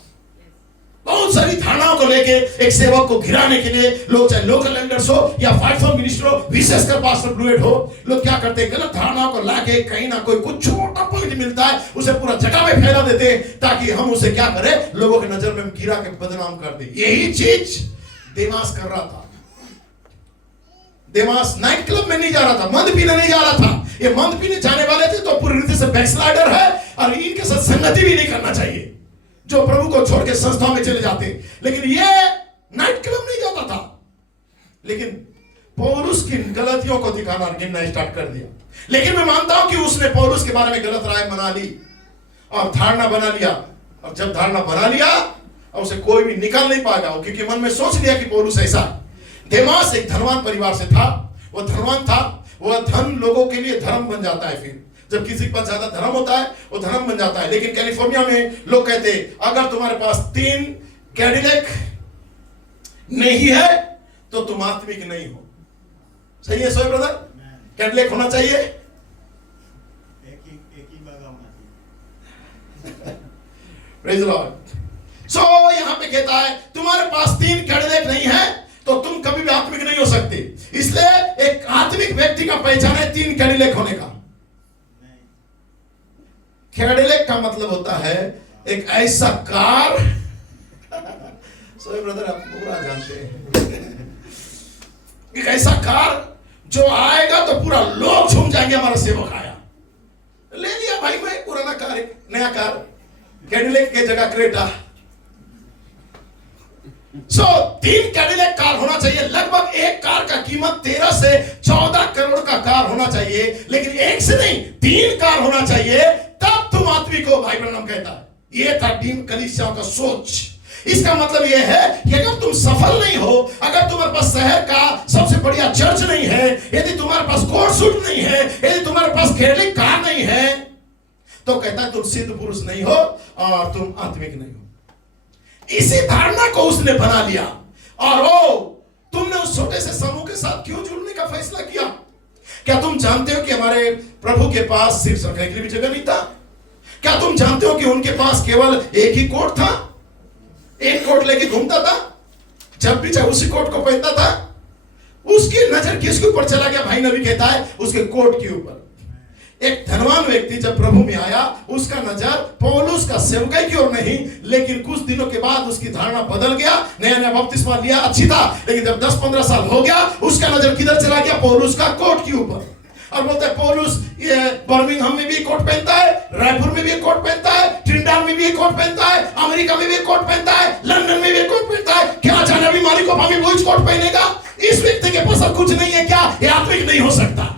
बहुत सारी धारणाओं को लेके एक सेवक को गिराने के लिए लोग, चाहे लोकल एल्डर्स हो या फाइव मिनिस्टर हो, विशेषकर पास्टर ब्लूएट हो, लोग क्या करते हैं? गलत धारणाओं को लाके कहीं ना कोई कुछ छोटा पॉइंट मिलता है उसे पूरा जगह में फैला देते हैं ताकि हम उसे क्या करें? लोगों की नजर में गिरा के बदनाम कर दे। यही चीज देमास कर रहा था। देमास नाइट क्लब में नहीं जा रहा था, मंद पीने नहीं जा रहा था। ये मंद पीने जाने वाले थे तो पूरी रीति से बैकस्लाइडर है और इनके साथ संगति भी नहीं करना चाहिए, जो प्रभु को छोड़ के संस्था में चले जाते। लेकिन ये नाइट क्लब नहीं जाता था, लेकिन पौलुस की गलतियों को दिखाना गिनना स्टार्ट कर दिया। लेकिन मैं मानता हूं कि उसने पौलुस के बारे में गलत राय बना ली और धारणा बना लिया। और जब धारणा बना लिया उसे कोई भी निकाल नहीं पाएगा, क्योंकि मन में सोच लिया कि पौलुस ऐसा है। देमास एक धनवान परिवार से था, वो धनवान था। वह धन लोगों के लिए धर्म बन जाता है। फिर जब किसी के पास ज्यादा धर्म होता है वो धर्म बन जाता है। लेकिन कैलिफोर्निया में लोग कहते हैं अगर तुम्हारे पास 3 कैडिलैक नहीं है तो तुम आत्मिक नहीं हो। सही है सोए ब्रदर? कैडिलैक होना चाहिए, एक ही बगा होना चाहिए। Praise the Lord. सो यहां पे कहता है तुम्हारे पास 3 कैडिलैक नहीं है तो तुम कभी भी आत्मिक नहीं हो सकते। इसलिए एक आत्मिक व्यक्ति का पहचान है 3 कैडिलैक होने का। कैडिलैक का मतलब होता है एक ऐसा कार सोए ब्रदर आप पूरा जानते हैं, एक ऐसा कार जो आएगा तो पूरा लोग झूम जाएंगे हमारा सेवक आया। ले लिया भाई मैं पुराना कार, नया कार, कैडिलैक के जगह क्रेटा। 3 कैडिलैक कार होना चाहिए। लगभग एक कार का कीमत 13 से 14 करोड़ का कार होना चाहिए, लेकिन एक से नहीं 3 कार होना चाहिए, तब तुम आत्मिक हो। भाई ब्रैनम कहता है ये था टीम कलीसियाओं का सोच। इसका मतलब यह है कि अगर तुम सफल नहीं हो, अगर तुम्हारे पास शहर का सबसे बढ़िया चर्च नहीं है, यदि तुम्हारे पास कोट सूट नहीं है, यदि तुम्हारे पास कैडिलैक कार नहीं है, तो कहता है तुम सिद्ध पुरुष नहीं हो और तुम आत्मिक नहीं हो। इसी धारणा को उसने बना लिया। और तुमने उस छोटे से समूह के साथ क्यों जुड़ने का फैसला किया? क्या तुम जानते हो कि हमारे प्रभु के पास सिर्फ रखने के लिए भी जगह नहीं था? क्या तुम जानते हो कि उनके पास केवल एक ही कोट था? एक कोट लेके घूमता था, जब भी चाहे उसी कोट को पहनता था। उसकी नजर किसके ऊपर चला गया? भाई नबी कहता है उसके कोट के ऊपर। एक धनवान व्यक्ति जब प्रभु में आया, उसका नजर पौलुस का सेवकाई की ओर नहीं, लेकिन कुछ दिनों के बाद उसकी धारणा बदल गया। नया नया बपतिस्मा लिया, अच्छी था, लेकिन जब 10-15 साल हो गया, उसका नजर किधर चला गया? पौलुस का कोट के ऊपर। और बोलते हैं पौलुस ये बर्मिंघम में भी कोट पहनता है, रायपुर में भी कोट पहनता है, ट्रिनिडाद में भी कोट पहनता है, अमेरिका में भी कोट पहनता है, लंदन में भी कोट पहनता है। क्या जाने अभी मालिक भी वही कोट पहनेगा? इस व्यक्ति के पास कुछ नहीं है क्या? ये आत्मिक नहीं हो सकता।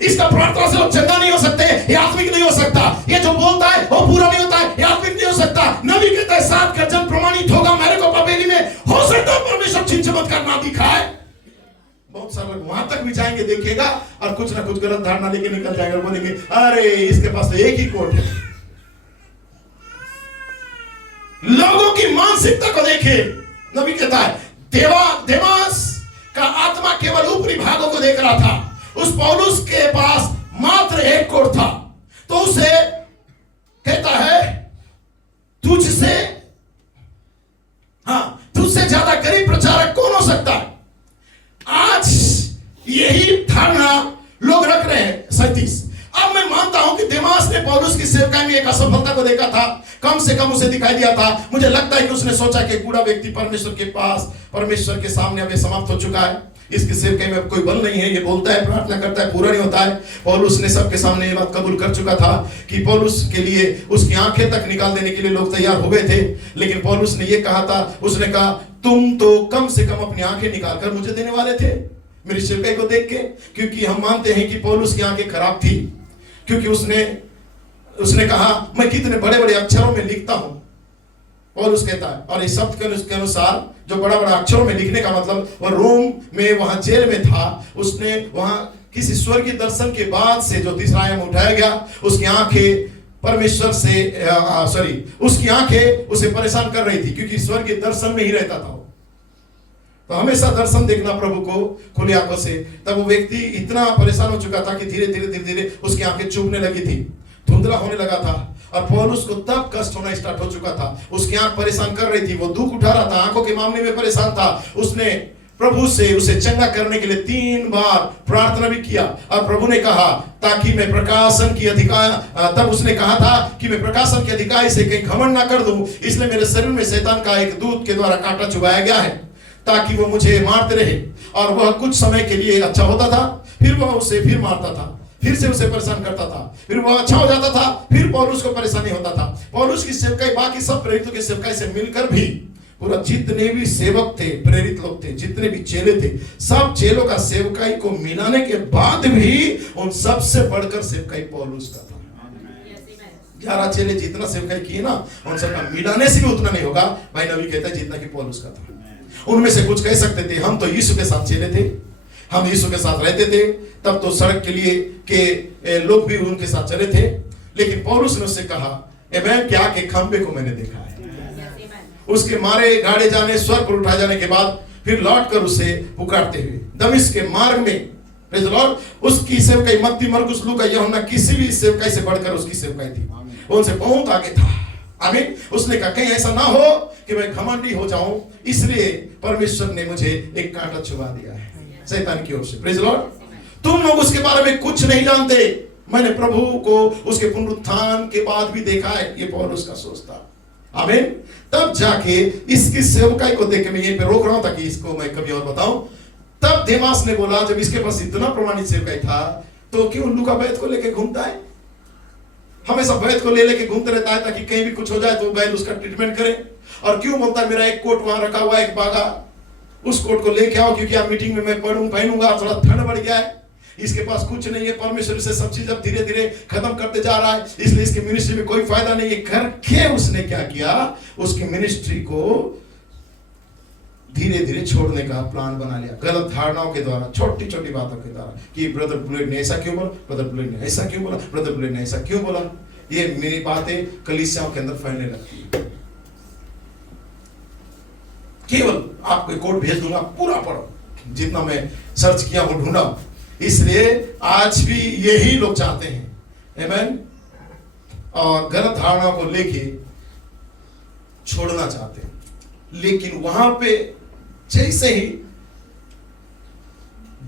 इसका प्रार्थना से लोग चंगा नहीं हो सकते, ये आत्मिक नहीं हो सकता। ये जो बोलता है वो पूरा नहीं होता है, ये आत्मिक नहीं हो सकता। नबी कहता है 7 गर्जन प्रमाणित होगा मेरे को बबेली में। हो सकता है परमेश्वर चिन्ह चमत्कार ना दिखाए। बहुत सारे लोग वहां तक भी जाएंगे, देखिएगा और कुछ ना कुछ गलत धारणा लेके निकल जाएंगे और बोलेंगे अरे इसके पास तो एक ही कोट है। लोगों की मानसिकता को देखिए। नबी कहता है देमास का आत्मा केवल ऊपरी भागों को देख रहा था। उस पौलुस के पास मात्र एक कोट था, तो उसे कहता है तुझसे ज्यादा गरीब प्रचारक कौन हो सकता है? आज यही धारणा लोग रख रहे हैं। 37 अब मैं मानता हूं कि देमास ने पौलुस की सेवकाई में एक असफलता को देखा था, कम से कम उसे दिखाई दिया था। मुझे लगता है कि उसने सोचा कि बूढ़ा व्यक्ति परमेश्वर के पास, परमेश्वर के सामने अब समाप्त हो चुका है, इसकी सेवकाई में अब कोई बल नहीं है। ये बोलता है, प्रार्थना करता है, पूरा नहीं होता है। पौलुस ने सबके सामने ये बात कबूल कर चुका था कि पौलुस के लिए उसकी आंखें तक निकाल देने के लिए लोग तैयार हो गए थे, लेकिन पौलुस ने ये कहा था, उसने कहा तुम तो कम से कम अपनी आंखें निकाल कर मुझे देने वाले थे मेरी सेवकाई को देख के। क्योंकि हम मानते हैं कि पौलुस की आंखें खराब थी, क्योंकि उसने कहा मैं कितने बड़े बड़े अक्षरों में लिखता हूं। पौलुस कहता है, और इस शब्द के अनुसार जो बड़ा बड़ा अक्षरों में लिखने का मतलब, वह रोम में वहां जेल में था। उसने वहां किसी स्वर्गीय दर्शन के बाद से जो तीसरा आयाम उठाया गया, उसकी आंखें परमेश्वर से उसकी आंखें उसे परेशान कर रही थी, क्योंकि स्वर्गीय दर्शन में ही रहता था। तो हमेशा दर्शन देखना प्रभु को खुली आंखों से। तब वो व्यक्ति इतना परेशान हो चुका था कि धीरे धीरे उसकी आंखें चुभने लगी थी, धुंधला होने लगा था। और पौलुस को तब कष्ट होना स्टार्ट हो चुका था। उसकी आंख परेशान कर रही थी, वो दुख उठा रहा था, आंखों के मामले में परेशान था। उसने प्रभु से उसे चंगा करने के लिए 3 बार प्रार्थना भी किया, और प्रभु ने कहा ताकि मैं प्रकाशन की अधिकार, तब उसने कहा था कि मैं प्रकाशन के अधिकारी से कहीं घमंड ना कर दूं, इसलिए मेरे शरीर में शैतान का एक दूत के द्वारा कांटा चुभाया गया है, ताकि वो मुझे मारते रहे। और वह कुछ समय के लिए अच्छा होता था, फिर वह उसे फिर मारता था, फिर से उसे परेशान करता था, फिर वह अच्छा हो जाता था, फिर पौलुस को परेशानी होता था। पौलुस की सेवकाई बाकी सब प्रेरितों की सेवकाई से मिलकर भी, पूरा जितने भी सेवक थे, प्रेरित लोग थे, जितने भी चेले थे, सब चेलों का सेवकाई को मिलाने के बाद भी उन सबसे बढ़कर सेवकाई पौलुस का था। 11 चेले जितना सेवकाई किए ना, उन सबका मिलाने से भी उतना नहीं होगा। भाई नबी कहता है जितना कि पौलुस का था। उनमें से कुछ कह सकते थे हम तो यीशु के साथ चेले थे, हम यीशु के साथ रहते थे, तब तो सड़क के लिए के लोग भी उनके साथ चले थे। लेकिन पौलुस ने उससे कहा, मैं क्या के खंबे को मैंने देखा है, उसके मारे गाड़े जाने, स्वर्ग पर उठाए जाने के बाद फिर लौट कर उसे पुकारते हुए दमिश्क के मार्ग में, प्रेज़ द लॉर्ड, उसकी सेवकाई मत्ती, मरकुस, लूका, यूहन्ना किसी भी सेवकाई से बढ़कर उसकी सेवकाई थी, उनसे बहुत आगे था। आमीन। उसने कहा कहीं ऐसा ना हो कि मैं घमंडी हो जाऊं, इसलिए परमेश्वर ने मुझे एक कांटा छुपा दिया है शैतान की ओर से। Praise the Lord. तुम लोग उसके बारे में कुछ नहीं जानते, मैंने प्रभु को उसके पुनरुत्थान के बाद भी देखा है, ये पौलुस का सोच था। आमीन। तब जाके इसकी सेवकाई को देख के मैं यहीं पे रोक रहा हूं ताकि इसको मैं कभी और बताऊं। तब देमास ने बोला, जब इसके पास इतना प्रमाणित सेवकाई था तो क्यों लूका बैत को लेके घूमता है? हमेशा वैद्य को ले लेके घूमते रहता है ताकि कहीं भी कुछ हो जाए तो वैद्य उसका ट्रीटमेंट करे। और क्यों बोलता है मेरा एक कोट वहां रखा हुआ है, एक बागा, उस कोट को लेके आओ क्योंकि आप मीटिंग में मैं पहनूंगा, थोड़ा ठंड बढ़ गया है, इसके पास कुछ नहीं है, परमेश्वर से सब चीज अब धीरे धीरे खत्म करते जा रहा है, इसलिए इसकी मिनिस्ट्री में कोई फायदा नहीं है करके उसने क्या किया, उसकी मिनिस्ट्री को धीरे धीरे छोड़ने का प्लान बना लिया, गलत धारणाओं के द्वारा, छोटी छोटी बातों के द्वारा कि ब्रदर बुलेट ने ऐसा क्यों बोला, ब्रदर बुलेट ने ऐसा क्यों बोला, ब्रदर बुलेट ने ऐसा क्यों बोला। ये मेरी बातें कलीसियाओं के अंदर फैलने लगती है। केवल आपको कोड भेज दूंगा, पूरा पढ़ो, जितना मैं सर्च किया हूं, ढूंढा। इसलिए आज भी यही लोग चाहते हैं, आमीन, और गलत धारणाओं को लेके छोड़ना चाहते हैं। लेकिन वहां पे जैसे ही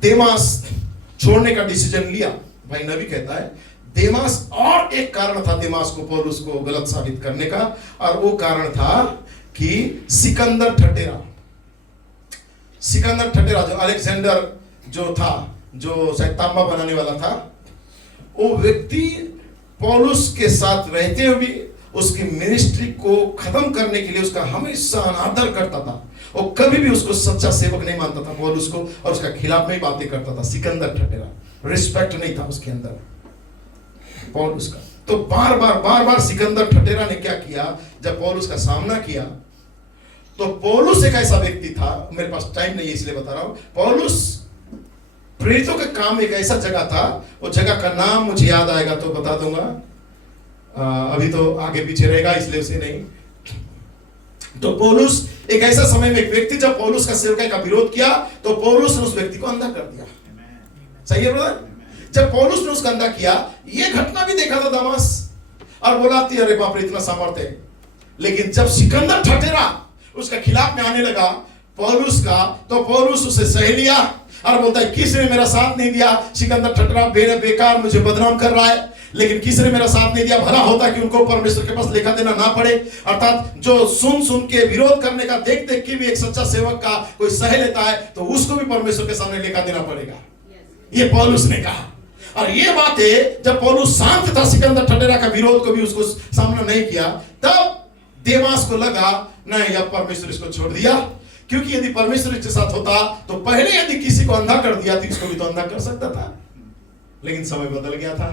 देमास छोड़ने का डिसीजन लिया, भाई नबी कहता है देमास, और एक कारण था देमास को पौलुस को गलत साबित करने का, और वो कारण था कि सिकंदर ठटेरा जो अलेक्जेंडर जो था, जो शायद तांबा बनाने वाला था, वो व्यक्ति पौलुस के साथ रहते हुए भी उसकी मिनिस्ट्री को खत्म करने के लिए उसका हमेशा अनादर करता था, और कभी भी उसको सच्चा सेवक नहीं मानता था पौलुस को, और उसका खिलाफ में ही बातें करता था। सिकंदर ठटेरा, रिस्पेक्ट नहीं था उसके अंदर पौलुस का। तो बार बार सिकंदर ठटेरा ने क्या किया, जब पौलुस का सामना किया, तो पौलुस एक ऐसा व्यक्ति था, मेरे पास टाइम नहीं है इसलिए बता रहा हूं, पौलुस प्रेरितों के काम एक ऐसा जगह था, वो जगह का नाम मुझे याद आएगा तो बता दूंगा, अभी तो आगे पीछे रहेगा इसलिए उसे नहीं। तो पौलुस एक ऐसा समय में, एक व्यक्ति जब पौलुस का सेवकाई का विरोध किया तो पौलुस ने उस व्यक्ति को अंधा कर दिया। सही है ब्रदर? जब पौलुस ने उसका अंधा किया, यह घटना भी देखा था दमास, और बोला अरे बाप रे इतना सामर्थ्य है। लेकिन जब सिकंदर ठटेरा उसका खिलाफ में आने लगा पौलुस का, तो पौलुस उसे सह लिया और बोलता है किसने मेरा साथ नहीं दिया, सिकंदर ठटेरा बेकार मुझे बदनाम कर रहा है, लेकिन किसी ने मेरा साथ नहीं दिया, भला होता कि उनको परमेश्वर के पास लेखा देना ना पड़े। अर्थात जो सुन के विरोध करने का देख के भी एक सच्चा सेवक का कोई सह लेता है, तो उसको भी परमेश्वर के सामने लेखा देना पड़ेगा, ये पौलुस ने कहा। और ये बातें जब पौलुस शांत था, सिकंदर ठटेरा का विरोध को भी उसको सामना नहीं किया, तब देमास को लगा नहीं, अब परमेश्वर इसको छोड़ दिया, क्योंकि यदि परमेश्वर इसके साथ होता तो पहले यदि किसी को अंधा कर दिया तो इसको भी तो अंधा कर सकता था। लेकिन समय बदल गया था,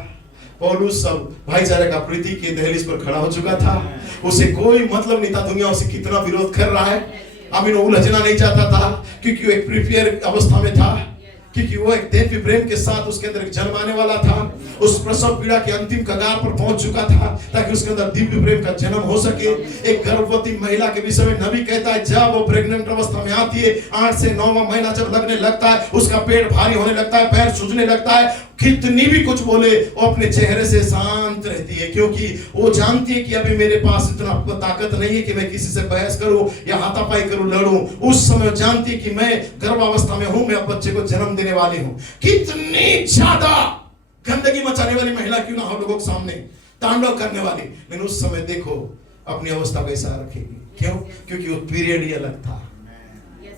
पौलुस सब भाईचारे का प्रीति के दहलीज पर खड़ा हो चुका था, उसे कोई मतलब नहीं था दुनिया उसे कितना विरोध कर रहा है, आमीन, वो उलझना नहीं चाहता था, क्योंकि वो एक प्रिपेयर अवस्था में था, क्योंकि वो एक देवी प्रेम के साथ उसके अंदर एक जन्म आने वाला था, उस प्रसव पीड़ा के अंतिम कगार पर पहुंच चुका था, ताकि उसके अंदर दिव्य प्रेम का जन्म हो सके। एक गर्भवती महिला के विषय में नबी कहता है, जब वो प्रेग्नेंट अवस्था में आती है, 8 से 9वां महीना जब लगने लगता है, उसका पेट भारी होने लगता है, पैर सूजने लगता है, कितनी भी कुछ बोले वो अपने चेहरे से शांत रहती है, क्योंकि वो जानती है कि अभी मेरे पास इतना ताकत नहीं है कि मैं किसी से बहस करूं या हाथापाई करूं, लड़ूं। उस समय जानती है कि मैं गर्भावस्था में हूं, मैं अब बच्चे को जन्म देने वाली हूं। कितनी ज्यादा गंदगी मचाने वाली महिला क्यों ना हो लोगों के सामने, तांडव करने वाली, लेकिन उस समय देखो अपनी अवस्था कैसा रखेगी। क्यों? क्योंकि वो पीरियड ही अलग था।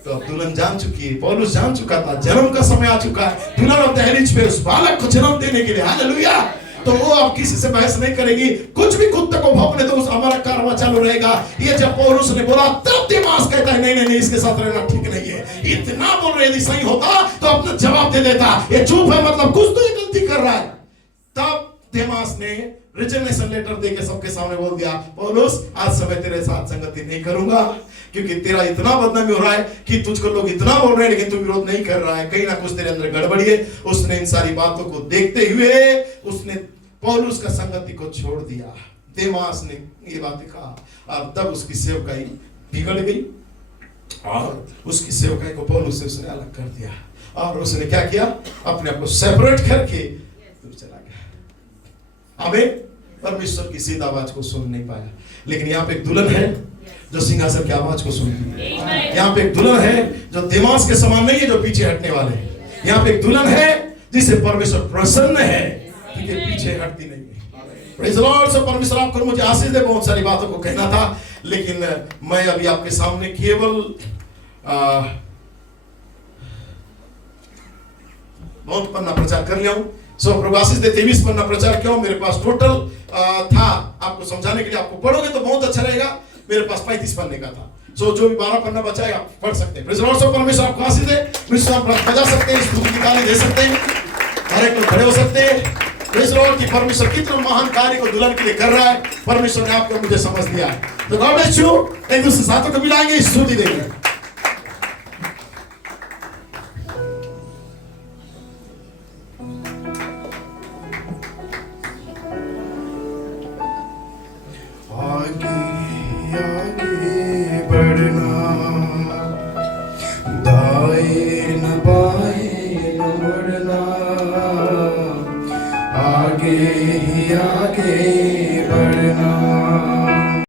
तो अब दुल्हन जान चुकी है, पौलुस जान चुका था, जन्म का समय आ चुका है, दुल्हन और दहलीज पे उस बालक को जन्म देने के लिए, हालेलुया। तो वो अब किसी से बहस नहीं करेगी, कुछ भी कुत्ते को भौंकने तो हमारा कारवां चालू रहेगा। ये जब पौलुस ने बोला, तब देमास कहता है नहीं, इसके साथ रहना ठीक नहीं है। इतना बोल रहे, यदि सही होता तो अपना जवाब दे देता, ये चुप है मतलब कुछ तो ये गलती कर रहा है। तब देमास ने रिजिग्नेशन लेटर देके सबके सामने बोल दिया, पौलुस आज से मैं तेरे साथ संगति नहीं करूंगा, क्योंकि तेरा इतना बदनामी हो रहा है कि तुझको लोग इतना बोल रहे हैं लेकिन तू विरोध नहीं कर रहा है, कहीं ना कुछ तेरे अंदर गड़बड़ी है। उसने इन सारी बातों को देखते हुए उसने पौलुस का संगति को छोड़ दिया। देमास ने ये बातें कहा, और तब उसकी सेवकाई बिगड़ गई और उसकी सेवकाई को पौलुस से उसने अलग कर दिया, और उसने क्या किया, अपने आप को सेपरेट करके दूर चला गया। आमीन। परमेश्वर की सीधी आवाज को सुन नहीं पाया। लेकिन यहाँ पे एक दुल्हन है जो सिंहासन की आवाज को सुनती है। यहाँ पे एक दुल्हन है जो देमास के समान नहीं है, जो पीछे हटने वाले हैं। यहाँ पे एक दुल्हन है जिसे परमेश्वर प्रसन्न है, क्योंकि पीछे हटती नहीं है। Praise the Lord. सो परमेश्वर आपको मुझे आशीष दे। बहुत सारी बातों को कहना था, लेकिन मैं अभी आपके सामने केवल बहुत पन्ना प्रचार कर लिया हूं। सो प्रभु आशीष दे। 23 पन्ना प्रचार क्यों? मेरे पास टोटल था, आपको समझाने के लिए। आपको पढ़ोगे तो बहुत अच्छा रहेगा। मेरे पास 35 पन्ने का था। सो जो भी 12 पन्ना बचा है आप पढ़ सकते हैं। Praise the Lord. सो परमेश्वर आपको आशीष दे। विश्व आप बजा सकते हैं, स्तुति की ताली दे सकते हैं, हर एक लोग खड़े हो सकते हैं। प्रेज़ द लॉर्ड कि परमेश्वर कितना महान कार्य को दुल्हन के लिए कर रहा है। परमेश्वर ने आपको मुझे समझ दिया है। तो गॉड ब्लेस यू। एक दूसरे साथों को मिलाएंगे, स्तुति देंगे। आगे बढ़ना, दाएं न बाएं न मुड़ना, आगे ही आगे बढ़ना।